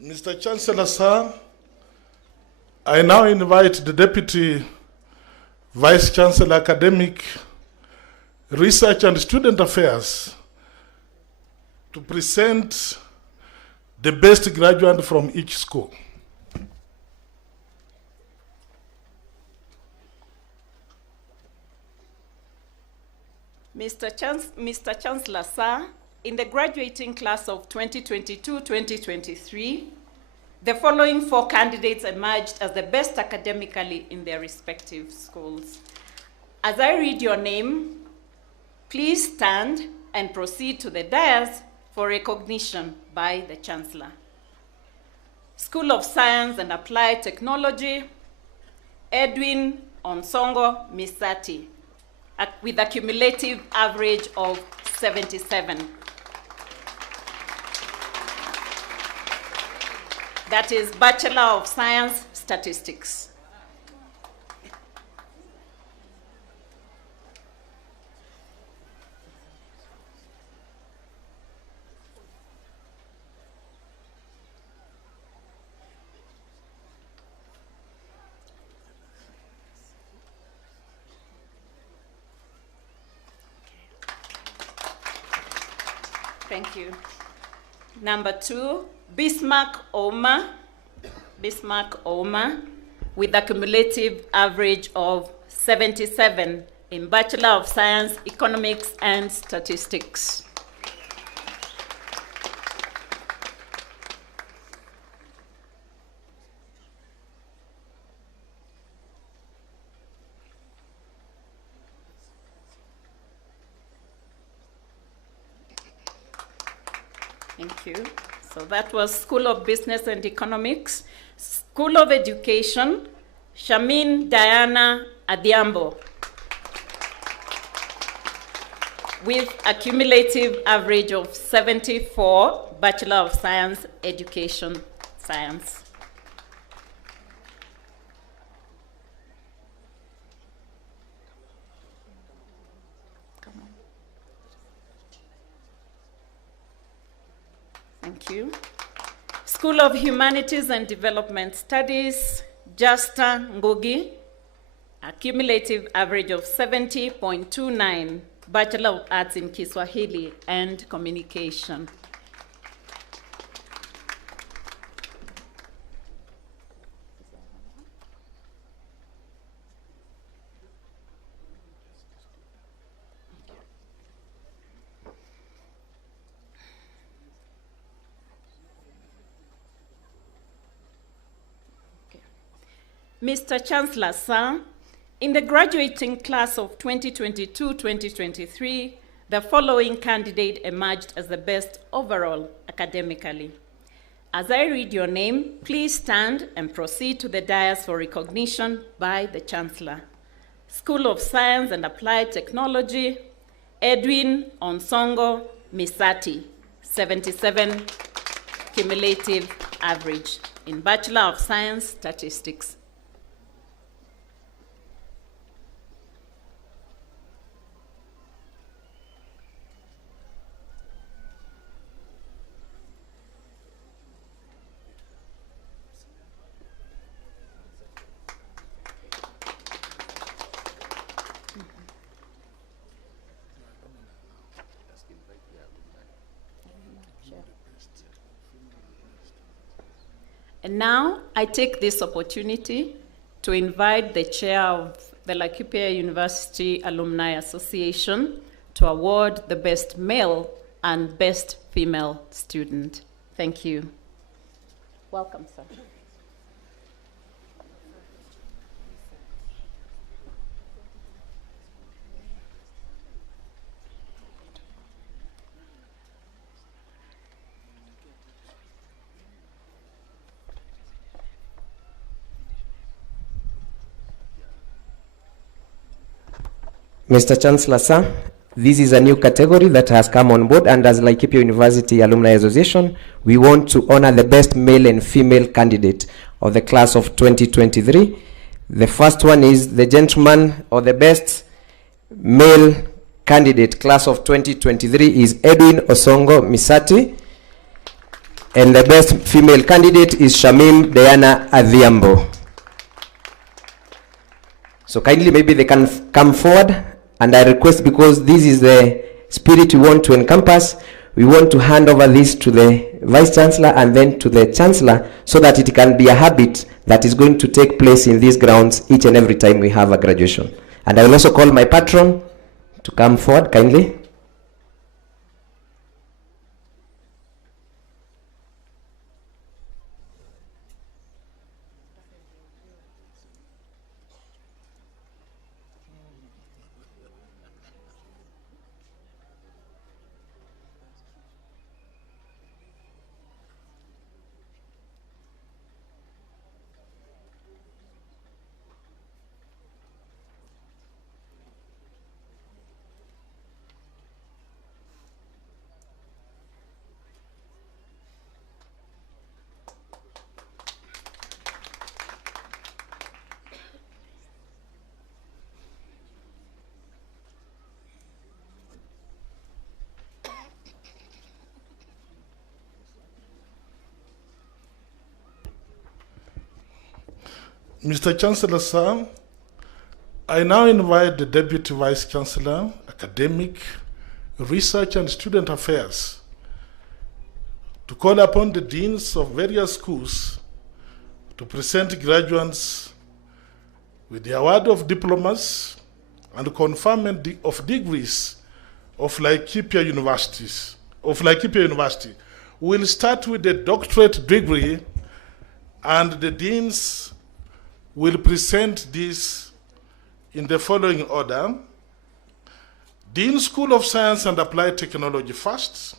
Mr. Chancellor, sir, I now invite the Deputy Vice Chancellor, Academic, Research and Student Affairs to present the best graduate from each school. Mr. Chancellor, sir, in the graduating class of 2022-2023, the following 4 candidates emerged as the best academically in their respective schools. As I read your name, please stand and proceed to the dais for recognition by the Chancellor. School of Science and Applied Technology, Edwin Onsongo Misati, with a cumulative average of 77. That is Bachelor of Science Statistics. Thank you. Number 2, Bismarck Oma, with a cumulative average of 77 in Bachelor of Science, Economics and Statistics. Thank you. So that was School of Business and Economics. School of Education, Shamin Diana Adhiambo, with a cumulative average of 74, Bachelor of Science, Education Science. Thank you. School of Humanities and Development Studies, Justa Ngugi, a cumulative average of 70.29, Bachelor of Arts in Kiswahili and Communication. Mr. Chancellor, sir, in the graduating class of 2022-2023, the following candidate emerged as the best overall academically. As I read your name, please stand and proceed to the dais for recognition by the Chancellor. School of Science and Applied Technology, Edwin Onsongo Misati, 77 cumulative average in Bachelor of Science Statistics. And now I take this opportunity to invite the chair of the Laikipia University Alumni Association to award the best male and best female student. Thank you. Welcome, sir. Mr. Chancellor, sir, this is a new category that has come on board, and as Laikipia University Alumni Association, we want to honor the best male and female candidate of the class of 2023. The first one is the gentleman, or the best male candidate, class of 2023, is Edwin Osongo Misati. And the best female candidate is Shamim Diana Adhiambo. So kindly maybe they can come forward, and I request, because this is the spirit we want to encompass, we want to hand over this to the Vice Chancellor and then to the Chancellor, so that it can be a habit that is going to take place in these grounds each and every time we have a graduation. And I will also call my patron to come forward kindly. Mr. Chancellor, sir, I now invite the Deputy Vice Chancellor, Academic, Research and Student Affairs to call upon the deans of various schools to present graduates with the award of diplomas and conferment of degrees of Laikipia University. We'll start with the doctorate degree, and the deans will present this in the following order. Dean School of Science and Applied Technology first,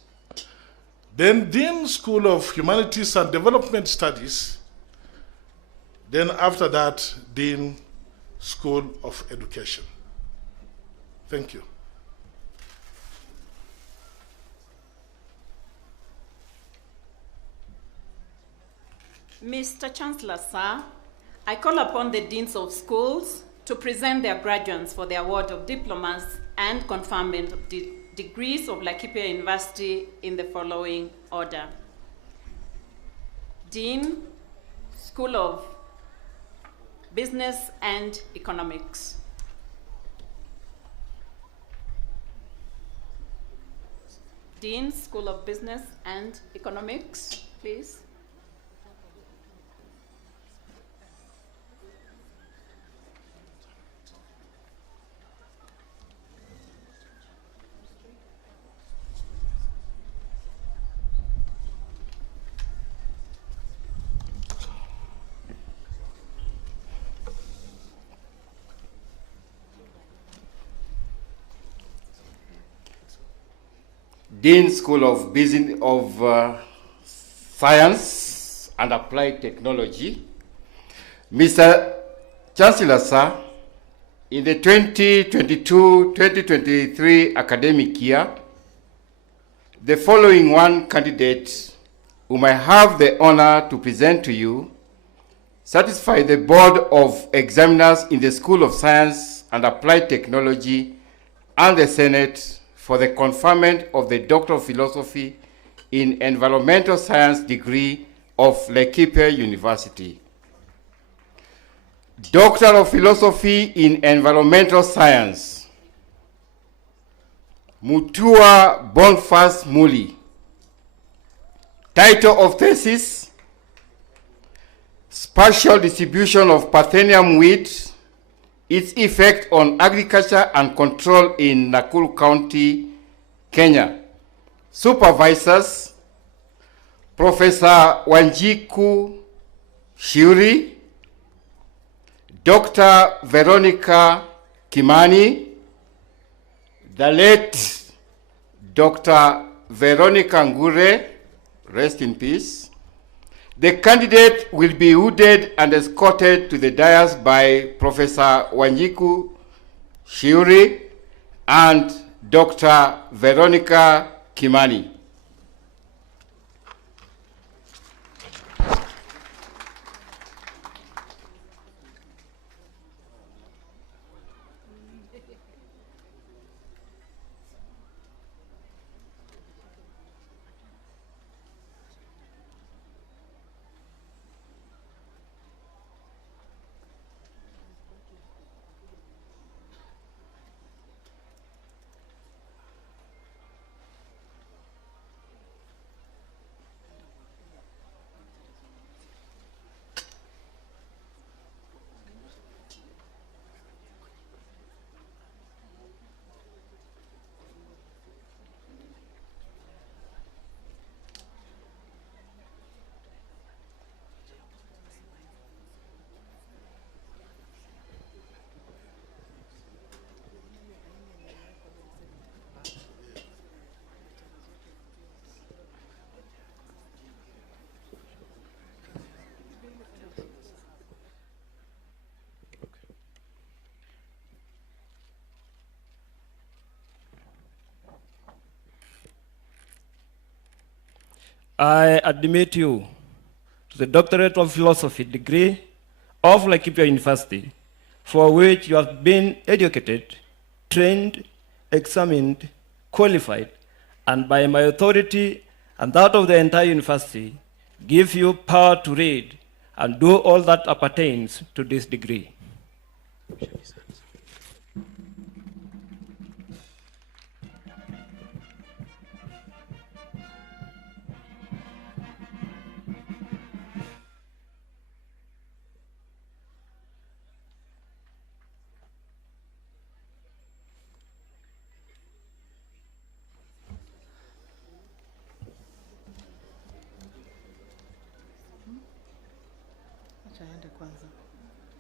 then Dean School of Humanities and Development Studies, then after that, Dean School of Education. Thank you. Mr. Chancellor, sir, I call upon the deans of schools to present their graduates for the award of diplomas and conferment of degrees of Laikipia University in the following order. Dean, School of Business and Economics. Dean, School of Business and Economics, please. Dean School of Business of Science and Applied Technology. Mr. Chancellor, sir, in the 2022-2023 academic year, the following one candidate whom I have the honor to present to you satisfy the Board of Examiners in the School of Science and Applied Technology and the Senate for the conferment of the Doctor of Philosophy in Environmental Science degree of Laikipia University. Doctor of Philosophy in Environmental Science, Mutua Boniface Muli. Title of thesis, Spatial Distribution of Parthenium Weed, its effect on agriculture and control in Nakuru County, Kenya. Supervisors, Professor Wanjiku Shiuri, Dr. Veronica Kimani, the late Dr. Veronica Ngure, rest in peace. The candidate will be hooded and escorted to the dais by Professor Wanjiku Shiuri and Dr. Veronica Kimani. I admit you to the Doctorate of Philosophy degree of Laikipia University, for which you have been educated, trained, examined, qualified, and by my authority and that of the entire university, give you power to read and do all that appertains to this degree.